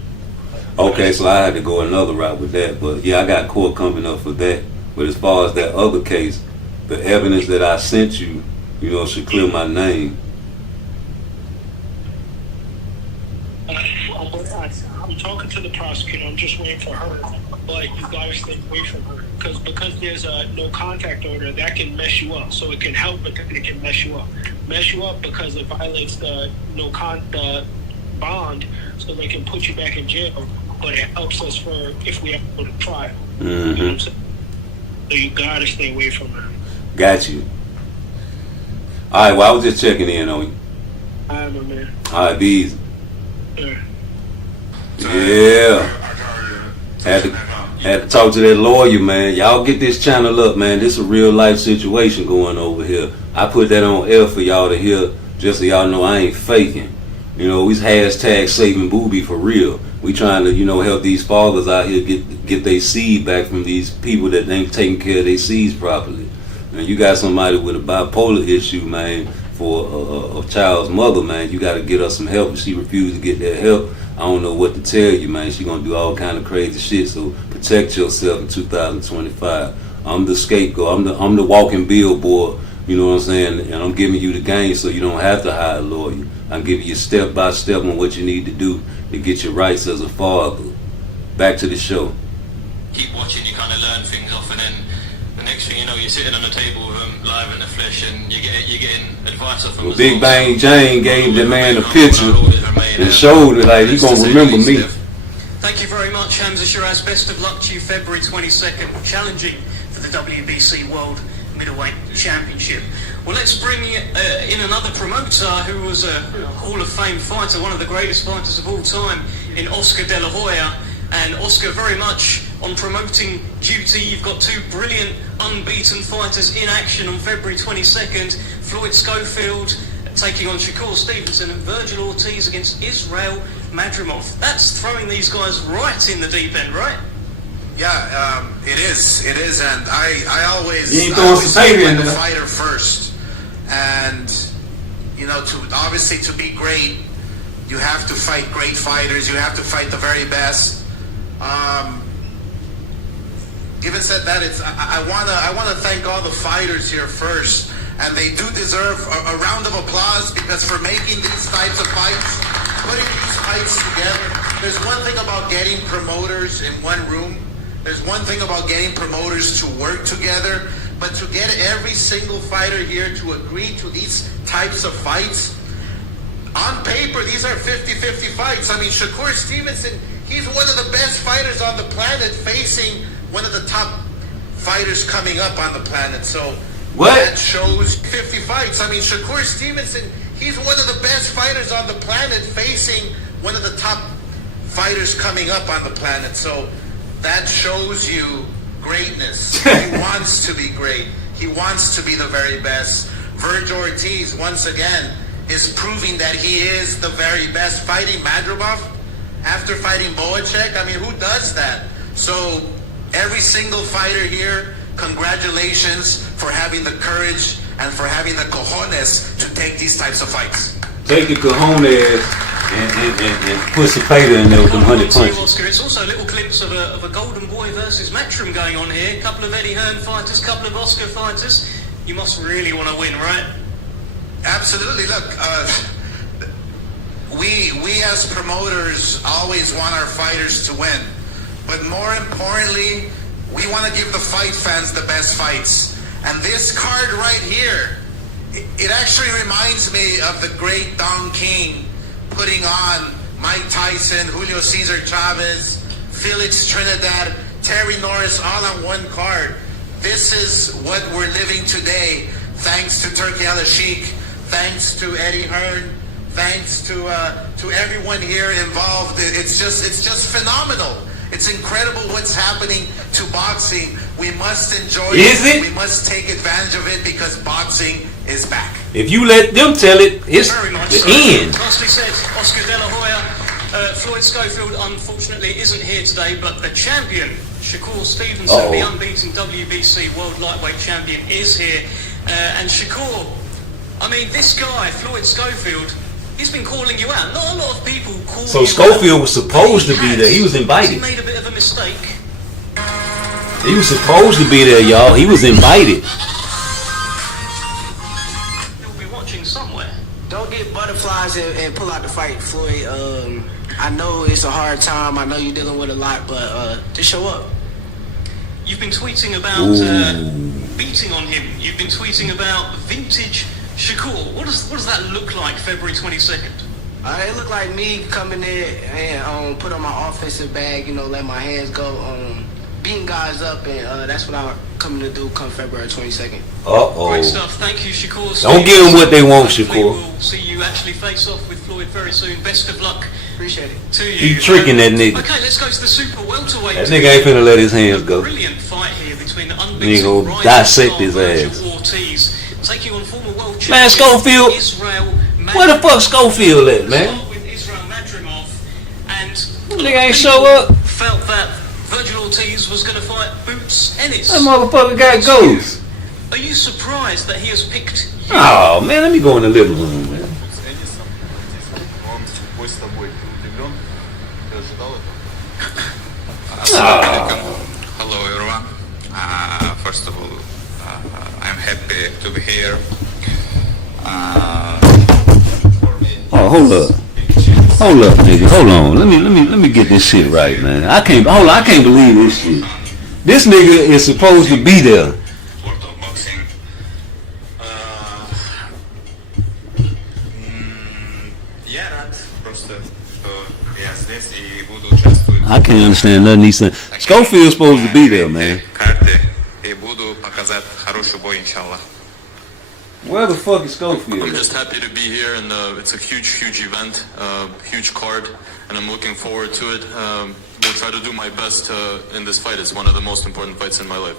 Okay, so I had to go another route with that, but yeah, I got court coming up for that. But as far as that other case, the evidence that I sent you, you know, should clear my name. I'm talking to the prosecutor. I'm just waiting for her. But you gotta stay away from her because there's a no contact order that can mess you up. So it can help, but then it can mess you up. Mess you up because it violates the the bond, so they can put you back in jail. But it helps us for if we have to go to trial. Mm-hmm. You know what I'm saying? So you gotta stay away from her. Got you. All right. Well, I was just checking in on you. All right, my man. All right, be easy. Sure. Yeah. Had to talk to that lawyer, man. Y'all get this channel up, man. This is a real life situation going over here. I put that on air for y'all to hear, just so y'all know I ain't faking. You know, we hashtag saving booby for real. We trying to, you know, help these fathers out here get their seed back from these people that ain't taking care of their seeds properly. And you got somebody with a bipolar issue, man, for a child's mother, man. You got to get her some help. If she refused to get that help, I don't know what to tell you, man. She gonna do all kind of crazy shit. So protect yourself in 2025. I'm the scapegoat. I'm the walking billboard. You know what I'm saying? And I'm giving you the game so you don't have to hire a lawyer. I'm giving you step by step on what you need to do to get your rights as a father. Back to the show. Keep watching, you kind of learn things off, and then the next thing you know, you're sitting on the table with them live in the flesh, and you're getting advice off them. Well, Big Bang Jane gave the man a picture and showed it like he gonna remember me. Thank you very much, Hamza Shiraz. Best of luck to you, February 22nd, challenging for the WBC World Middleweight Championship. Well, let's bring in another promoter who was a Hall of Fame fighter, one of the greatest fighters of all time, in Oscar De La Hoya. And Oscar, very much on promoting duty. You've got two brilliant unbeaten fighters in action on February 22nd. Floyd Schofield taking on Shakur Stevenson, and Virgil Ortiz against Israel Madrimov. That's throwing these guys right in the deep end, right? Yeah, it is, and I always You ain't throwing some say in the there. fighter first, and you know, to be great, you have to fight great fighters. You have to fight the very best. Given said that, I wanna thank all the fighters here first, and they do deserve a round of applause because for making these types of fights, putting these fights together. There's one thing about getting promoters in one room. There's one thing about getting promoters to work together, but to get every single fighter here to agree to these types of fights, on paper, these are 50-50 fights. I mean, Shakur Stevenson, he's one of the best fighters on the planet facing one of the top fighters coming up on the planet. So that shows 50 fights. I mean, Shakur Stevenson, he's one of the best fighters on the planet facing one of the top fighters coming up on the planet. So that shows you greatness. He wants to be great. He wants to be the very best. Virgil Ortiz, once again, is proving that he is the very best. Fighting Madrimov after fighting Boacek, I mean, who does that? So every single fighter here, congratulations for having the courage and for having the cojones to take these types of fights. Take the cojones and put some paper in there with them 100 punches. Oscar, it's also little clips of a Golden Boy versus Matchroom going on here. A couple of Eddie Hearn fighters, a couple of Oscar fighters. You must really want to win, right? Absolutely. Look, we as promoters always want our fighters to win. But more importantly, we want to give the fight fans the best fights. And this card right here, it actually reminds me of the great Don King putting on Mike Tyson, Julio Cesar Chavez, Felix Trinidad, Terry Norris all on one card. This is what we're living today, thanks to Turki Al-Sheikh, thanks to Eddie Hearn, thanks to everyone here involved. It's just phenomenal. It's incredible what's happening to boxing. We must enjoy it. We must take advantage of it because boxing is back. If you let them tell it, it's Very much the so. end. Nicely said, Oscar De La Hoya. Floyd Schofield unfortunately isn't here today, but the champion, Shakur Stevenson, the unbeaten WBC World Lightweight Champion, is here. And Shakur, I mean, this guy, Floyd Schofield, he's been calling you out. Not a lot of people call you out. So Schofield was supposed to be there. He was invited. He made a bit of a mistake. He was supposed to be there, y'all. He was invited. He'll be watching somewhere. Don't get butterflies and pull out the fight, Floyd. I know it's a hard time. I know you're dealing with a lot, but just show up. You've been tweeting about beating on him. You've been tweeting about vintage Shakur. What does that look like February 22nd? It looked like me coming in and put on my offensive bag, let my hands go, beating guys up, and that's what I'm coming to do come February 22nd. Great stuff. Thank you, Shakur. Don't give them what they want, Shakur. We'll see you actually face off with Floyd very soon. Best of luck. Appreciate it. To you. He tricking that nigga. Okay, let's go to the super welterweight. That nigga ain't finna let his hands go. Brilliant fight here between the Nigga unbeaten gonna dissect his ass. Ortiz taking on former world champion Man, Schofield. Israel Where the fuck Schofield at, man? with Israel Madrimov, and Nigga ain't show up. felt that Virgil Ortiz was going to fight Boots Ennis. That motherfucker got ghosts. Are you surprised that he has picked you? Oh man, let me go in the living room, man. Hello everyone. First of all, I'm happy to be here. Oh, hold up, nigga. Hold on. Let me get this shit right, man. I can't believe this shit. This nigga is supposed to be there. I can't understand nothing he's saying. Schofield's supposed to be there, man. Where the fuck is Schofield? I'm just happy to be here, and it's a huge event, huge card, and I'm looking forward to it. will try to do my best in this fight. It's one of the most important fights in my life.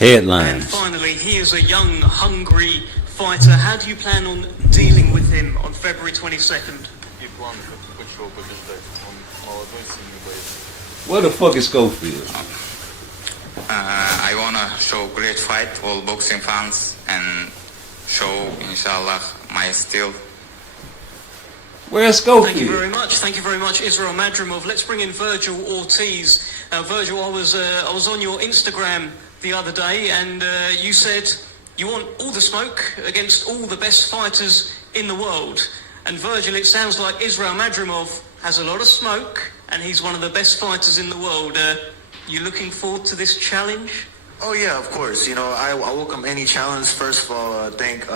And Headlines. finally, he is a young, hungry fighter. How do you plan on dealing with him on February 22nd? Where the fuck is Schofield? I wanna show great fight all boxing fans and show inshallah my skill. Where's Schofield? Thank you very much. Thank you very much, Israel Madrimov. Let's bring in Virgil Ortiz. Virgil, I was on your Instagram the other day, and you said you want all the smoke against all the best fighters in the world. And Virgil, it sounds like Israel Madrimov has a lot of smoke, and he's one of the best fighters in the world. You looking forward to this challenge? Oh yeah, of course. You know, I welcome any challenge. First of all, thank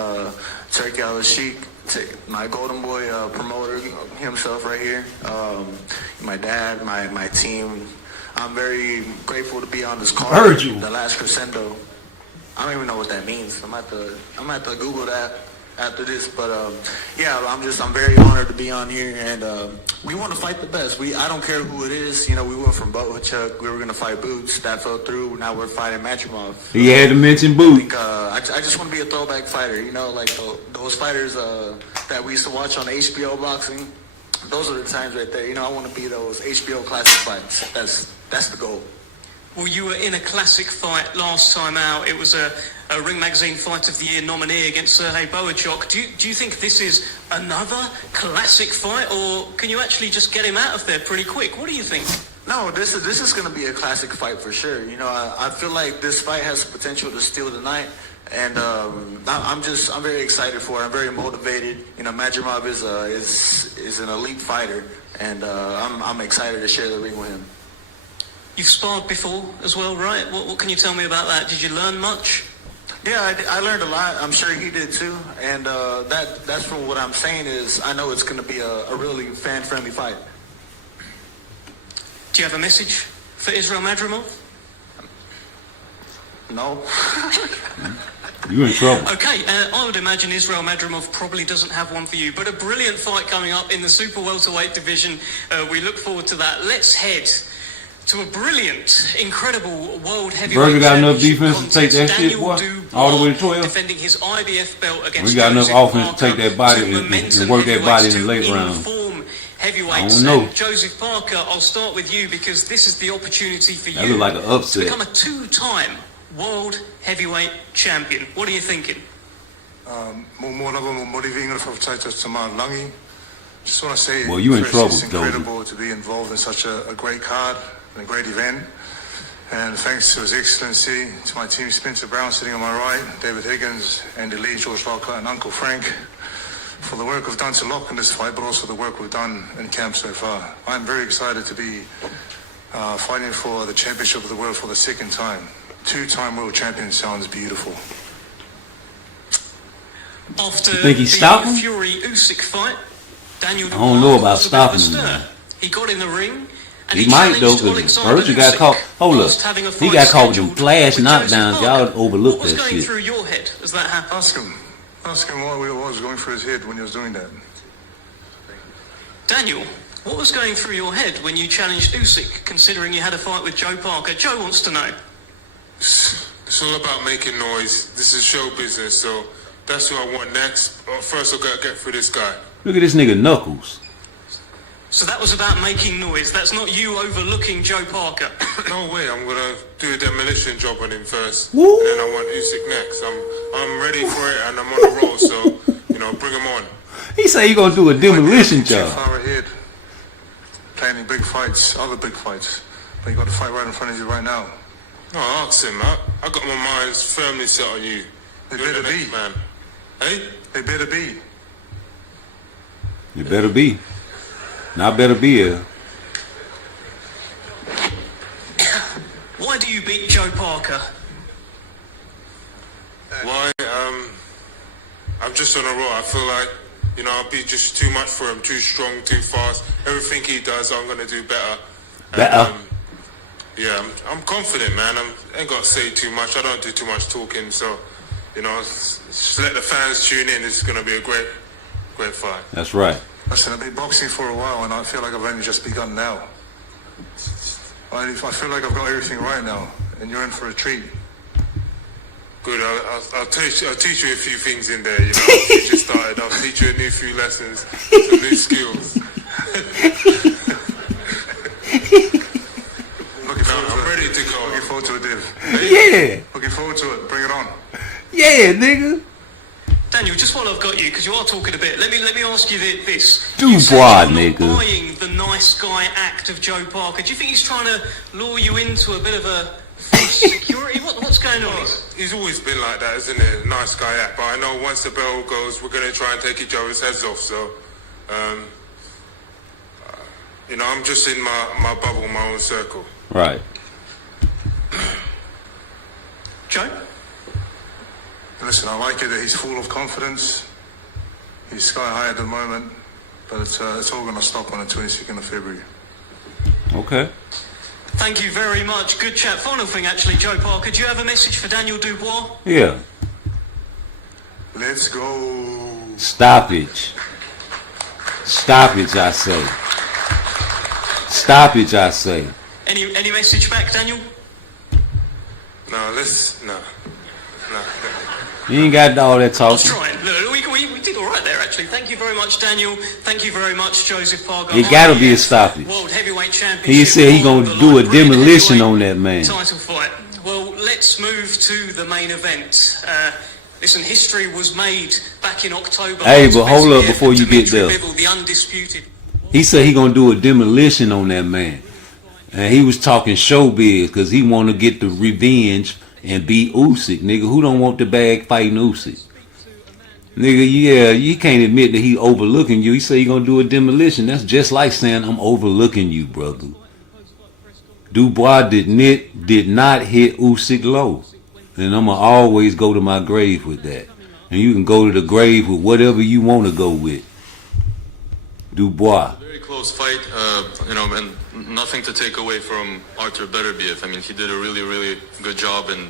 Turkey Al-Sheikh, my golden boy promoter himself right here. My dad, my team. I'm very grateful to be on this card. Virgil. The last crescendo. I don't even know what that means. I'm gonna have to Google that after this. But yeah, I'm very honored to be on here, and we want to fight the best. I don't care who it is. You know, we went from Chuck. We were gonna fight Boots. That fell through. Now we're fighting Madrimov. He had to mention Boots. I just want to be a throwback fighter. You know, like those fighters that we used to watch on HBO boxing. Those are the times right there. You know, I want to be those HBO classic fights. That's the goal. Well, you were in a classic fight last time out. It was a Ring Magazine Fight of the Year nominee against Sergey Boachuk. Do you think this is another classic fight, or can you actually just get him out of there pretty quick? What do you think? No, this is going to be a classic fight for sure. You know, I feel like this fight has the potential to steal the night, and I'm very excited for it. I'm very motivated. You know, Madrimov is an elite fighter, and I'm excited to share the ring with him. You've sparred before as well, right? What can you tell me about that? Did you learn much? Yeah, I learned a lot. I'm sure he did too. And that's from what I'm saying is I know it's going to be a really fan-friendly fight. Do you have a message for Israel Madrimov? No. You in trouble. Okay, I would imagine Israel Madrimov probably doesn't have one for you, but a brilliant fight coming up in the super welterweight division. We look forward to that. Let's head to a brilliant, incredible world heavyweight Virgil got enough championship defense to take that contest. shit, boy? Daniel All the way to 12? defending his IBF belt against We got enough Joseph offense to take Parker, that body two and momentum work that body in the heavyweights, late two round. in-form I heavyweights. don't know. And Joseph Parker, I'll start with you because this is the opportunity for That you look like an upset. to become a two-time world heavyweight champion. What are you thinking? Just want to say, Well, you in Chris, trouble, it's incredible to be involved in such a great card and a great event. And thanks to His Excellency, to my team, Spencer Brown sitting on my right, David Higgins, Andy Lee, George Lockhart, and Uncle Frank, for the work we've done to lock in this fight, but also the work we've done in camp so far. I'm very excited to be fighting for the championship of the world for the second time. Two-time world champion sounds beautiful. After You think he's stopping? the Fury Usyk fight, Daniel I don't know about was a bit of a stopping him, stir. man. He got in the ring. And He might though, challenged because Alexander Virgil got Usyk caught. Hold up. whilst having a He fight got caught with them scheduled flash with Joseph knockdowns. Parker. Y'all overlooked What was that going shit. through your head as that happened? Ask him what was going through his head when he was doing that. Daniel, what was going through your head when you challenged Usyk, considering you had a fight with Joe Parker? Joe wants to know. It's all about making noise. This is show business, so that's who I want next. But first, I've got to get through this guy. Look at this nigga Knuckles. So that was about making noise. That's not you overlooking Joe Parker. No way. I'm gonna do a demolition job on him first, Woo! and then I want Usyk next. I'm ready for it, and I'm on a roll. So bring him on. He say he gonna do a demolition job. Far ahead, planning big fights, other big fights. But you got the fight right in front of you right now. No, ask him. I got my mind firmly set on you. They You're better the next be. man. Hey? They better be. You better be. And I better be here. Why do you beat Joe Parker? Why? I'm just on a roll. I feel like, I'll be just too much for him, too strong, too fast. Everything he does, I'm going to do better. Better? Yeah, I'm confident, man. I ain't got to say too much. I don't do too much talking, so, just let the fans tune in. It's going to be a great fight. That's right. Listen, I've been boxing for a while, and I feel like I've only just begun now. I feel like I've got everything right now, and you're in for a treat. Good. I'll teach you a few things in there. You know, I'll teach you started. I'll teach you a new few lessons, some new skills. I'm ready to go. Looking forward to it, Div. Yeah. Looking forward to it. Bring it on. Yeah, nigga. Daniel, just while I've got you, because you are talking a bit, let me ask you this. Dubois, nigga. Buying the nice guy act of Joe Parker. Do you think he's trying to lure you into a bit of a false security? What's going on? He's always been like that, isn't it? Nice guy act. But I know once the bell goes, we're going to try and take each other's heads off. So, you know, I'm just in my bubble, my own circle. Right. Joe? Listen, I like it that he's full of confidence. He's sky high at the moment, but it's all going to stop on the 22nd of February. Okay. Thank you very much. Good chat. Final thing, actually, Joe Parker, do you have a message for Daniel Dubois? Yeah. Let's go. Stoppage. Stoppage, I say. Stoppage, I say. Any message back, Daniel? No. You ain't got all that I was talking. trying. Look, we did all right there, actually. Thank you very much, Daniel. Thank you very much, Joseph Parker. It gotta be a stoppage. World Heavyweight Championship. He said he gonna do a demolition on that man. Title fight. Well, let's move to the main event. Listen, history was made back in October. Hey, but hold up before you get there. The undisputed. He said he gonna do a demolition on that man. And he was talking showbiz because he want to get the revenge and beat Usyk. Nigga, who don't want the bag fighting Usyk? Nigga, yeah, you can't admit that he overlooking you. He said he gonna do a demolition. That's just like saying I'm overlooking you, brother. Dubois did not hit Usyk low. And I'm gonna always go to my grave with that. And you can go to the grave with whatever you want to go with. Dubois. Very close fight, you know, and nothing to take away from Artur Beterbiev. I mean, he did a really, really good job, and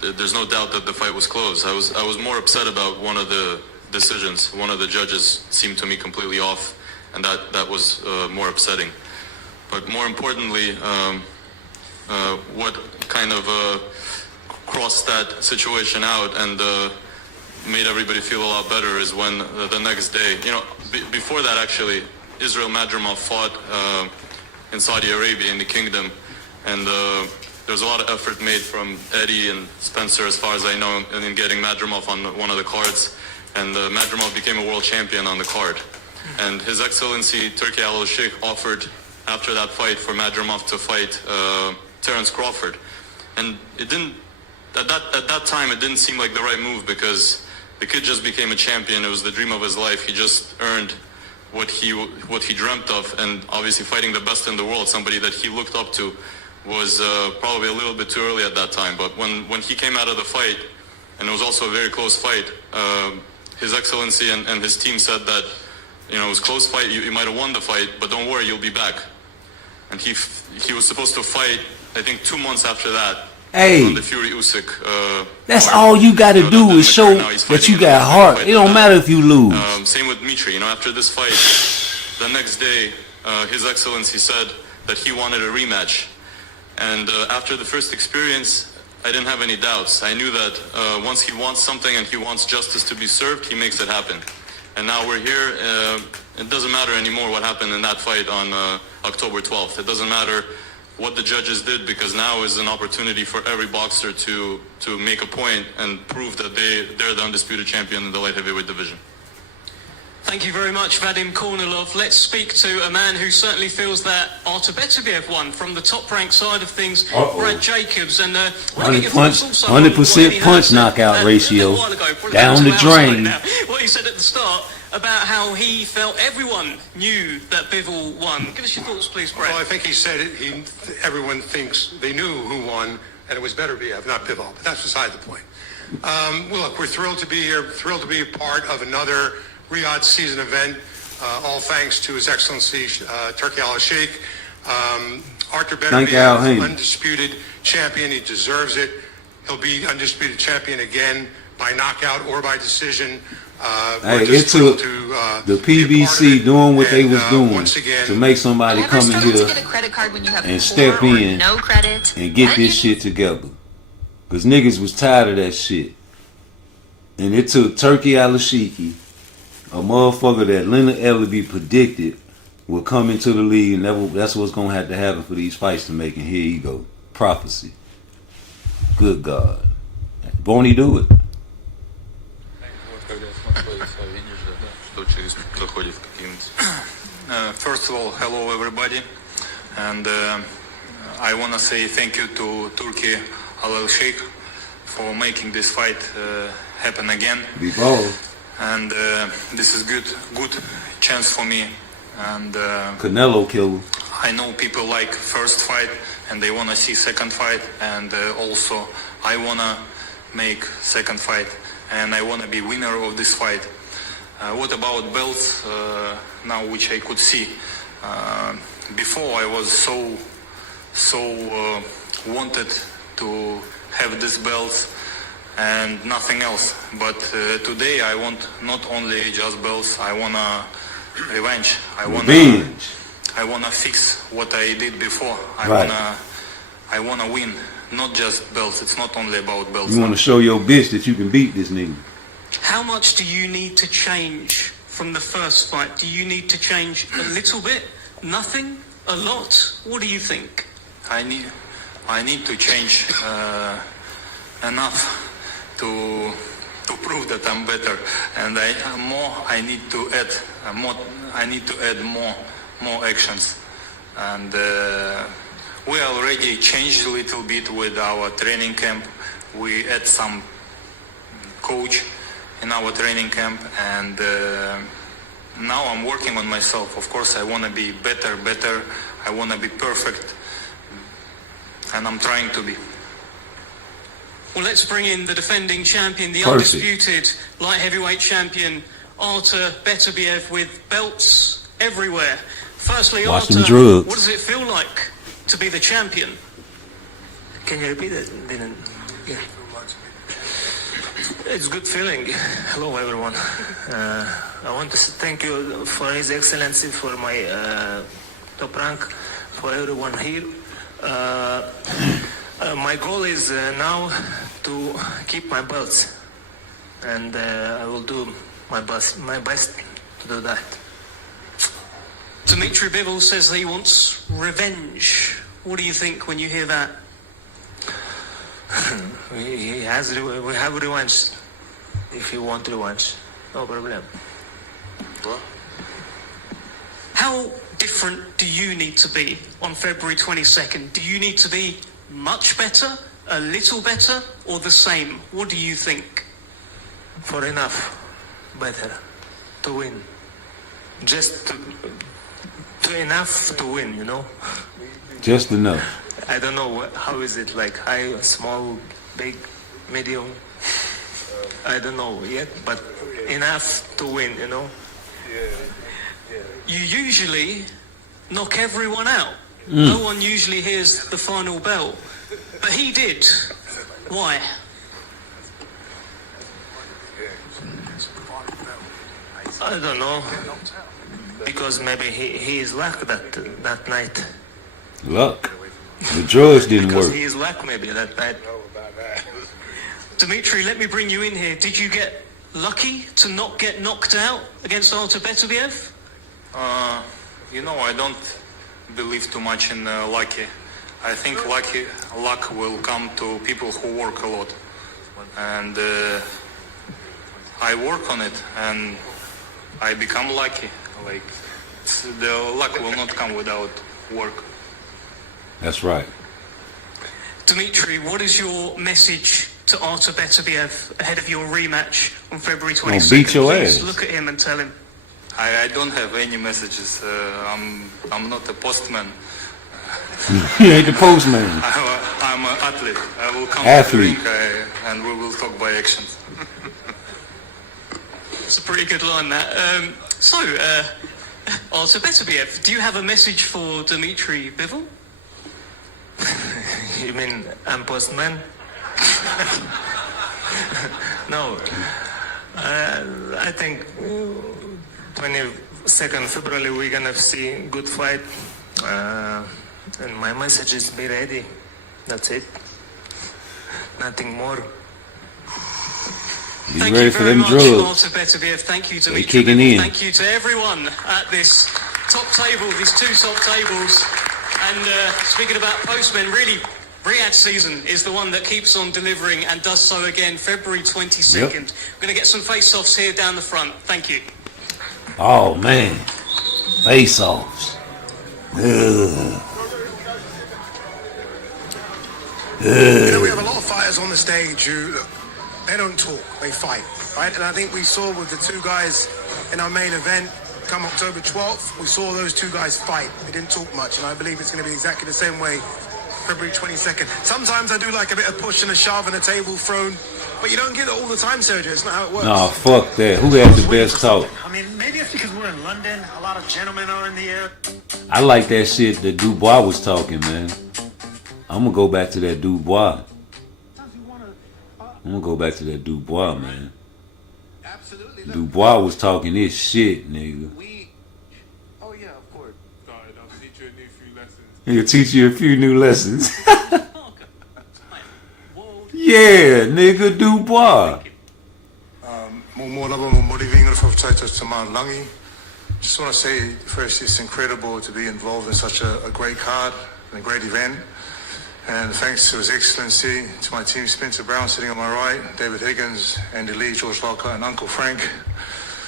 there's no doubt that the fight was close. I was more upset about one of the decisions. One of the judges seemed to me completely off, and that was more upsetting. But more importantly, what kind of crossed that situation out and made everybody feel a lot better is when the next day, you know, before that actually, Israel Madrimov fought in Saudi Arabia in the kingdom, and there was a lot of effort made from Eddie and Spencer, as far as I know, in getting Madrimov on one of the cards, and Madrimov became a world champion on the card. And His Excellency Turki Al-Sheikh offered after that fight for Madrimov to fight Terence Crawford, and it didn't. At that time, it didn't seem like the right move because the kid just became a champion. It was the dream of his life. He just earned what he dreamt of, and obviously fighting the best in the world, somebody that he looked up to, was probably a little bit too early at that time. But when he came out of the fight, and it was also a very close fight, His Excellency and his team said that, you know, it was a close fight. You might have won the fight, but don't worry, you'll be back. And he was supposed to fight, I think, 2 months after that. Hey, on the Fury Usyk. That's all you got to do is show that you got heart. It don't matter if you lose. Same with Mitri. You know, after this fight, the next day, His Excellency said that he wanted a rematch. And after the first experience, I didn't have any doubts. I knew that once he wants something and he wants justice to be served, he makes it happen. And now we're here. It doesn't matter anymore what happened in that fight on October 12th. It doesn't matter what the judges did, because now is an opportunity for every boxer to make a point and prove that they're the undisputed champion in the light heavyweight division. Thank you very much, Vadim Kornilov. Let's speak to a man who certainly feels that Artur Beterbiev won from the top-ranked side of things, Brad Jacobs. And 100% punch knockout ratio down the drain. What he said at the start about how he felt everyone knew that Bivol won. Give us your thoughts, please, Brad. Well, I think he said it. Everyone thinks they knew who won, and it was Beterbiev, not Bivol. But that's beside the point. Well, look, we're thrilled to be here, thrilled to be a part of another Riyadh season event, all thanks to His Excellency Turki Al-Sheikh. Artur Beterbiev, undisputed champion. He deserves it. He'll be undisputed champion again by knockout or by decision. Hey, it took the PBC doing what they was doing to make somebody come in here and step in and get this shit together. Cause niggas was tired of that shit. And it took Turkey Al-Ashiki, a motherfucker that Leonard Ellerby predicted would come into the league, and that's what's gonna have to happen for these fights to make. And here you go, prophecy. Good God, won't he do it? First of all, hello everybody, and I want to say thank you to Turkey Al-Sheikh for making this fight happen again. Be bold. And this is good chance for me. And Canelo killer. I know people like first fight and they want to see second fight, and also I want to make second fight and I want to be winner of this fight. What about belts now, which I could see? Before I was so wanted to have these belts and nothing else. But today I want not only just belts, I want revenge. I want to fix what I did before. I want to win, not just belts. It's not only about belts. You want to show your bitch that you can beat this nigga. How much do you need to change from the first fight? Do you need to change a little bit? Nothing? A lot? What do you think? I need to change enough to prove that I'm better, and I need to add more actions, and we already changed a little bit with our training camp. We add some coach in our training camp, and now I'm working on myself. Of course, I want to be better. I want to be perfect, and I'm trying to be. Well, let's bring in the defending champion, the undisputed light heavyweight champion, Artur Beterbiev, with belts everywhere. Firstly, Artur, what does it feel like to be the champion? Can you repeat it? Yeah. It's good feeling. Hello, everyone. I want to thank you for His Excellency, for my top rank, for everyone here. My goal is now to keep my belts, and I will do my best to do that. Dmitry Bivol says that he wants revenge. What do you think when you hear that? We have revenge. If you want revenge, no problem. What? How different do you need to be on February 22nd? Do you need to be much better, a little better, or the same? What do you think? For enough better to win. Just to enough to win, you know? Just enough. I don't know, how is it, like high, small, big, medium? I don't know yet, but enough to win, you know? You usually knock everyone out. No one usually hears the final bell, but he did. Why? I don't know, because maybe he is luck that night. Luck? The drugs didn't because work. He is luck maybe that night. Dmitry, let me bring you in here. Did you get lucky to not get knocked out against Artur Beterbiev? I don't believe too much in lucky. I think luck will come to people who work a lot, and I work on it, and I become lucky. Like the luck will not come without work. That's right. Dmitry, what is your message to Artur Beterbiev ahead of your rematch on February 22nd? Gonna beat your Please ass. look at him and tell him. I don't have any messages. I'm not a postman. He ain't the postman. I'm an athlete. I will come Athlete. to the ring and we will talk by actions. It's a pretty good line, that. Artur Beterbiev, do you have a message for Dmitry Bivol? You mean I'm postman? No. I think 22nd February we're gonna see good fight. And my message is be ready. That's it. Nothing more. Be Thank ready you for very them much, drugs. Artur Beterbiev. Thank you to They kicking in. Thank you to everyone at this top table, these two top tables. And speaking about postmen, really, Riyadh season is the one that keeps on delivering and does so again, February 22nd. Yep. We're going to get some face-offs here down the front. Thank you. Oh man, face-offs. Ugh. You know, we have a lot of fighters on the stage who, look, they don't talk, they fight, right? And I think we saw with the two guys in our main event, come October 12th, we saw those two guys fight. They didn't talk much, and I believe it's going to be exactly the same way February 22nd. Sometimes I do like a bit of push and a shove and a table thrown, but you don't get it all the time, Sergio. It's not how it works. Nah, fuck that. Who had the best talk? I mean, maybe it's because we're in London. A lot of gentlemen are in the air. I like that shit that Dubois was talking, man. I'm gonna go back to that Dubois. I'm gonna go back to that Dubois, man. Dubois was talking this shit, nigga. Oh, yeah, of course. I'll teach you a new few lessons. He'll teach you a few new lessons. Yeah, nigga, Dubois. More love, more motivating for Titus Taman Langi. Just want to say first, it's incredible to be involved in such a great card and a great event. And thanks to His Excellency, to my team, Spencer Brown sitting on my right, David Higgins, Andy Lee, George Lockhart, and Uncle Frank,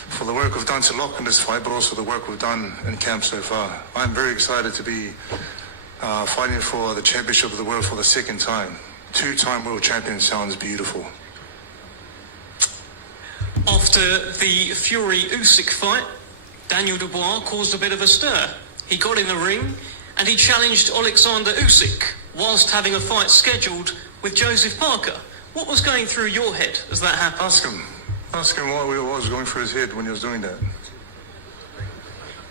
for the work we've done to lock in this fight, but also the work we've done in camp so far. I'm very excited to be fighting for the championship of the world for the second time. Two-time world champion sounds beautiful. After the Fury-Usyk fight, Daniel Dubois caused a bit of a stir. He got in the ring and he challenged Alexander Usyk whilst having a fight scheduled with Joseph Parker. What was going through your head as that happened? Ask him what was going through his head when he was doing that.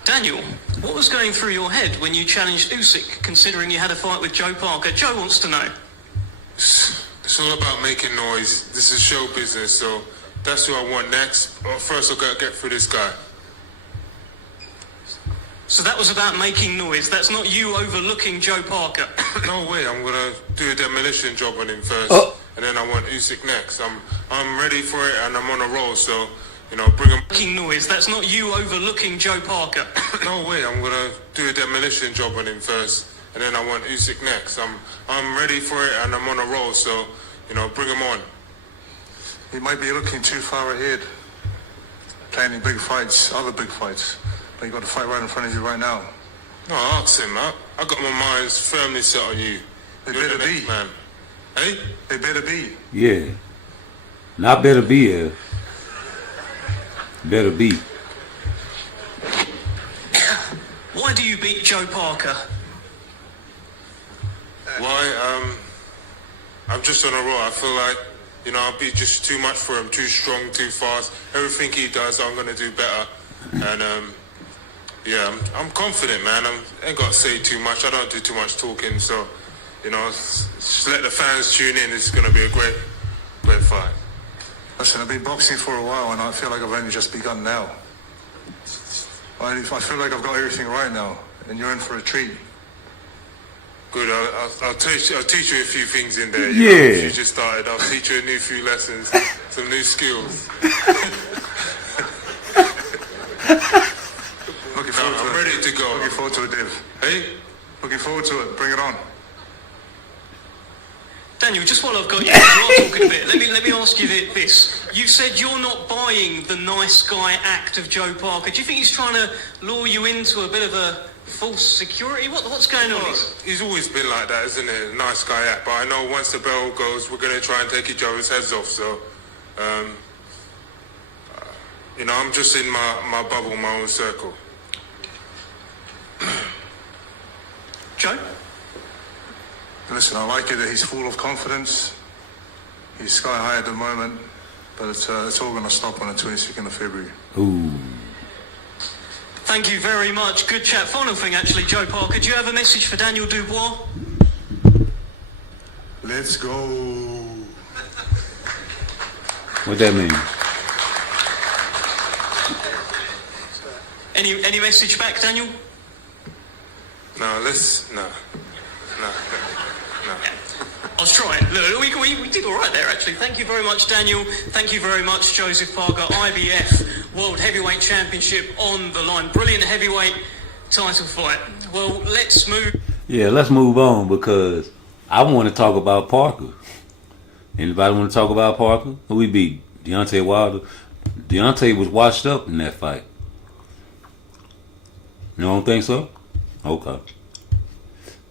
Daniel, what was going through your head when you challenged Usyk, considering you had a fight with Joe Parker? Joe wants to know. It's all about making noise. This is show business, so that's who I want next. But first, I've got to get through this guy. So that was about making noise. That's not you overlooking Joe Parker. No way. I'm gonna do a demolition job on him first, and then I want Usyk next. I'm ready for it, and I'm on a roll. So, you know, bring him. Making noise. That's not you overlooking Joe Parker. No way. I'm gonna do a demolition job on him first, and then I want Usyk next. I'm ready for it, and I'm on a roll. So, you know, bring him on. He might be looking too far ahead, planning big fights, other big fights. But you got to fight right in front of you right now. No, ask him, man. I got my mind firmly set on you. They You're better the next be. man. Hey? They better be. Yeah. Not better be here. Better be. Why do you beat Joe Parker? Why? I'm just on a roll. I feel like, you know, I'll be just too much for him, too strong, too fast. Everything he does, I'm going to do better. And, yeah, I'm confident, man. I ain't got to say too much. I don't do too much talking. So, you know, just let the fans tune in. It's going to be a great fight. Listen, I've been boxing for a while, and I feel like I've only just begun now. I feel like I've got everything right now, and you're in for a treat. Good. I'll teach you a few things in there. Yeah. Know, if you just started, I'll teach you a new few lessons, some new skills. Looking forward to it. I'm ready to go. Looking forward to it, Dave. Hey? Looking forward to it. Bring it on. Daniel, just while I've got you, you are talking a bit. Let me ask you this. You said you're not buying the nice guy act of Joe Parker. Do you think he's trying to lure you into a bit of a false security? What's going on? He's always been like that, isn't it? Nice guy act. But I know once the bell goes, we're going to try and take each other's heads off. So, you know, I'm just in my bubble, my own circle. Joe? Listen, I like it that he's full of confidence. He's sky high at the moment, but it's all going to stop on the 22nd of February. Ooh. Thank you very much. Good chat. Final thing, actually, Joe Parker. Do you have a message for Daniel Dubois? Let's go. What that mean? Any message back, Daniel? No. I was trying. Look, we did all right there, actually. Thank you very much, Daniel. Thank you very much, Joseph Parker. IBF World Heavyweight Championship on the line. Brilliant heavyweight title fight. Well, let's move. Yeah, let's move on because I want to talk about Parker. Anybody want to talk about Parker? Who we beat? Deontay Wilder. Deontay was washed up in that fight. You don't think so? Okay.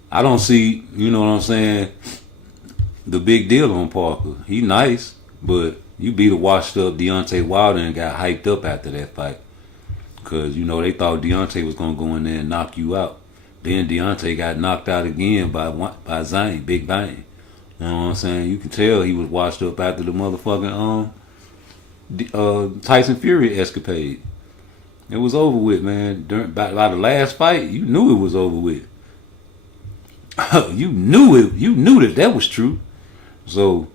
I don't see, you know what I'm saying, the big deal on Parker. He nice, but you beat a washed up Deontay Wilder and got hyped up after that fight. Because, you know, they thought Deontay was going to go in there and knock you out. Then Deontay got knocked out again by Zane, Big Bang. You know what I'm saying? You can tell he was washed up after the motherfucking Tyson Fury escapade. It was over with, man. By the last fight, you knew it was over with. You knew that was true. So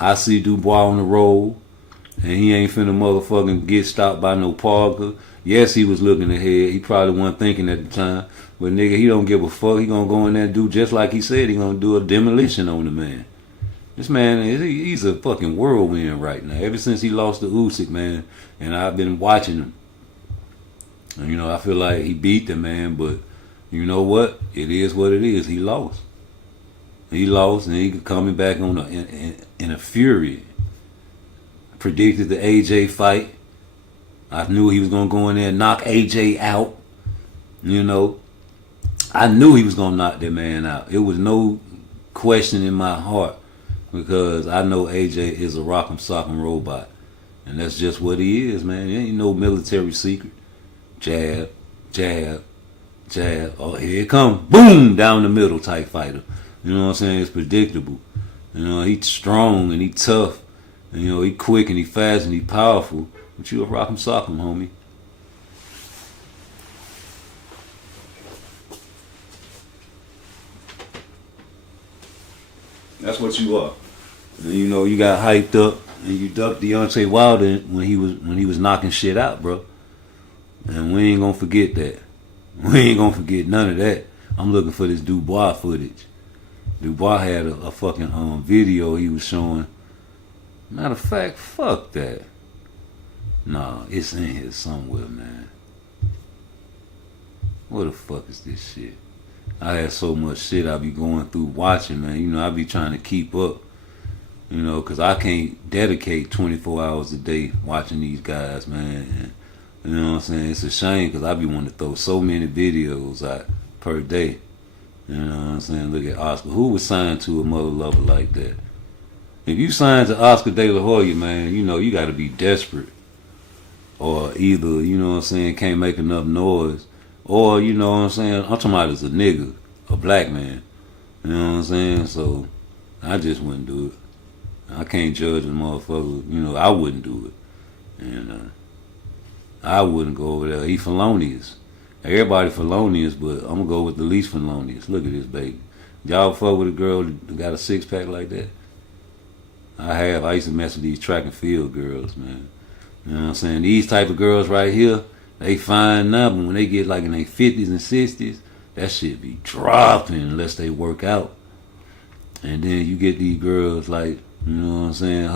I see Dubois on the roll, and he ain't finna motherfucking get stopped by no Parker. Yes, he was looking ahead. He probably wasn't thinking at the time. But nigga, he don't give a fuck. He gonna go in there and do just like he said. He gonna do a demolition on the man. This man, he's a fucking whirlwind right now. Ever since he lost to Usyk, man, and I've been watching him. And, you know, I feel like he beat the man, but you know what? It is what it is. He lost. He lost, and he coming back on in a fury. Predicted the AJ fight. I knew he was gonna go in there and knock AJ out. You know, I knew he was gonna knock that man out. It was no question in my heart because I know AJ is a rock'em sock'em robot, and that's just what he is, man. It ain't no military secret. Jab, jab, jab. Oh, here it come. Boom! Down the middle type fighter. You know what I'm saying? It's predictable. You know, he's strong and he's tough. And, you know, he quick and he fast and he powerful. But you a rock'em sock'em, homie. That's what you are. And, you know, you got hyped up and you ducked Deontay Wilder when he was knocking shit out, bro. And we ain't gonna forget that. We ain't gonna forget none of that. I'm looking for this Dubois footage. Dubois had a fucking video he was showing. Matter of fact, fuck that. Nah, it's in here somewhere, man. What the fuck is this shit? I had so much shit I be going through watching, man. You know, I be trying to keep up. You know, because I can't dedicate 24 hours a day watching these guys, man. And, you know what I'm saying? It's a shame because I be wanting to throw so many videos out per day. You know what I'm saying? Look at Oscar. Who was signed to a mother lover like that? If you signed to Oscar De La Hoya, man, you know, you got to be desperate. Or either, you know what I'm saying, can't make enough noise. Or, you know what I'm saying, I'm talking about as a nigga, a black man. You know what I'm saying? So, I just wouldn't do it. I can't judge a motherfucker. You know, I wouldn't do it. And I wouldn't go over there. He felonious. Everybody felonious, but I'm going to go with the least felonious. Look at this baby. Y'all fuck with a girl that got a six-pack like that? I have. I used to mess with these track and field girls, man. You know what I'm saying? These type of girls right here, they fine now, but when they get like in their 50s and 60s, that shit be dropping unless they work out. And then you get these girls like, you know what I'm saying,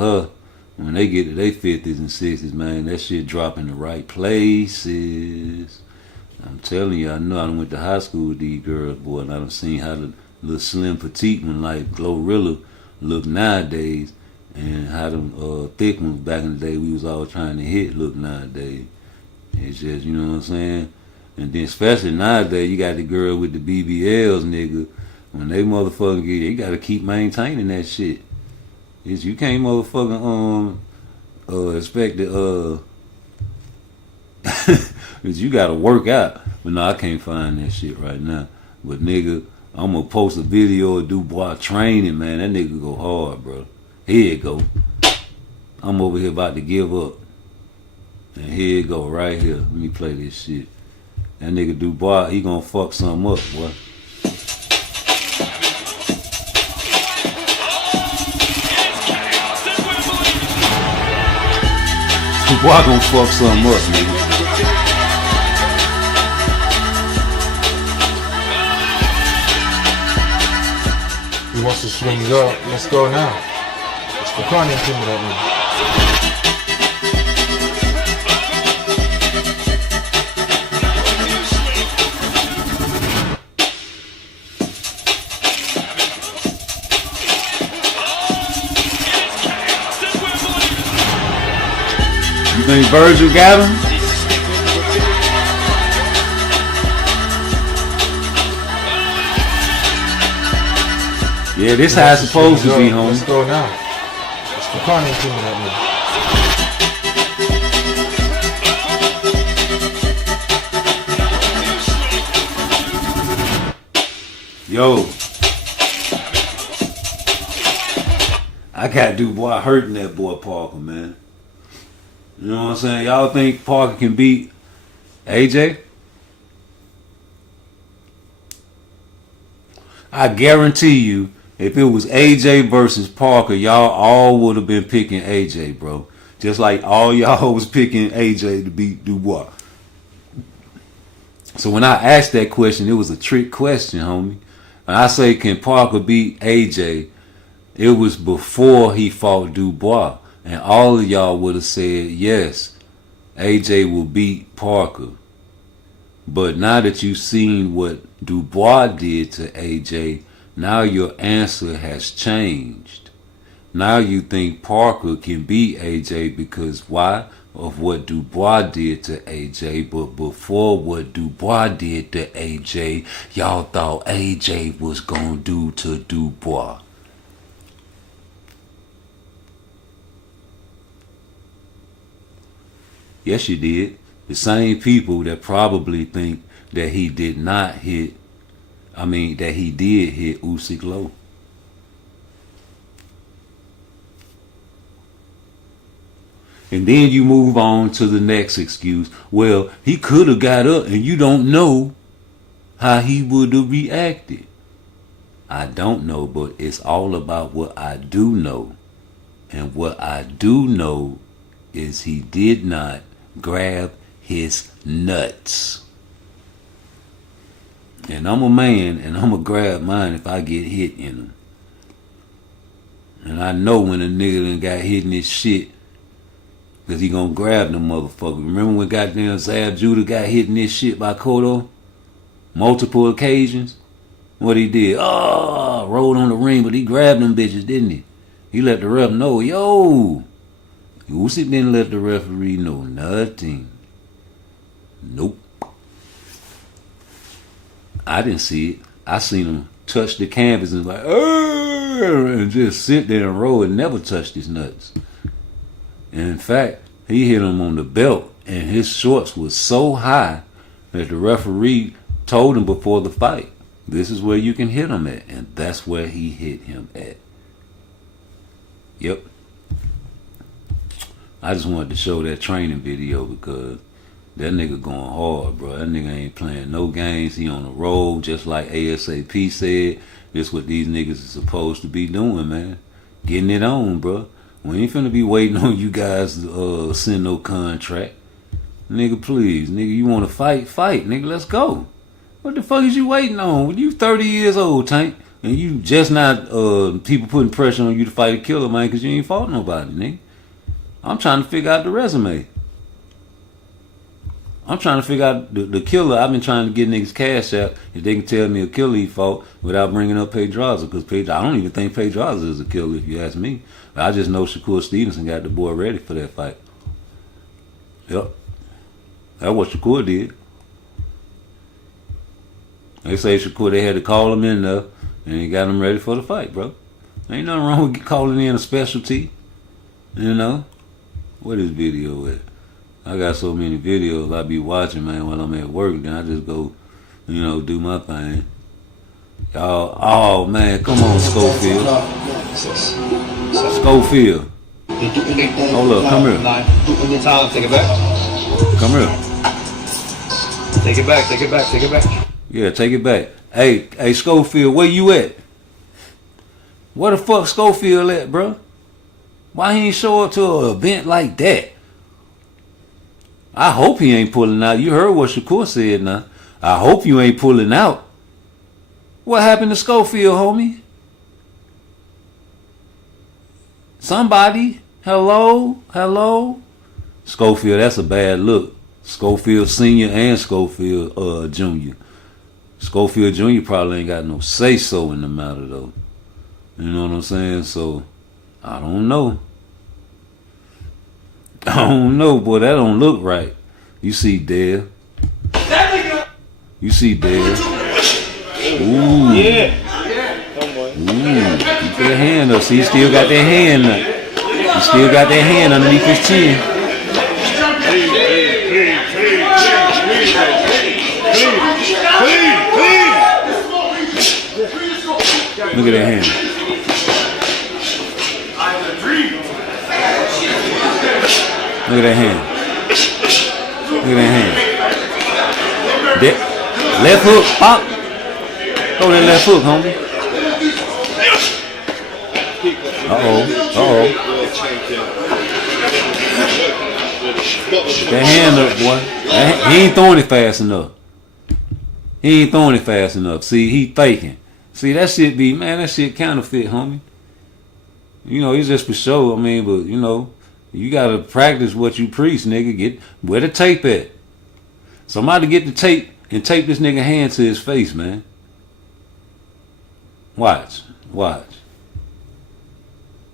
when they get to their 50s and 60s, man, that shit drop in the right places. I'm telling you, I know I done went to high school with these girls, boy, and I done seen how the little slim petite one like Glorilla look nowadays, and how them thick ones back in the day we was all trying to hit look nowadays. It's just, you know what I'm saying? And then especially nowadays, you got the girl with the BBLs, nigga. When they motherfucking get, you gotta keep maintaining that shit. You can't motherfucking expect to cause you gotta work out. But no, I can't find that shit right now. But nigga, I'm gonna post a video of Dubois training, man. That nigga go hard, bro. Here it go. I'm over here about to give up. And here it go, right here. Let me play this shit. That nigga Dubois, he gonna fuck something up, boy. Dubois gonna fuck something up, nigga. Swings up. Let's go now. It's the Carney team that nigga. You think Virgil got him? Yeah, this how it's supposed to be, homie. Let's go now. It's the Carney team that nigga. Yo, I got Dubois hurting that boy Parker, man. You know what I'm saying? Y'all think Parker can beat AJ? I guarantee you, if it was AJ versus Parker, y'all all would have been picking AJ, bro. Just like all y'all was picking AJ to beat Dubois. So when I asked that question, it was a trick question, homie. When I say, can Parker beat AJ, it was before he fought Dubois. And all of y'all would have said, yes, AJ will beat Parker. But now that you've seen what Dubois did to AJ, now your answer has changed. Now you think Parker can beat AJ because why? Of what Dubois did to AJ. But before what Dubois did to AJ, y'all thought AJ was going to do to Dubois. Yes, you did. The same people that probably think that he did not hit, that he did hit Usyk low. And then you move on to the next excuse. Well, he could have got up and you don't know how he would have reacted. I don't know, but it's all about what I do know. And what I do know is he did not grab his nuts. And I'm a man, and I'm going to grab mine if I get hit in them. And I know when a nigga done got hit in his shit, because he going to grab them motherfuckers. Remember when goddamn Zab Judah got hit in his shit by Cotto? Multiple occasions? What he did? Rolled on the ring, but he grabbed them bitches, didn't he? He let the ref know, yo, Usyk didn't let the referee know nothing. Nope. I didn't see it. I seen him touch the canvas and like, and just sit there and roll and never touched his nuts. And in fact, he hit him on the belt and his shorts was so high that the referee told him before the fight, this is where you can hit him at. And that's where he hit him at. Yep. I just wanted to show that training video because that nigga going hard, bro. That nigga ain't playing no games. He on the road, just like ASAP said. This what these niggas is supposed to be doing, man. Getting it on, bro. We ain't finna be waiting on you guys to send no contract. Nigga, please. Nigga, you want to fight? Fight, nigga. Let's go. What the fuck is you waiting on? When you 30 years old, Tank, and you just not people putting pressure on you to fight a killer, man, because you ain't fought nobody, nigga. I'm trying to figure out the resume. I'm trying to figure out the killer. I've been trying to get niggas cash out if they can tell me a killer he fought without bringing up Pedraza. Because I don't even think Pedraza is a killer if you ask me. But I just know Shakur Stevenson got the boy ready for that fight. Yep. That's what Shakur did. They say Shakur, they had to call him in there and he got him ready for the fight, bro. Ain't nothing wrong with calling in a specialty. You know? Where this video at? I got so many videos I be watching, man, while I'm at work. Then I just go, do my thing. Y'all, oh, man, come on, Schofield. Schofield. Hold up, come here. Tom, take it back. Come here. Take it back, take it back, take it back. Yeah, take it back. Hey, Schofield, where you at? Where the fuck Schofield at, bro? Why he ain't show up to an event like that? I hope he ain't pulling out. You heard what Shakur said now. I hope you ain't pulling out. What happened to Schofield, homie? Somebody. Hello. Schofield, that's a bad look. Schofield Senior and Schofield Junior. Schofield Jr. probably ain't got no say-so in the matter, though. You know what I'm saying? So, I don't know. Boy. That don't look right. You see Dale. You see Dale. Ooh. Yeah. Ooh. Keep that hand up. See, he still got that hand up. He still got that hand underneath his chin. Look at that hand. Look at that hand. Look at that hand. Left hook, pop. Throw that left hook, homie. Uh-oh. That hand up, boy. He ain't throwing it fast enough. See, he faking. See, that shit that shit counterfeit, homie. You know, it's just for show. I mean, but, you know, you got to practice what you preach, nigga. Get where the tape at. Somebody get the tape and tape this nigga hand to his face, man. Watch.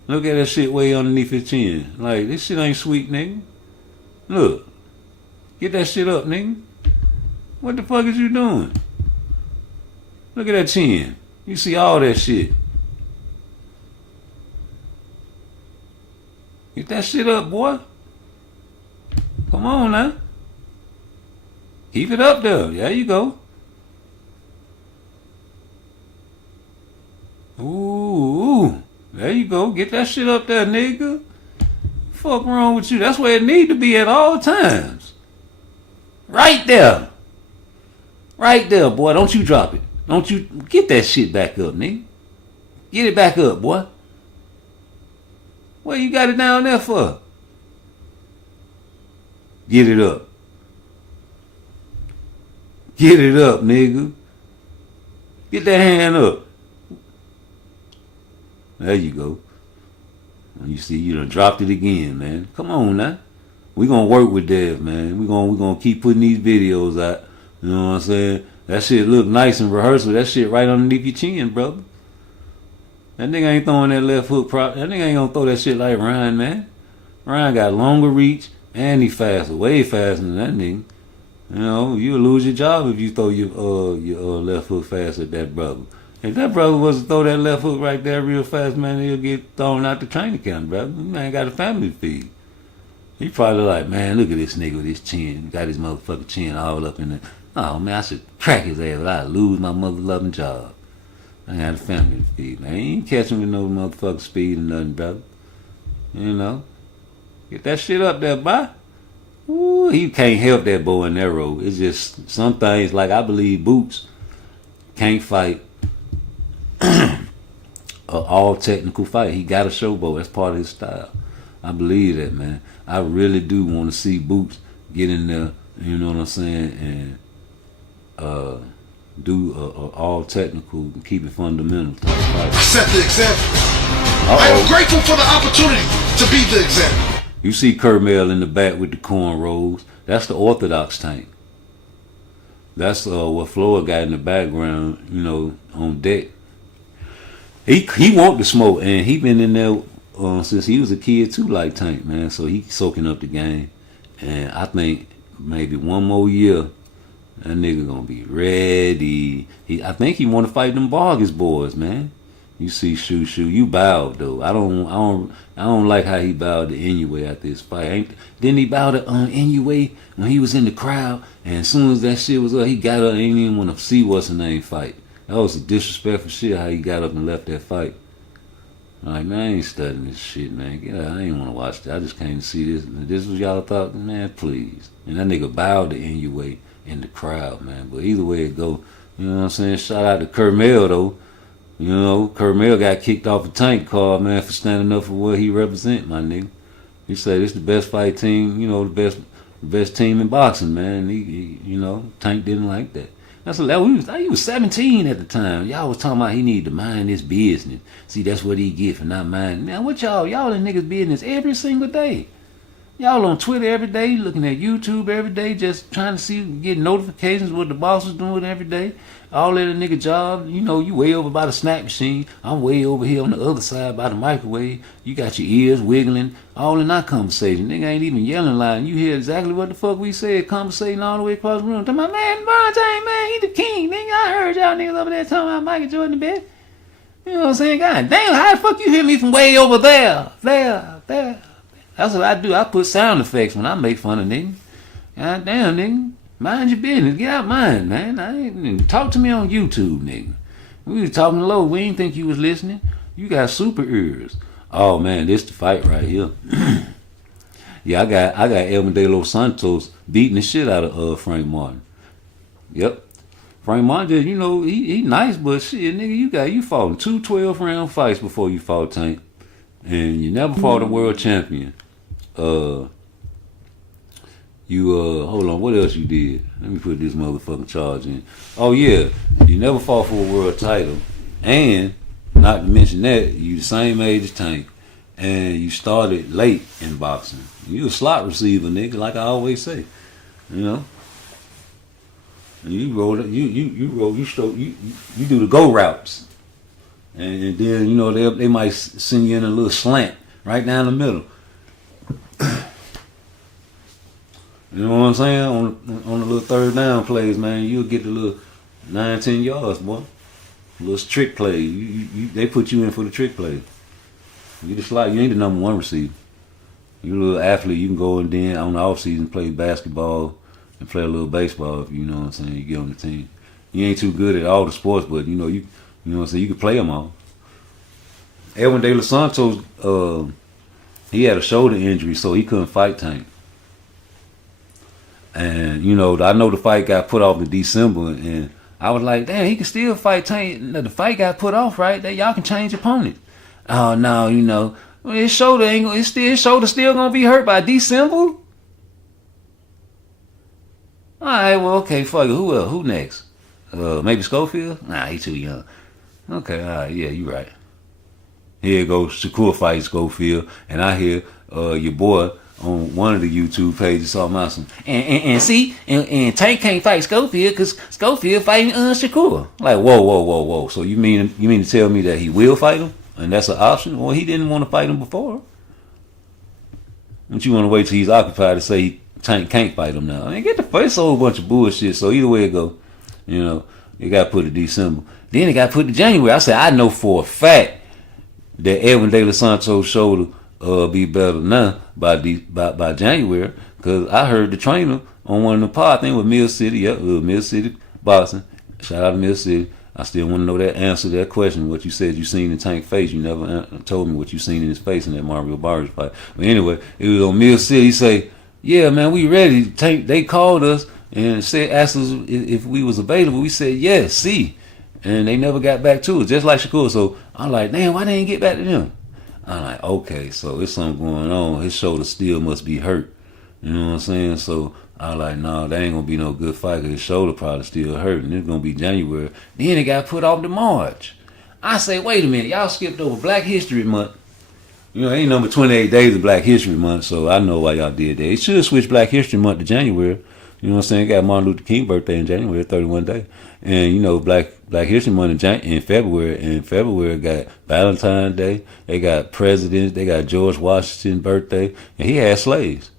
Look at that shit way underneath his chin. Like, this shit ain't sweet, nigga. Look. Get that shit up, nigga. What the fuck is you doing? Look at that chin. You see all that shit. Get that shit up, boy. Come on now. Keep it up there. There you go. Ooh. There you go. Get that shit up there, nigga. Fuck wrong with you? That's where it need to be at all times. Right there. Right there, boy. Don't you drop it. Don't you get that shit back up, nigga. Get it back up, boy. What you got it down there for? Get it up. Get it up, nigga. Get that hand up. There you go. You see, you done dropped it again, man. Come on now. We gonna work with Dev, man. We gonna keep putting these videos out. You know what I'm saying? That shit look nice in rehearsal. That shit right underneath your chin, brother. That nigga ain't throwing that left hook prop. That nigga ain't gonna throw that shit like Ryan, man. Ryan got longer reach and he faster, way faster than that nigga. You know, you'll lose your job if you throw your left hook fast at that brother. If that brother was to throw that left hook right there real fast, man, he'll get thrown out the training camp, brother. He ain't got a family to feed. He probably like, man, look at this nigga with his chin. He got his motherfucking chin all up in there. Oh, man, I should crack his ass, but I'd lose my mother-loving job. I ain't got a family to feed, man. He ain't catching with no motherfucking speed or nothing, brother. You know? Get that shit up there, boy. Ooh, he can't help that bow and arrow. It's just some things, like I believe Boots can't fight an all technical fight. He got a showboat. That's part of his style. I believe that, man. I really do want to see Boots get in there, you know what I'm saying, and do all technical and keep it fundamental type fight. Set the example. I am grateful for the opportunity to be the example. You see Kermel in the back with the cornrows. That's the Orthodox tank. That's what Floyd got in the background, you know, on deck. He want the smoke, and he been in there since he was a kid too, like Tank, man. So he soaking up the game, and I think maybe one more year, that nigga gonna be ready. I think he want to fight them Vargas boys, man. You see, Shoo, you bowed though. I don't like how he bowed to Inoue after his fight. Didn't he bow to Inoue when he was in the crowd? And as soon as that shit was up, he got up and ain't even want to see what's the name fight. That was a disrespectful shit how he got up and left that fight. I'm like, man, I ain't studying this shit, man. Yeah, I ain't want to watch that. I just came to see this. This was y'all thought, man, please. And that nigga bowed to Inoue in the crowd, man. But either way it go, you know what I'm saying? Shout out to Kermel though. You know, Kermel got kicked off a Tank car, man, for standing up for what he represent, my nigga. He said it's the best fight team, you know, the best team in boxing, man. He you know, Tank didn't like that. That's he was 17 at the time. Y'all was talking about he need to mind his business. See, that's what he get for not minding. Man, what y'all in niggas business every single day. Y'all on Twitter every day, looking at YouTube every day, just trying to see, get notifications what the boss is doing every day. All at a nigga job, you know, you way over by the snack machine. I'm way over here on the other side by the microwave. You got your ears wiggling, all in our conversation. Nigga ain't even yelling loud. You hear exactly what the fuck we said, conversating all the way across the room. Talking about, man, LeBron James, man, he the king, nigga. I heard y'all niggas over there talking about Michael Jordan in bed. You know what I'm saying? God damn, how the fuck you hear me from way over there? There. That's what I do. I put sound effects when I make fun of niggas. God damn, nigga. Mind your business. Get out mine, man. Talk to me on YouTube, nigga. We was talking low. We didn't think you was listening. You got super ears. Oh, man, this the fight right here. Yeah, I got Elvin De Los Santos beating the shit out of Frank Martin. Yep. Frank Martin just, you know, he nice, but shit, nigga, you fought in 2 12-round fights before you fought Tank. And you never fought a world champion. Hold on, what else you did? Let me put this motherfucking charge in. Oh yeah, you never fought for a world title. And, not to mention that, you the same age as Tank. And you started late in boxing. You a slot receiver, nigga, like I always say. You know? And you do the go routes. And then, you know, they might send you in a little slant right down the middle. You know what I'm saying? On the little third down plays, man, you'll get the little 9-10 yards, boy. A little trick play. They put you in for the trick play. You the slot. You ain't the number 1 receiver. You a little athlete. You can go and then on the off season play basketball and play a little baseball if you know what I'm saying. You get on the team. You ain't too good at all the sports, but you know what I'm saying. You can play them all. Elvin De Los Santos, he had a shoulder injury, so he couldn't fight Tank. And, you know, I know the fight got put off in December, and I was like, damn, he can still fight Tank. The fight got put off, right? Y'all can change opponents. Oh, no, you know, his shoulder still gonna be hurt by December? All right, well, okay, fuck it. Who else? Who next? Maybe Schofield? Nah, he too young. Okay, all right, yeah, you right. Here goes Shakur fights Schofield, and I hear your boy on one of the YouTube pages talking about some and Tank can't fight Schofield because Schofield fighting Shakur. Like, whoa. So you mean to tell me that he will fight him and that's an option? Well, he didn't want to fight him before. Don't you want to wait till he's occupied to say Tank can't fight him now? I mean, get the first whole bunch of bullshit. So either way it go, you know, it got put to December. Then it got put to January. I said I know for a fact that Elvin De Los Santos' shoulder be better now by January, because I heard the trainer on one of the pods, I think it was Mill City, Mill City boxing. Shout out to Mill City. I still want to know that answer to that question. What you said you seen in Tank's face, you never told me what you seen in his face in that Mario Barrios fight. But anyway, it was on Mill City. He say, yeah, man, we ready. Tank, they called us and asked us if we was available. We said yes, see. And they never got back to us, just like Shakur. So I'm like, damn, why they ain't get back to them? I'm like, okay, so there's something going on. His shoulder still must be hurt. You know what I'm saying? So I'm like, nah, that ain't gonna be no good fight, because his shoulder probably still hurting. It's gonna be January. Then it got put off to March. I say, wait a minute, y'all skipped over Black History Month. You know, ain't number 28 days of Black History Month, so I know why y'all did that. It should switch Black History Month to January. You know what I'm saying? Got Martin Luther King birthday in January, 31 day. And, you know, Black History Month in February. And February got Valentine's Day. They got presidents. They got George Washington's birthday. And he had slaves.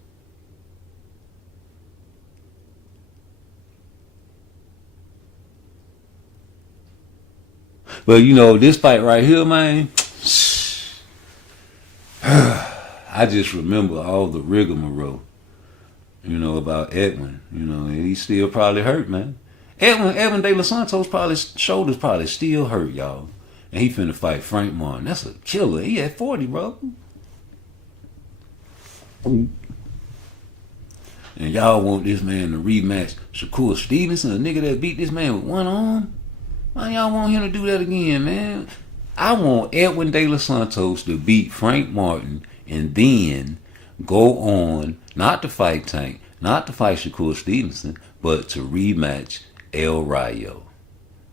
But, you know, this fight right here, man, I just remember all the rigmarole, you know, about Edwin. You know, and he still probably hurt, man. Edwin De Los Santos' shoulders probably still hurt, y'all. And he finna fight Frank Martin. That's a killer. He at 40, bro. And y'all want this man to rematch Shakur Stevenson, a nigga that beat this man with one arm? Why y'all want him to do that again, man? I want Edwin De Los Santos to beat Frank Martin and then go on not to fight Tank, not to fight Shakur Stevenson, but to rematch El Rayo.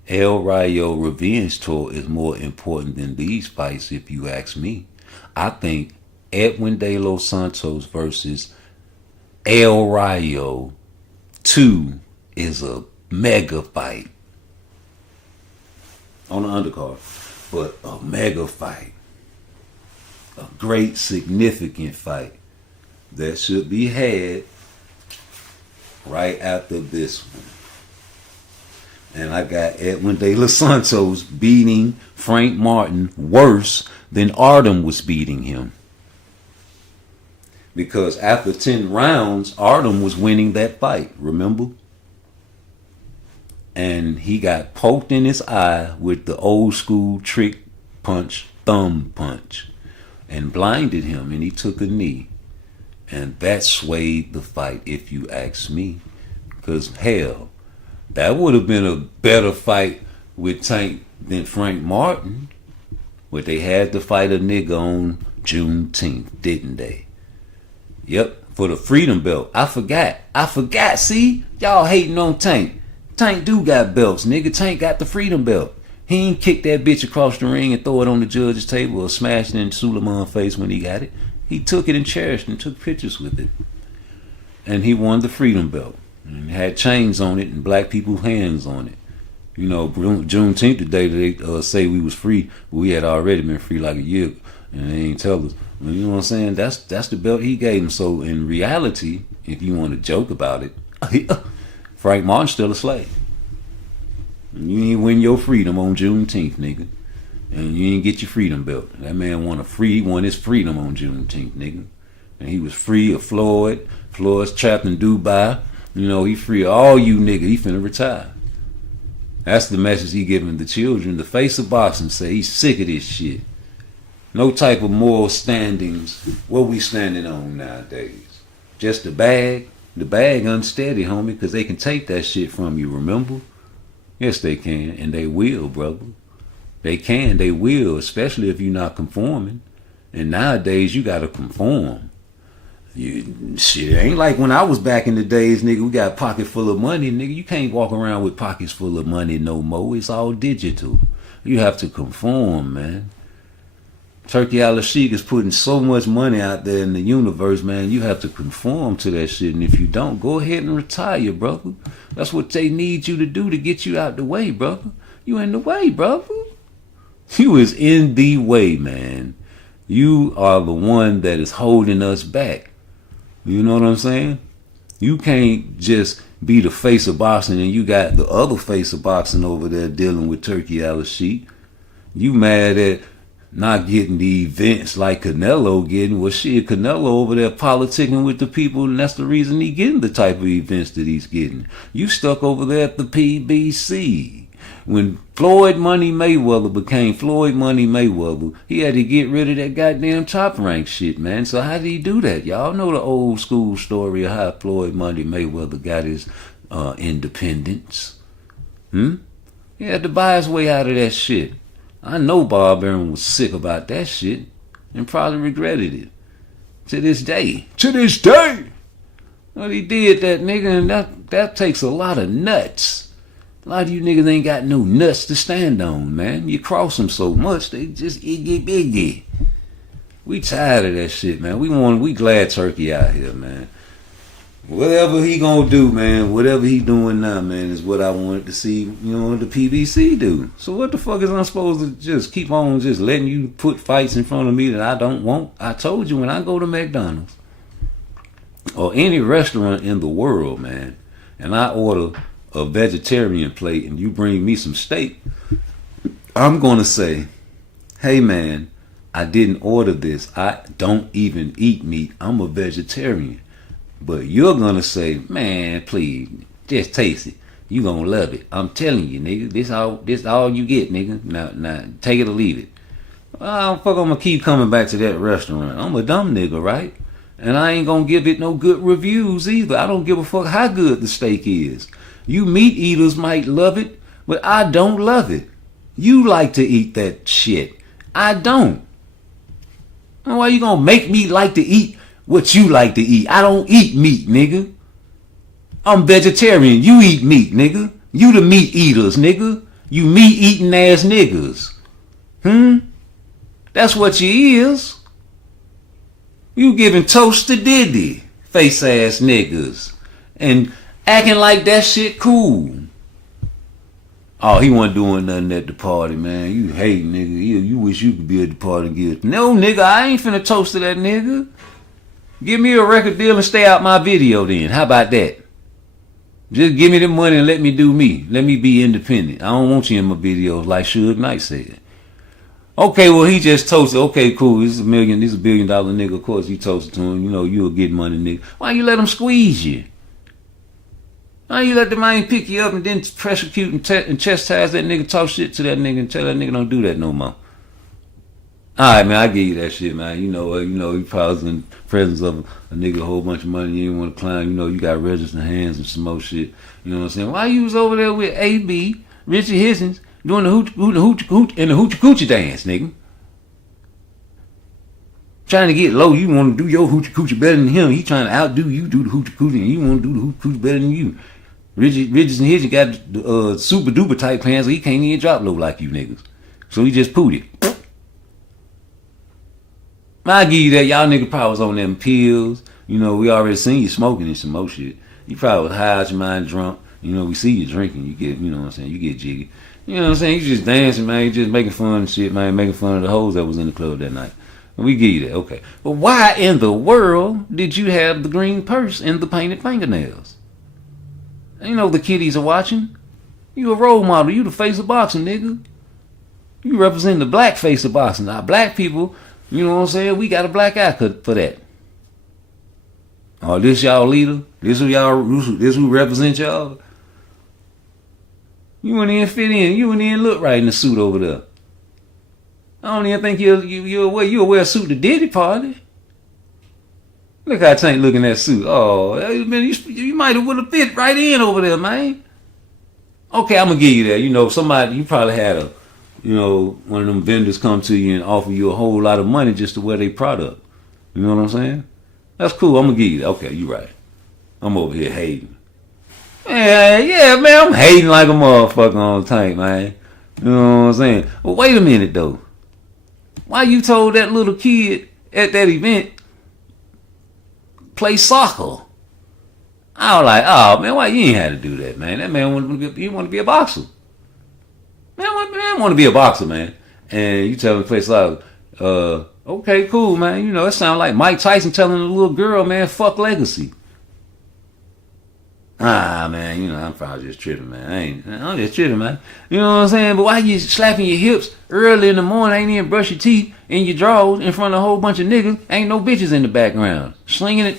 El Rayo Revenge Tour is more important than these fights, if you ask me. I think Edwin De Los Santos versus El Rayo 2 is a mega fight on the undercard, but a mega fight, a great significant fight that should be had right after this one. And I got Edwin De Los Santos beating Frank Martin worse than Artem was beating him. Because after 10 rounds, Artem was winning that fight, remember? And he got poked in his eye with the old school trick punch, thumb punch, and blinded him, and he took a knee. And that swayed the fight, if you ask me. Because, hell, that would have been a better fight with Tank than Frank Martin. But they had to fight a nigga on Juneteenth, didn't they? Yep, for the freedom belt. I forgot. See? Y'all hating on Tank. Tank do got belts, nigga. Tank got the freedom belt. He ain't kick that bitch across the ring and throw it on the judge's table or smash it in Suleiman's face when he got it. He took it and cherished and took pictures with it. And he won the freedom belt. And had chains on it and black people's hands on it. You know, Juneteenth, the day they say we was free, we had already been free like a year, and they ain't tell us. You know what I'm saying? That's the belt he gave him. So in reality, if you want to joke about it, Frank Martin's still a slave. And you ain't win your freedom on Juneteenth, nigga. And you ain't get your freedom belt. That man won his freedom on Juneteenth, nigga. And he was free of Floyd. Floyd's trapped in Dubai. You know, he free of all you niggas. He finna retire. That's the message he giving the children. The face of boxing say he's sick of this shit. No type of moral standings. What we standing on nowadays? Just the bag. The bag unsteady, homie, because they can take that shit from you, remember? Yes, they can, and they will, brother. They can, they will, especially if you're not conforming. And nowadays, you got to conform. Shit, it ain't like when I was back in the days, nigga, we got a pocket full of money, nigga. You can't walk around with pockets full of money no more. It's all digital. You have to conform, man. Turkey Al-Sheikh is putting so much money out there in the universe, man. You have to conform to that shit. And if you don't, go ahead and retire, brother. That's what they need you to do to get you out the way, brother. You in the way, brother. You is in the way, man. You are the one that is holding us back. You know what I'm saying? You can't just be the face of boxing and you got the other face of boxing over there dealing with Turkey Al-Sheikh. You mad at not getting the events like Canelo getting. Well, shit, Canelo over there politicking with the people, and that's the reason he getting the type of events that he's getting. You stuck over there at the PBC. When Floyd Money Mayweather became Floyd Money Mayweather, he had to get rid of that goddamn top rank shit, man. So how did he do that? Y'all know the old school story of how Floyd Money Mayweather got his independence. He had to buy his way out of that shit. I know Bob Arum was sick about that shit and probably regretted it. To this day. To this day! Well, he did that, nigga, and that takes a lot of nuts. A lot of you niggas ain't got no nuts to stand on, man. You cross them so much, they just iggy. We tired of that shit, man. We glad Turkey out here, man. Whatever he gonna do, man, whatever he doing now, man, is what I wanted to see, the PBC do. So what the fuck is I supposed to just keep on just letting you put fights in front of me that I don't want? I told you when I go to McDonald's or any restaurant in the world, man, and I order a vegetarian plate and you bring me some steak, I'm gonna say, hey man, I didn't order this. I don't even eat meat. I'm a vegetarian. But you're gonna say, man, please, just taste it. You gonna love it. I'm telling you, nigga. This all you get, nigga. Now, take it or leave it. I'm gonna keep coming back to that restaurant. I'm a dumb nigga, right? And I ain't gonna give it no good reviews either. I don't give a fuck how good the steak is. You meat eaters might love it, but I don't love it. You like to eat that shit. I don't. Why you gonna make me like to eat what you like to eat? I don't eat meat, nigga. I'm vegetarian. You eat meat, nigga. You the meat eaters, nigga. You meat eating ass niggas. That's what you is. You giving toast to Diddy, face ass niggas. And acting like that shit cool. Oh, he wasn't doing nothing at the party, man. You hate nigga. You wish you could be at the party and get. No, nigga, I ain't finna toast to that nigga. Give me a record deal and stay out my video then. How about that? Just give me the money and let me do me. Let me be independent. I don't want you in my videos like Suge Knight said. Okay, well, he just toasted. Okay, cool. This is a $1 billion nigga. Of course, he toasted to him. You know, you'll get money, nigga. Why you let him squeeze you? Why you let the man pick you up and then persecute and chastise that nigga, talk shit to that nigga and tell that nigga don't do that no more? Alright, man, I give you that shit, man. You know, you probably was in the presence of a nigga a whole bunch of money you didn't want to climb. You know, you got registered hands and some more shit. You know what I'm saying? Why you was over there with AB, Richard Hissins, doing the hoochie coochie dance, nigga? Trying to get low, you want to do your hoochie coochie better than him. He trying to outdo you, do the hoochie coochie, and you want to do the hoochie coochie better than you. Richards and Hitchens got super duper tight pants, so he can't even drop low like you niggas. So he just pooed it. I give you that. Y'all nigga probably was on them pills. You know, we already seen you smoking and some more shit. You probably was high out your mind, drunk. You know, we see you drinking. You get, you know what I'm saying, you get jiggy. You know what I'm saying? You just dancing, man. You just making fun and shit, man. Making fun of the hoes that was in the club that night. And we give you that, okay. But why in the world did you have the green purse and the painted fingernails? You know the kiddies are watching. You a role model. You the face of boxing, nigga. You represent the black face of boxing. Now, black people, you know what I'm saying? We got a black eye for that. Oh, this y'all leader? This who represent y'all? You wouldn't even fit in. You wouldn't even look right in the suit over there. I don't even think you'll wear a suit to Diddy party. Look how Tank looking that suit. Oh, man, you might have would have fit right in over there, man. Okay, I'm gonna give you that. You know, somebody, you probably had one of them vendors come to you and offer you a whole lot of money just to wear their product. You know what I'm saying? That's cool. I'm gonna give you that. Okay, you right. I'm over here hating. Yeah, man, I'm hating like a motherfucker on Tank, man. You know what I'm saying? Well, wait a minute though. Why you told that little kid at that event play soccer? I was like, oh man, why you ain't had to do that, man? That man want to be a boxer. Man want to be a boxer, man. And you tell him to play soccer. Okay, cool, man. You know, it sounds like Mike Tyson telling a little girl, man, fuck legacy. Man, you know, I'm probably just tripping, man. I'm just tripping, man. You know what I'm saying? But why you slapping your hips early in the morning, ain't even brush your teeth in your drawers in front of a whole bunch of niggas, ain't no bitches in the background, slinging it,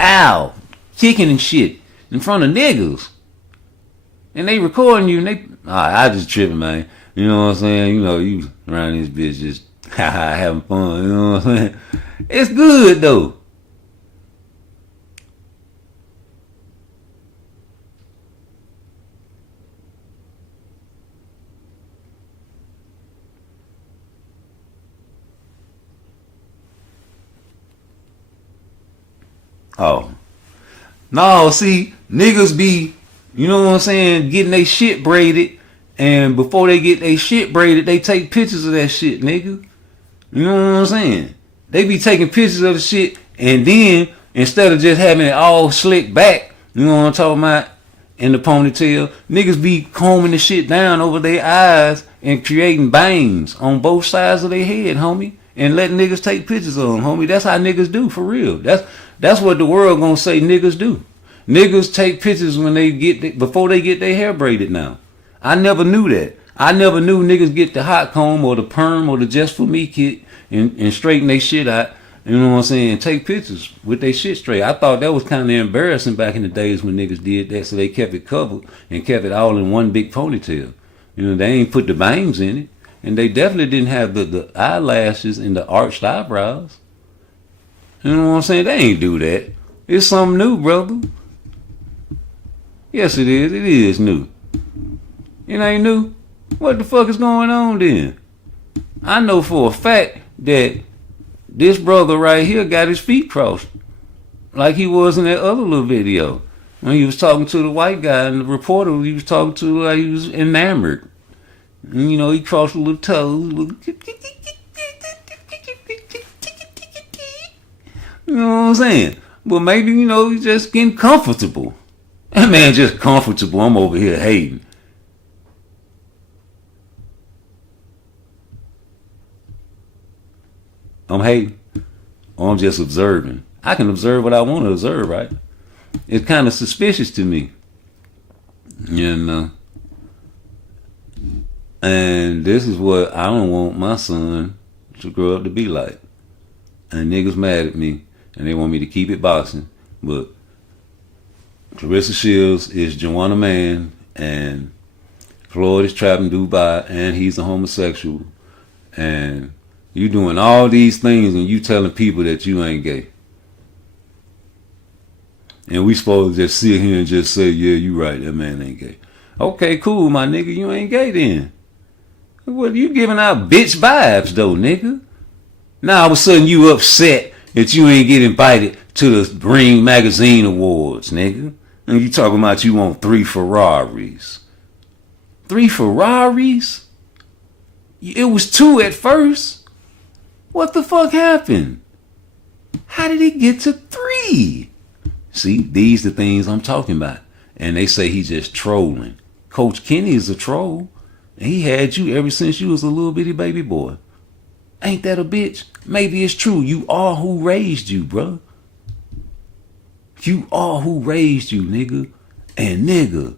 ow, kicking and shit in front of niggas. And they recording you, and they, I just tripping, man. You know what I'm saying? You know, you around this bitch just having fun, you know what I'm saying? It's good, though. Oh. No, see, niggas be, you know what I'm saying, getting they shit braided, and before they get they shit braided, they take pictures of that shit, nigga. You know what I'm saying? They be taking pictures of the shit, and then, instead of just having it all slicked back, you know what I'm talking about, in the ponytail, niggas be combing the shit down over their eyes and creating bangs on both sides of their head, homie, and letting niggas take pictures of them, homie. That's how niggas do, for real. That's what the world gonna say niggas do. Niggas take pictures when before they get their hair braided now. I never knew that. I never knew niggas get the hot comb or the perm or the just for me kit and straighten their shit out. You know what I'm saying? And take pictures with their shit straight. I thought that was kind of embarrassing back in the days when niggas did that, so they kept it covered and kept it all in one big ponytail. You know, they ain't put the bangs in it. And they definitely didn't have the eyelashes and the arched eyebrows. You know what I'm saying? They ain't do that. It's something new, brother. Yes, it is. It is new. It ain't new. What the fuck is going on then? I know for a fact that this brother right here got his feet crossed like he was in that other little video. When he was talking to the white guy and the reporter he was talking to, he was enamored. And, you know, he crossed a little toes. You know what I'm saying? But maybe, you know, he's just getting comfortable. That man just comfortable. I'm over here hating. I'm hating. Or I'm just observing. I can observe what I want to observe, right? It's kind of suspicious to me. And this is what I don't want my son to grow up to be like. And niggas mad at me. And they want me to keep it boxing. But Clarissa Shields is Joanna Man. And Floyd is trapped in Dubai. And he's a homosexual. And you doing all these things and you telling people that you ain't gay. And we supposed to just sit here and just say, yeah, you right, that man ain't gay. Okay, cool, my nigga, you ain't gay then. Well, you giving out bitch vibes though, nigga. Now all of a sudden you upset that you ain't get invited to the Ring Magazine Awards, nigga. And you talking about you want 3 Ferraris. 3 Ferraris? It was 2 at first. What the fuck happened? How did he get to 3? See, these the things I'm talking about. And they say he's just trolling. Coach Kenny is a troll. And he had you ever since you was a little bitty baby boy. Ain't that a bitch? Maybe it's true. You are who raised you, bro. You are who raised you, nigga. And nigga,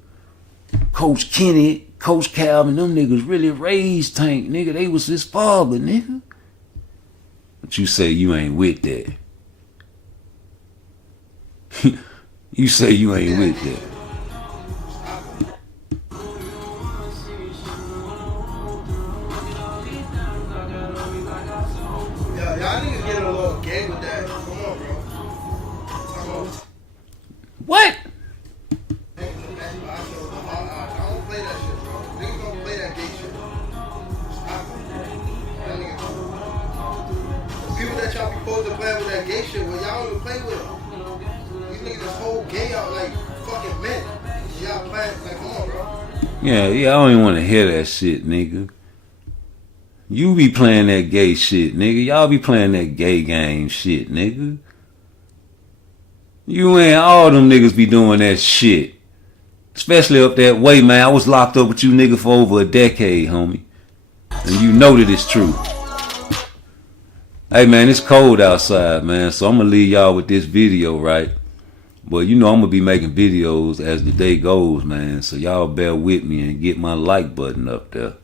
Coach Kenny, Coach Calvin, them niggas really raised Tank, nigga. They was his father, nigga. But you say you ain't with that. You say you ain't with that. Y'all need to get a little gay with that. Come on, bro. What? I don't play that shit, bro. Niggas don't play that gay shit. Stop it. People that y'all be supposed to play with that gay shit, well, y'all don't even play with them. These niggas just whole gay out like fucking men. Y'all play, like, come on, bro. Yeah, I don't even want to hear that shit, nigga. You be playing that gay shit, nigga. Y'all be playing that gay game shit, nigga. You and all them niggas be doing that shit. Especially up that way, man. I was locked up with you nigga for over a decade, homie. And you know that it's true. Hey, man, it's cold outside, man. So I'm going to leave y'all with this video, right? But you know I'm going to be making videos as the day goes, man. So y'all bear with me and get my like button up there.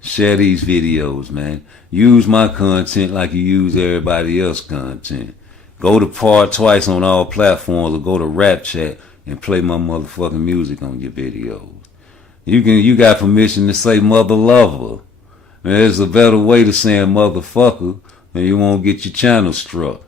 Share these videos, man. Use my content like you use everybody else's content. Go to PARTTWICE on all platforms or go to Rap Chat and play my motherfucking music on your videos. You got permission to say mother lover. And there's a better way to saying motherfucker and you won't get your channel struck.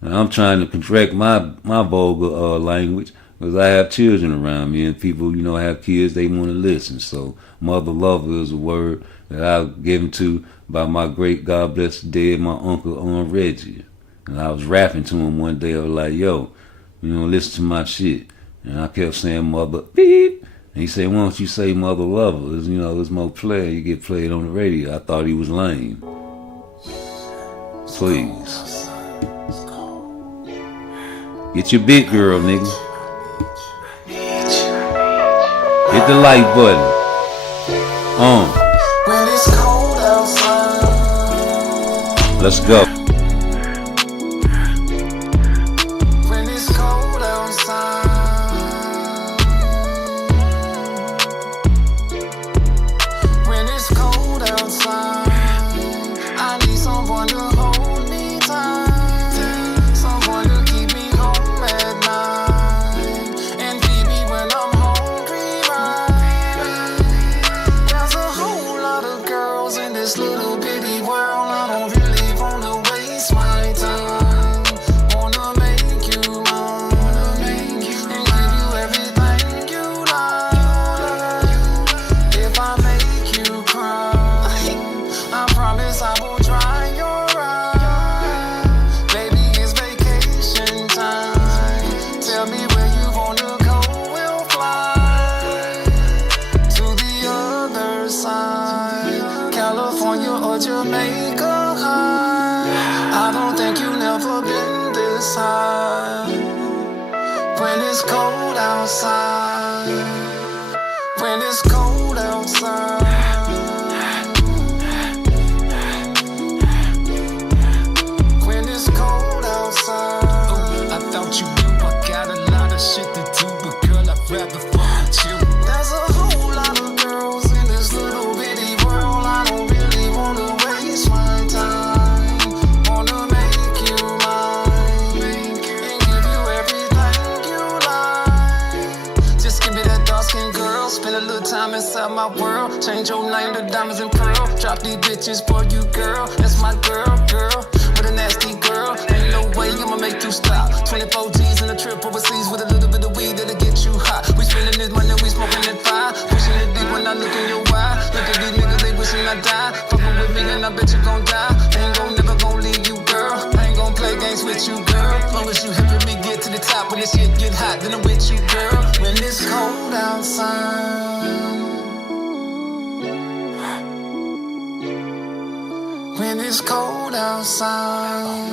And I'm trying to correct my vulgar language because I have children around me and people, you know, have kids, they want to listen. So mother lover is a word that I was given to by my great God bless the dead, my uncle Reggie. And I was rapping to him one day. I was like, yo, you know, listen to my shit. And I kept saying mother beep. And he said, why don't you say mother lover? You know, there's more play. You get played on the radio. I thought he was lame. Please. Get your big girl, nigga. Hit the like button. When it's cold outside. Let's go. When it's cold outside. When it's cold outside. I need someone to hold me tight. Someone to keep me home at night. And feed me when I'm hungry, right? There's a whole lot of girls in this little bitty world. I don't really wanna waste When it's cold outside. When it's cold outside. When it's cold outside. I thought you knew I got a lot of shit to do, but girl, I'd rather fuck with you. There's a whole lot of girls in this little bitty world. I don't really wanna waste my time. Wanna make you mine and give you everything you like. Just give me that dark skin girl. Spend a little time inside my world. Change your name to diamonds and pearl. Drop these bitches for you, girl. That's my girl, girl. With a nasty girl. Ain't no way I'ma make you stop. 24 G's in a trip overseas with a little bit of weed that'll get you hot. We spending this money, we smoking that fire. Pushing it deep when I look in your eye. Look at these niggas, they wishing I die. Fucking with me and I bet you gon' die. Ain't gon' never gon' leave you, girl. I ain't gon' play games with you, girl. As long as you helping me get to the top. When this shit get hot, then I'm with you, girl. When it's cold outside. When it's cold outside.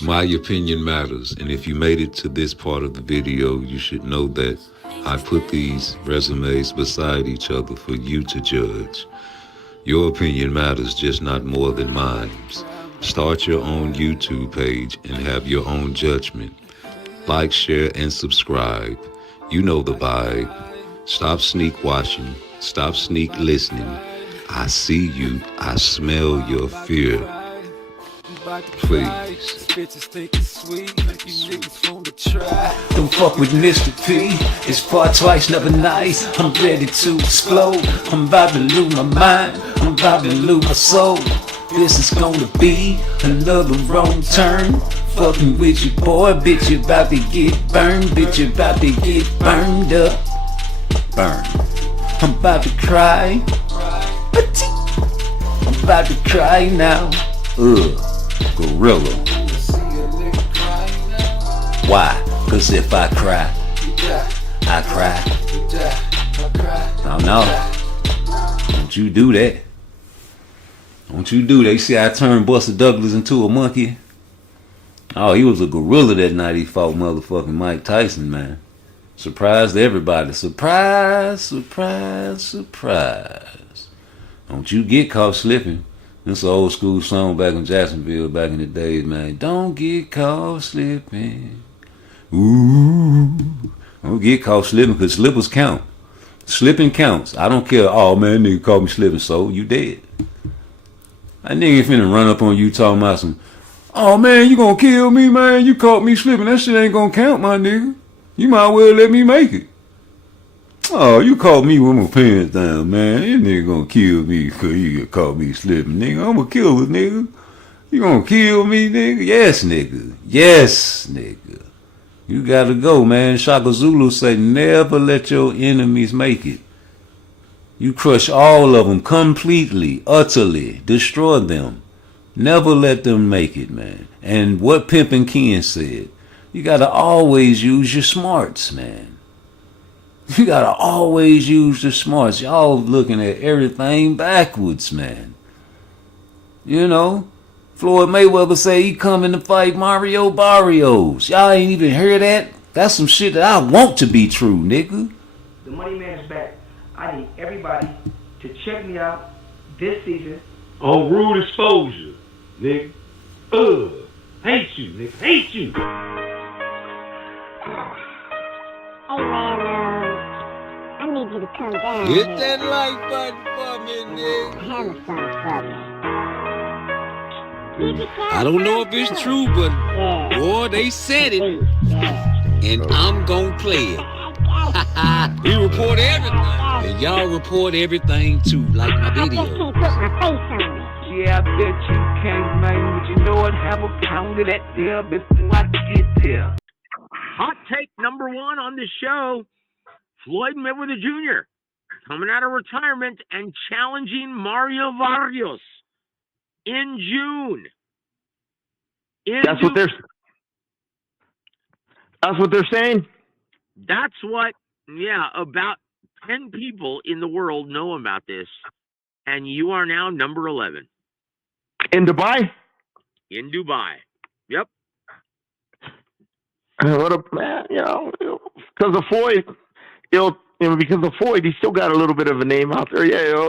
My opinion matters, and if you made it to this part of the video, you should know that I put these resumes beside each other for you to judge. Your opinion matters, just not more than mine. Start your own YouTube page and have your own judgment. Like, share, and subscribe. You know the vibe. Stop sneak watching. Stop sneak listening. I see you. I smell your fear. Please. Don't fuck with Mr. P. It's PARTTWICE, never nice. I'm ready to explode. I'm about to lose my mind. I'm about to lose my soul. This is gonna be another wrong turn. Fucking with you, boy. Bitch, you about to get burned. Bitch, you about to get burned up. Burn. I'm about to cry. I'm about to cry now. Ugh. Gorilla. Why? Cause if I cry, I cry. Oh no. Don't you do that. Don't you do that. You see I turned Buster Douglas into a monkey? Oh, he was a gorilla that night he fought motherfucking Mike Tyson, man. Surprised everybody. Surprise, surprise, surprise. Don't you get caught slipping. This an old school song back in Jacksonville back in the days, man. Don't get caught slipping. Ooh. Don't get caught slipping, because slippers count. Slipping counts. I don't care. Oh, man, nigga caught me slipping, so you dead. That nigga finna run up on you talking about some, oh, man, you gonna kill me, man? You caught me slipping. That shit ain't gonna count, my nigga. You might well let me make it. Oh, you caught me with my pants down, man. This nigga gonna kill me because you caught me slipping, nigga. I'm a killer, nigga. You gonna kill me, nigga? Yes, nigga. Yes, nigga. You gotta go, man. Shaka Zulu say, never let your enemies make it. You crush all of them completely, utterly. Destroy them. Never let them make it, man. And what Pimpin' Ken said, you gotta always use your smarts, man. You gotta always use your smarts. Y'all looking at everything backwards, man. You know, Floyd Mayweather say he coming to fight Mario Barrios. Y'all ain't even hear that? That's some shit that I want to be true, nigga. The money man is back. I need everybody to check me out this season. On Rude Exposure, nigga. Hate you, nigga. Hate you. Hey man, I need you to come down. Hit here. that like button for me, nigga. Handle something for me. I don't know if it's true, but boy, they said it. And I'm gonna play it. He report everything. And y'all report everything too, like my video. I just can't put my face on it. Yeah, I bet you can't, man. But you know what? Have a pound of that there before I get there. Hot take number one on the show, Floyd Mayweather Jr. coming out of retirement and challenging Mario Barrios in June. That's what they're saying? That's what, about 10 people in the world know about this, and you are now number 11. In Dubai? In Dubai. Yep. What a man, because of Floyd, because of Floyd, he still got a little bit of a name out there. Yeah,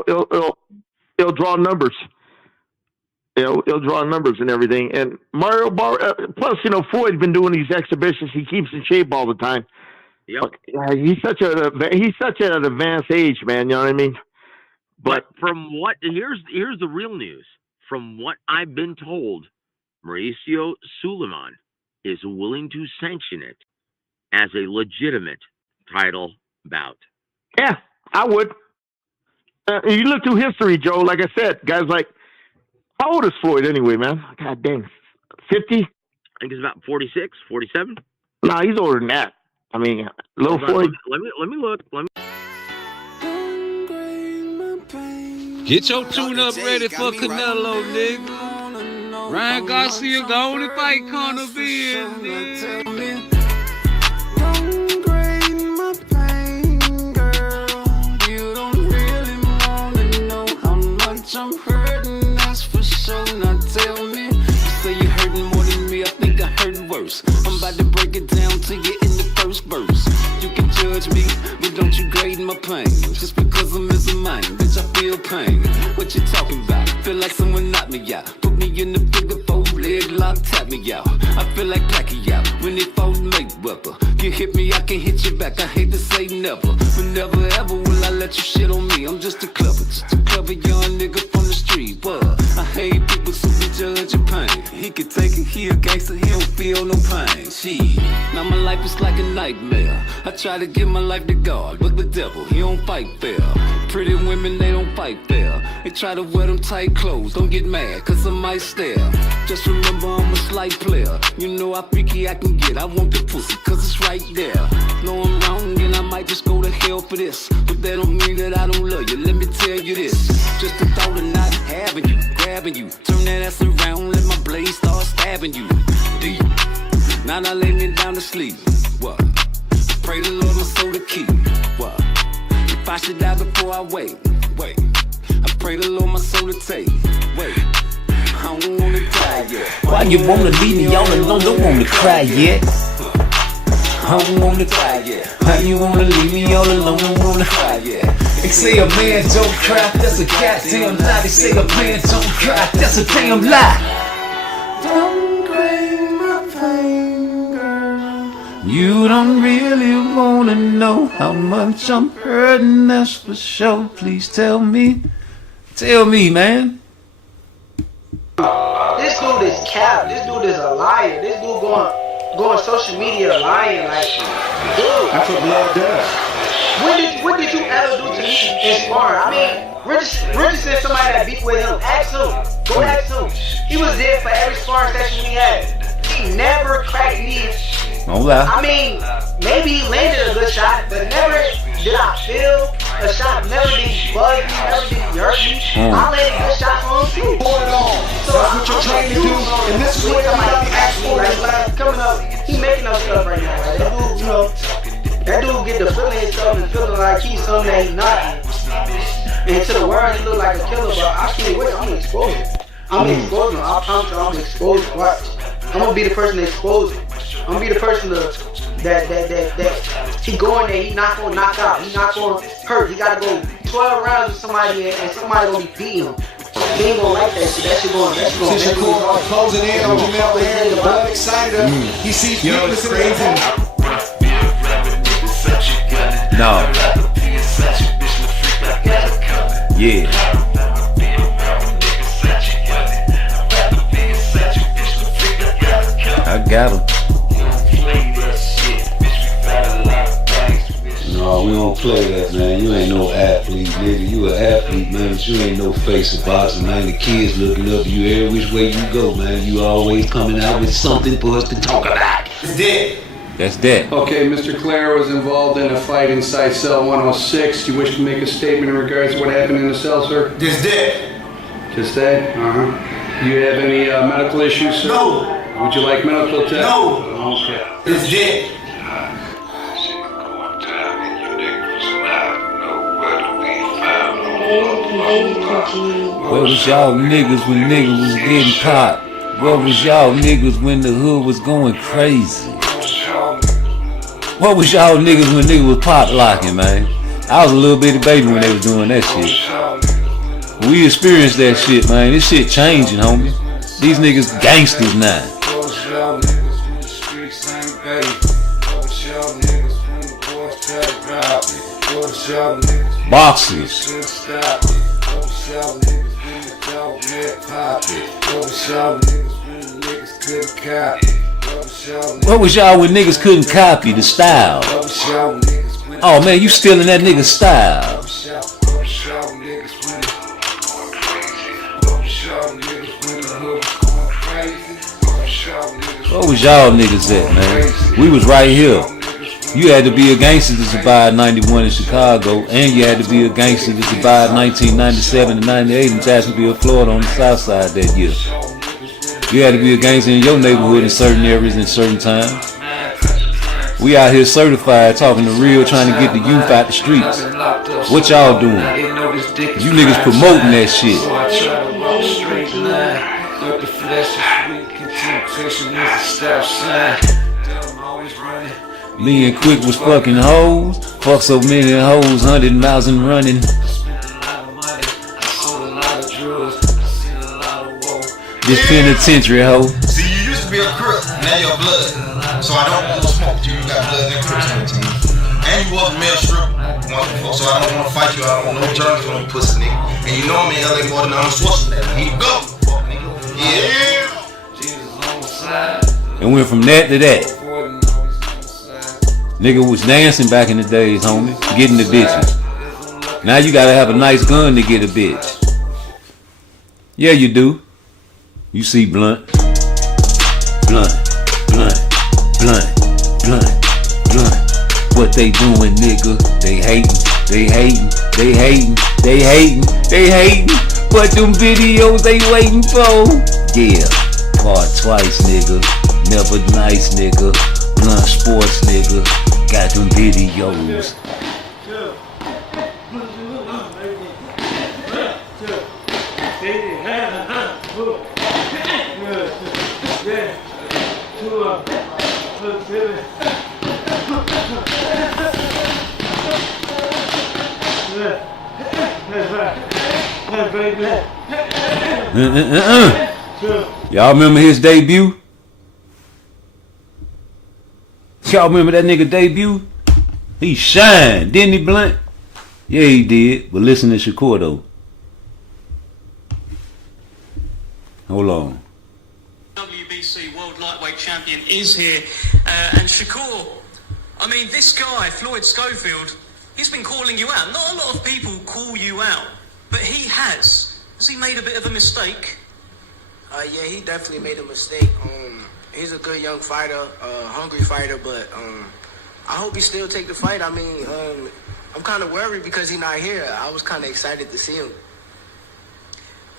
he'll draw numbers. He'll draw numbers and everything. And Mario plus, Floyd's been doing these exhibitions. He keeps in shape all the time. Yep. He's such an advanced age, man. You know what I mean? But from what here's the real news. From what I've been told, Mauricio Suleiman is willing to sanction it as a legitimate title bout. Yeah, I would. You look through history, Joe. Like I said, guys like, how old is Floyd anyway, man? God dang, 50? I think it's about 46, 47. Nah, he's older than that. I mean, little Floyd. Let me look. Get your tune-up ready for Canelo, nigga. Ryan Garcia going to fight Conor Benn, nigga. Don't grade my pain, girl. You don't really wanna know how much I'm hurting, that's for sure. Now tell me, you say you're hurting more than me, I think I hurt worse. I'm about to break it down to you in the first verse. You can judge me, but don't you grade my pain. Just because I'm missing mine, bitch, I feel pain. What you talking about? Feel like someone knocked me out. Put me in the figure 4 leg lock, tap me out. I feel like Pacquiao when they fought Mayweather. You hit me, I can hit you back. I hate to say never, but never ever will I let you shit on me. I'm just a clever young nigga from the street. What? I hate people super judge your pain. He can take it, he a gangster, he don't feel no pain. Shit, now my life is like a nightmare. I try to give my life to God, but the devil, he don't fight fair. Pretty women, they don't fight fair. They try to wear them tight clothes, don't get mad, cause I might stare. Just remember I'm a slight player. You know how freaky I can get, I want the pussy, cause it's right there. Know I'm wrong and I might just go to hell for this, but that don't mean that I don't love you, let me tell you this. Just the thought of not having you, grabbing you, turn that ass around, let my blade start stabbing you deep. Now I lay me down to sleep. What? Pray the Lord my soul to keep. What? If I should die before I wait. I pray the Lord my soul to take. Wait, I don't wanna die yet. Why you wanna leave me all alone? Don't wanna cry yet. I don't wanna die yet. Why you wanna leave me all alone? Don't wanna cry yet. They say a man don't cry, that's a goddamn lie. They say a man don't cry, that's a damn lie. Don't grade my pain, girl. You don't really wanna know how much I'm hurting, that's for sure. Please tell me. Tell me, man. This dude is cap. This dude is a liar. This dude going social media lying like, dude. That's what blood does. What did you ever do to me in sparring? I mean, Richardson is somebody that beat with him. Ask him. Go ask him. He was there for every sparring session we had. He never cracked me. Don't lie. I mean, maybe he landed a good shot, but never did I feel a shot. Never did he bug me, never did he hurt me. I landed good shots on him too. So that's what you're trying to do, and this is what somebody asked me, like, coming up, he making up stuff right now. Like, that dude, that dude get the feeling himself and feeling like he's something that he's not. And to the world, he look like a killer, but I can't wait. I'm exposing. I'm exposing. I promise you, I'm exposing. Watch. I'm gonna be the person that exposes. I'm gonna be the person that he going there, he not gonna knock out, he not gonna hurt. He gotta go 12 rounds with somebody and somebody gonna be beating him. He ain't gonna like that shit. That shit going. Since you're closing in on Jamel, the blood excited. He sees weakness in him. No. Yeah. I got him. No, we don't play that, man. You ain't no athlete, nigga. You an athlete, man, but you ain't no face of boxing, man. The kids looking up you every which way you go, man. You always coming out with something for us to talk about. It's dead. That's dead. Okay, Mr. Clare was involved in a fight inside cell 106. Do you wish to make a statement in regards to what happened in the cell, sir? Just dead. Just dead? Uh-huh. Do you have any medical issues, sir? No. Would you like medical tests? No. Okay. It's dead. Where was y'all niggas when niggas was getting popped? Where was y'all niggas when the hood was going crazy? What was y'all niggas when niggas was pop locking, man? I was a little bitty baby when they was doing that shit. We experienced that shit, man. This shit changing, homie. These niggas gangsters now. Boxers. What was y'all when niggas couldn't copy the style? Oh man, you stealing that nigga's style. What was y'all niggas at, man? We was right here. You had to be a gangster to survive 91 in Chicago, and you had to be a gangster to survive 1997 and 98 in Jacksonville, Florida on the south side that year. You had to be a gangster in your neighborhood in certain areas and certain times. We out here certified, talking to real, trying to get the youth out the streets. What y'all doing? You niggas promoting that shit. Me and Quick was fucking hoes. Fuck so many hoes, 100 miles and running. This penitentiary hoe. See, you used to be a crip, now you're blood. So I don't want to smoke you. You got blood and crips on your team. And you was a male stripper once before, so I don't want to fight you. I don't want no germs from no pussy nigga. And you know I'm in LA more than I'm Schwarzenegger. Here you go, nigga. Yeah. And went from that to that. Nigga was dancing back in the days, homie. Getting the bitches. Now you gotta have a nice gun to get a bitch. Yeah, you do. You see blunt. Blunt. Blunt. Blunt. Blunt. Blunt. What they doing, nigga? They hating. They hating. They hating. They hating. They hating. But them videos they waiting for. Yeah. PARTTWICE, nigga. Never nice, nigga. Blunt sports, nigga. Got them videos. Y'all remember his debut? Y'all remember that nigga debut? He shined, didn't he, Blunt? Yeah, he did. But listen to Shakur though. Hold on. WBC World Lightweight Champion is here. And Shakur, I mean, this guy, Floyd Schofield, he's been calling you out. Not a lot of people call you out, but he has. Has he made a bit of a mistake? Yeah, he definitely made a mistake. He's a good young fighter, hungry fighter, but I hope he still take the fight. I mean, I'm kind of worried because he's not here. I was kind of excited to see him.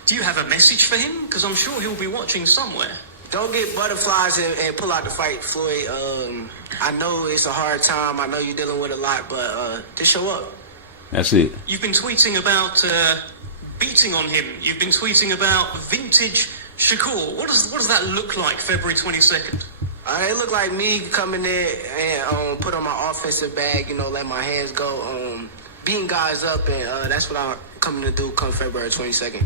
Do you have a message for him? Because I'm sure he'll be watching somewhere. Don't get butterflies and pull out the fight, Floyd. I know it's a hard time. I know you're dealing with a lot, but just show up. That's it. You've been tweeting about beating on him. You've been tweeting about vintage Shakur. What does that look like February 22nd? It looked like me coming in and put on my offensive bag, you know, let my hands go, beating guys up, and that's what I'm coming to do come February 22nd.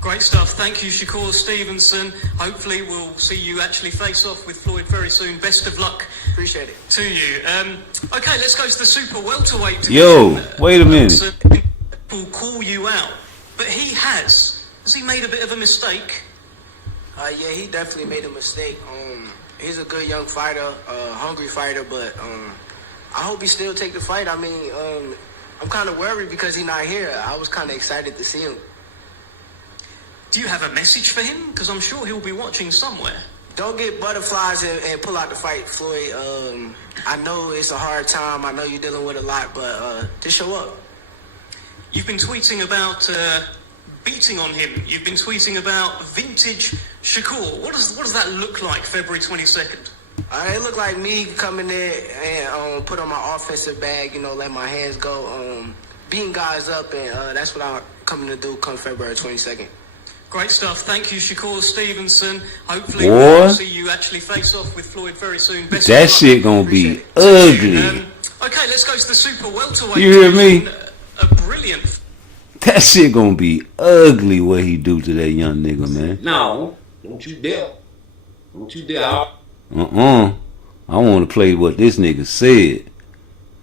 Great stuff. Thank you, Shakur Stevenson. Hopefully we'll see you actually face off with Floyd very soon. Best of luck. Appreciate it. To you. Okay, let's go to the super welterweight division. Yo, wait a minute. People call you out, but he has. Has he made a bit of a mistake? Yeah, he definitely made a mistake. He's a good young fighter, hungry fighter, but I hope he still take the fight. I mean, I'm kind of worried because he's not here. I was kind of excited to see him. Do you have a message for him? Because I'm sure he'll be watching somewhere. Don't get butterflies and pull out the fight, Floyd. I know it's a hard time. I know you're dealing with a lot, but just show up. You've been tweeting about beating on him. You've been tweeting about vintage Shakur. What does that look like February 22nd? It looked like me coming in and put on my offensive bag, you know, let my hands go, beating guys up, and that's what I'm coming to do come February 22nd. Great stuff. Thank you, Shakur Stevenson. Hopefully Boy. we'll see you actually face off with Floyd very soon. Best That of luck. shit gonna be ugly. Okay, let's go to the super welterweight. You hear me? division. A brilliant. That shit gonna be ugly what he do to that young nigga, man. No, don't you dare. Don't you dare. I want to play what this nigga said.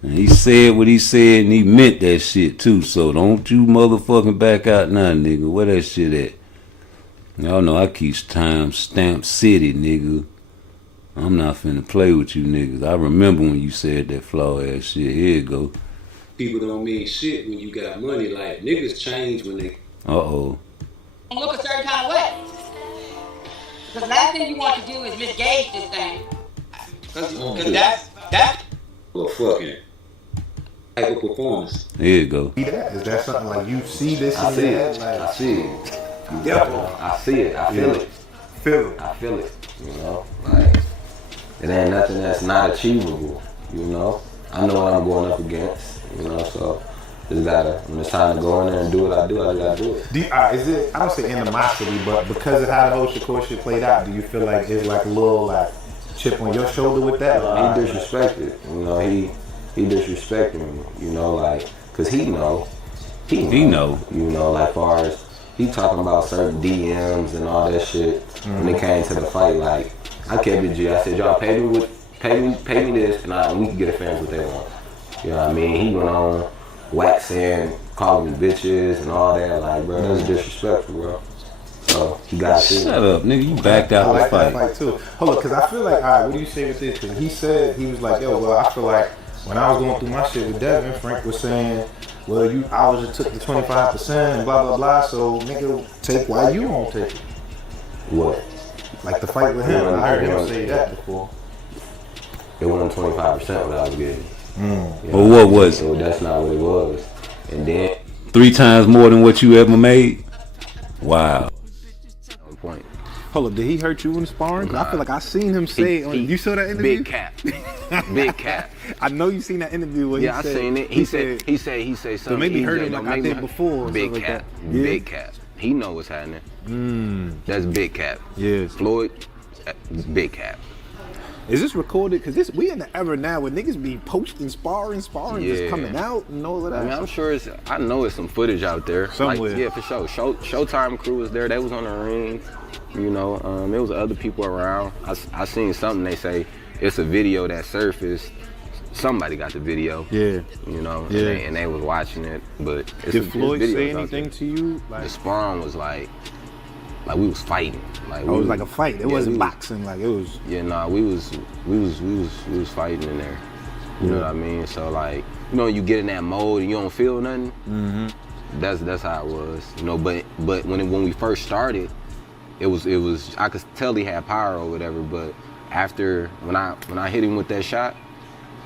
And he said what he said, and he meant that shit too. So don't you motherfucking back out now, nigga. Where that shit at? Y'all know I keep time stamp city, nigga. I'm not finna play with you niggas. I remember when you said that flaw ass shit. Here it go. People don't mean shit when you got money. Like, niggas change when they... Uh-oh. Look a certain kind of way. Because the last thing you want to do is misgauge this thing. Because that's... Well, fucking... type of performance. Here you go. Is that something like you see this? I in see your it. head? Like, I see it. Yeah. I see it. I feel it. Feel it. I feel it. You know, like it ain't nothing that's not achievable. You know, I know what I'm going up against. You know, so just gotta. When it's time to go in there and do what I do, I just gotta do it. Is it? I don't say animosity, but because of how the whole Shakur shit played out, do you feel like it's like a little like chip on your shoulder with that? He disrespected. You know, he disrespected me. You know, like, cause he know. You know, like far as. He talking about certain DMs and all that shit. When it came to the fight, like I kept it G. I said, y'all pay me this, and we can get a fans what they want. You know what I mean? He went on waxing, calling me bitches and all that. Like, bro, that's disrespectful, bro. So he got shit. Shut up, nigga. You backed out the fight. That fight too. Hold up, cause I feel like, all right, what do you say with this? Cause he said he was like, yo, well, I feel like when I was going through my shit with Devin, Frank was saying, well, I was just took the 25% and blah blah blah. So nigga, take why you won't take it? What? Like the fight with him. I heard him say that before. It wasn't 25% what I was getting. Well, what was it? That's not what it was. And then 3 times more than what you ever made. Wow. Point. Hold up, did he hurt you in sparring? Cause I feel like I seen him say you saw that interview? Big cap. Big cap. I know you seen that interview where I said, seen it. He said something. So maybe hurt him like I did before. Big cap. Like yeah. Big cap. He know what's happening. That's big cap. Yes. Floyd, big cap. Is this recorded? Cause we in the era now where niggas be posting sparring just coming out and all of that. I mean, I'm sure I know it's some footage out there. Somewhere. Like, yeah, for sure. Showtime crew was there. They was on the ring. You know, there was other people around. I seen something. They say it's a video that surfaced. Somebody got the video. Yeah. You know, yeah. And they was watching it. But did Floyd say anything to you? Like, the sparring was like we was fighting. Like it was like a fight. It wasn't boxing. Like it was. Yeah, nah, we was fighting in there. You know what I mean? So like, you know, you get in that mode and you don't feel nothing. That's how it was. You know, but when we first started. It was I could tell he had power or whatever, but after when I hit him with that shot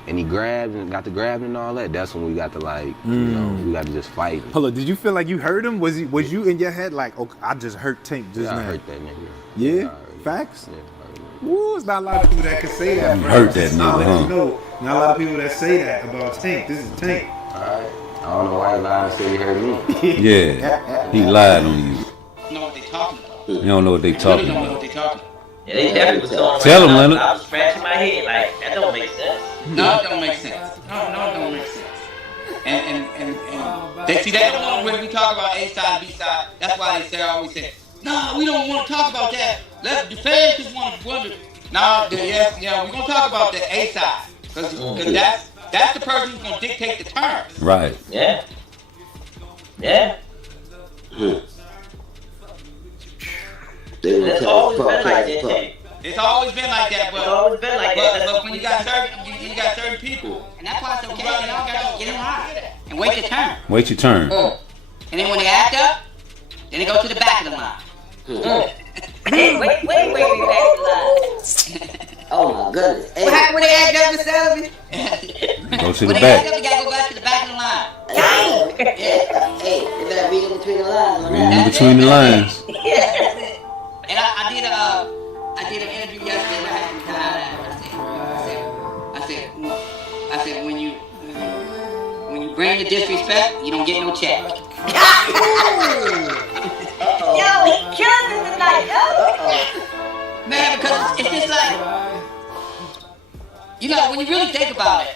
and he grabbed and got the grab and all that, that's when we got to like you know, we got to just fight. Hold on, did you feel like you hurt him? Was you in your head like, okay, I just hurt Tank just now? I hurt that nigga. Yeah? Facts? Yeah. Ooh, it's not a lot of people that can say that. You hurt that nigga, huh? You know, not a lot of people that say that about Tank. This is Tank. Alright. I don't know why he lied and said he hurt me. Yeah. He lied on you. Know what they talking about. You don't know what they talking Don't know about. what they talking about. Yeah, they definitely was going Tell him, around. Leonard. I was scratching my head like, that don't make sense. No, it don't make sense. No, it don't make sense. And they see that don't want when we talk about A side, B side. That's why they always say, no, we don't want to talk about that. Let the fans just want to. No, yeah, we're gonna talk about the A side because that's the person who's gonna dictate the terms. Right. Yeah. Yeah. It's always been like that. It's always been like that, but it's always been like that. But when you got certain people, and that's why it's okay. You know, gotta get in line and wait your turn. Wait your turn. And then when they act up, then they go to the back of the line. Hey, wait, back of the line. Oh my goodness. What happened when they act up, Mr. Sullivan? Go to the when they back. act up, you gotta go back to the back of the line. Yeah. Hey, you better read in between the lines. Read in between the lines. And I did an interview yesterday and I had some time. I said when you bring the disrespect, you don't get no check. Yo, he killed it tonight, yo. Man, because it's just like, you know, when you really think about it,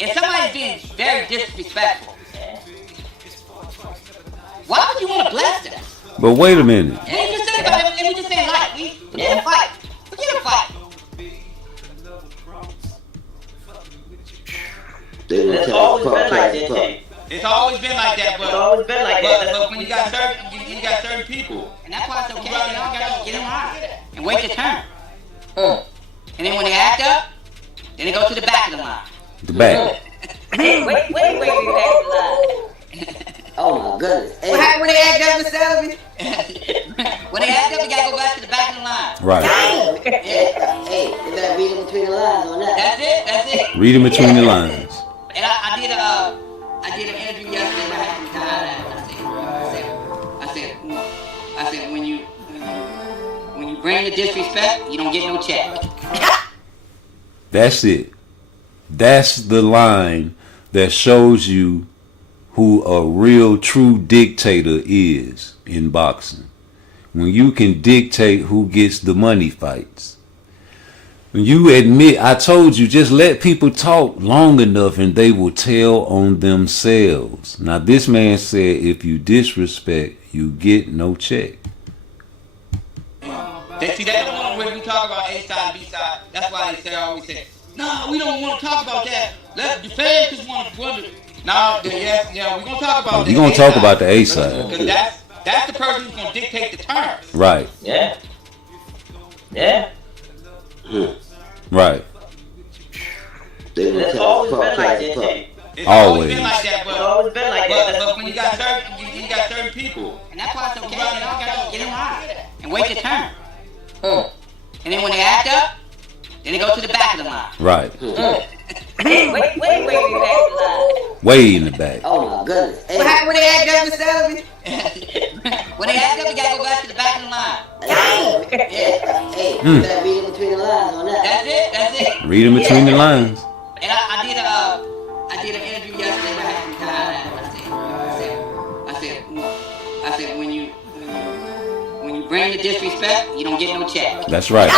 if somebody's being very disrespectful, why would you want to bless them? But wait a minute. And you just think about it, and we just say like, we forget a fight. Forget a fight. It's always been like that. It's always been like that, but It's always been like that. But when you got certain people, and that's why it's okay. You don't gotta get in line and wait your turn. And then when they act up, then they go to the back of the line. The back. Wait, back of the line. Oh my goodness. What happened when they act up, Mr. Ellerby? When they act up, you gotta go back to the back of the line. Right. Hey, you better read in between the lines on that. That's it. Read in between the lines. And I did an interview yesterday and I had some time. I said, when you bring the disrespect, you don't get no check. That's it. That's the line that shows you who a real true dictator is in boxing. When you can dictate who gets the money fights. When you admit, I told you, just let people talk long enough and they will tell on themselves. Now this man said if you disrespect, you get no check. See, that's the one when we talk about A side, B side. That's why they always say, no, we don't want to talk about that. Let the fans just want to wonder. No, yeah, we're gonna talk about. You're gonna talk about the A side. Because that's the person who's gonna dictate the terms. Right. Yeah. Right. It's always been like that. It's always been like that, but when you got certain people, and that's why it's okay. You don't gotta get in line and wait your turn. And then when they act up, then they go to the back of the line. Right. Wait, back of the line. Way in the back. Oh my goodness. Hey. What happened when they act up, Mr. Ellerby? When they act up, you gotta go back to the back of the line. Hey, you better read in between the lines on that. That's it. Read in between the lines. And I did an interview yesterday and I had some time. I said when you bring the disrespect, you don't get no check. That's right.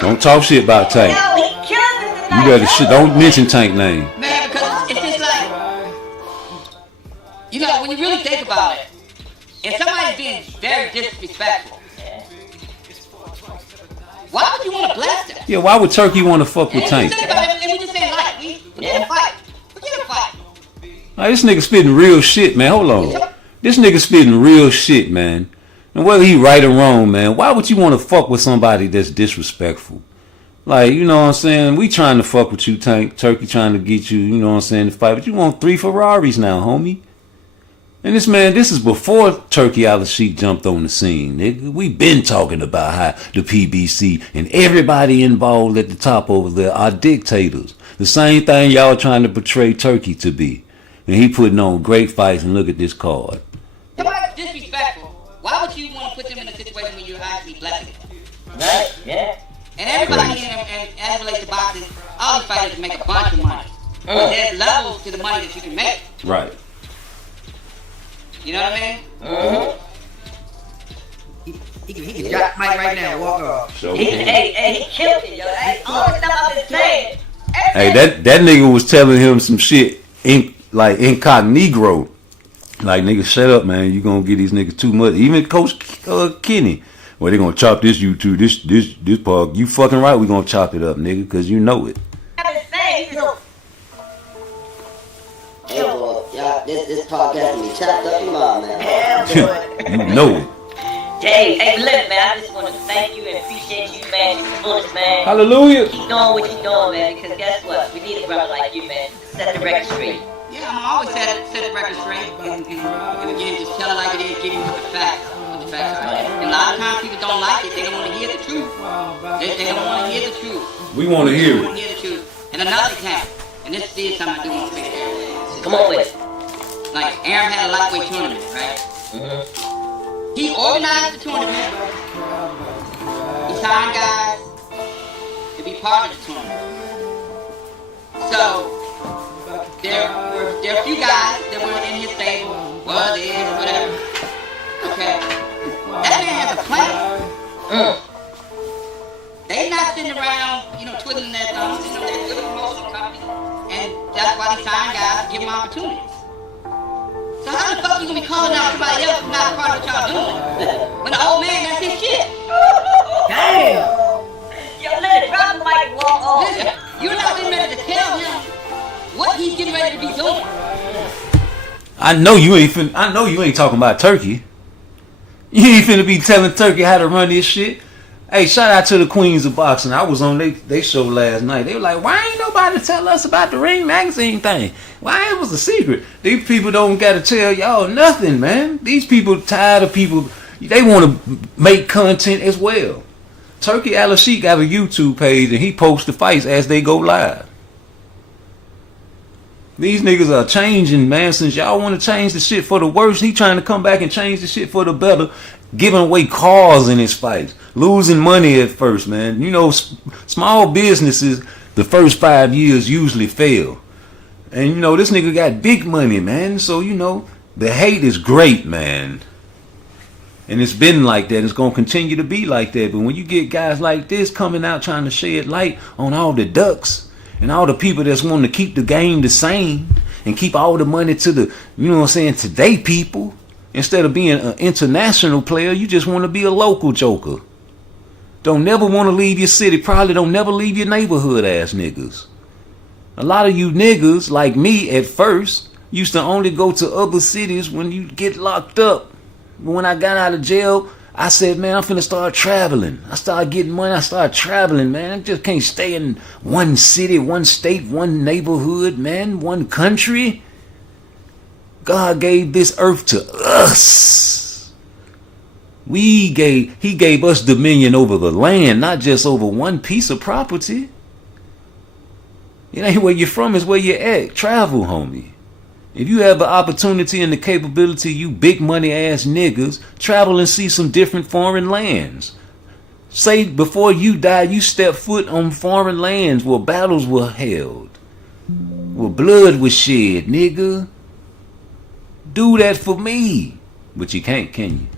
Don't talk shit about Tank. Yo, he killed it You better shit. Don't mention Tank name. Man, because it's just like, you know, when you really think about it, if somebody's being very disrespectful, why would you want to bless them? Yeah, why would Turkey want to fuck with Tank? And we just say like, we forget a fight. Now, this nigga spitting real shit, man. Hold on. This nigga spitting real shit, man. And whether he right or wrong, man, why would you want to fuck with somebody that's disrespectful? Like, you know what I'm saying? We trying to fuck with you, Tank. Turkey trying to get you, you know what I'm saying, to fight. But you want 3 Ferraris now, homie. And this is before Turkey Al-Sheikh jumped on the scene. Nigga. We been talking about how the PBC and everybody involved at the top over there are dictators. The same thing y'all trying to portray Turkey to be. And he putting on great fights, and look at this card. Somebody's disrespectful. Why would you want to put them in a situation where you're actually blessing them? Right, yeah. And everybody and as it relates to boxing, all these fighters make a bunch of money. But there's levels to the money that you can make. Right. You know what I mean? He can drop Mike right now and walk off. So he killed it, yo. All the stuff I've been saying. Hey, that nigga was telling him some shit like incognito. Like, nigga, shut up, man. You gonna get these niggas too much. Even Coach Kenny. Well, they gonna chop this YouTube, this part. You fucking right, we gonna chop it up, nigga, because you know it. I've been saying, you know. Hey, boy, y'all, this podcast can be chopped up in my man. You know it. Hey, look, man, I just want to thank you and appreciate you, man. You're the fullest, man. Hallelujah. Keep doing what you're doing, man, because guess what? We need a brother like you, man. Set the record straight. Yeah, I'm always set the record straight. And again, just tell it like it is, give you what the facts are. And a lot of times people don't like it. They don't want to hear the truth. They don't want to hear the truth. We want to hear They want to hear the truth. And another example, and this is something I do want to say there. Come on with it. Like, Aaron had a lightweight tournament, right? He organized the tournament. He signed guys to be part of the tournament. So, there were a few guys that were in his stable, whatever. Okay. thumbs. You know, they're a good promotional company. And that's why they sign guys to give them opportunities. So how the fuck you gonna be calling out somebody else who's not a part of what y'all doing? When the old man, that's his shit. Damn. Yo, let it drop the mic and walk off. Listen, you're not getting ready to tell him what he's getting ready to be doing. I know you ain't talking about Turkey. You ain't finna be telling Turkey how to run this shit. Hey, shout out to the Queens of Boxing. I was on they show last night. They were like, why ain't nobody tell us about the Ring Magazine thing? Why it was a secret? These people don't gotta tell y'all nothing, man. These people tired of people. They want to make content as well. Turkey Al-Sheikh got a YouTube page and he posts the fights as they go live. These niggas are changing, man. Since y'all want to change the shit for the worse, he trying to come back and change the shit for the better, giving away cars in his fights, losing money at first, man. You know, small businesses, the first 5 years usually fail. And, you know, this nigga got big money, man. So, you know, the hate is great, man. And it's been like that. It's going to continue to be like that. But when you get guys like this coming out trying to shed light on all the ducks, and all the people that's wanting to keep the game the same and keep all the money to the, you know what I'm saying, today people, instead of being an international player, you just want to be a local joker. Don't never want to leave your city. Probably don't never leave your neighborhood ass niggas. A lot of you niggas, like me at first, used to only go to other cities when you get locked up. But when I got out of jail, I said, man, I'm finna start traveling. I started getting money. I started traveling, man. I just can't stay in one city, one state, one neighborhood, man, one country. God gave this earth to us. He gave us dominion over the land, not just over one piece of property. It ain't where you're from, it's where you're at. Travel, homie. If you have the opportunity and the capability, you big money ass niggas, travel and see some different foreign lands. Say before you die, you step foot on foreign lands where battles were held, where blood was shed, nigga. Do that for me. But you can't, can you?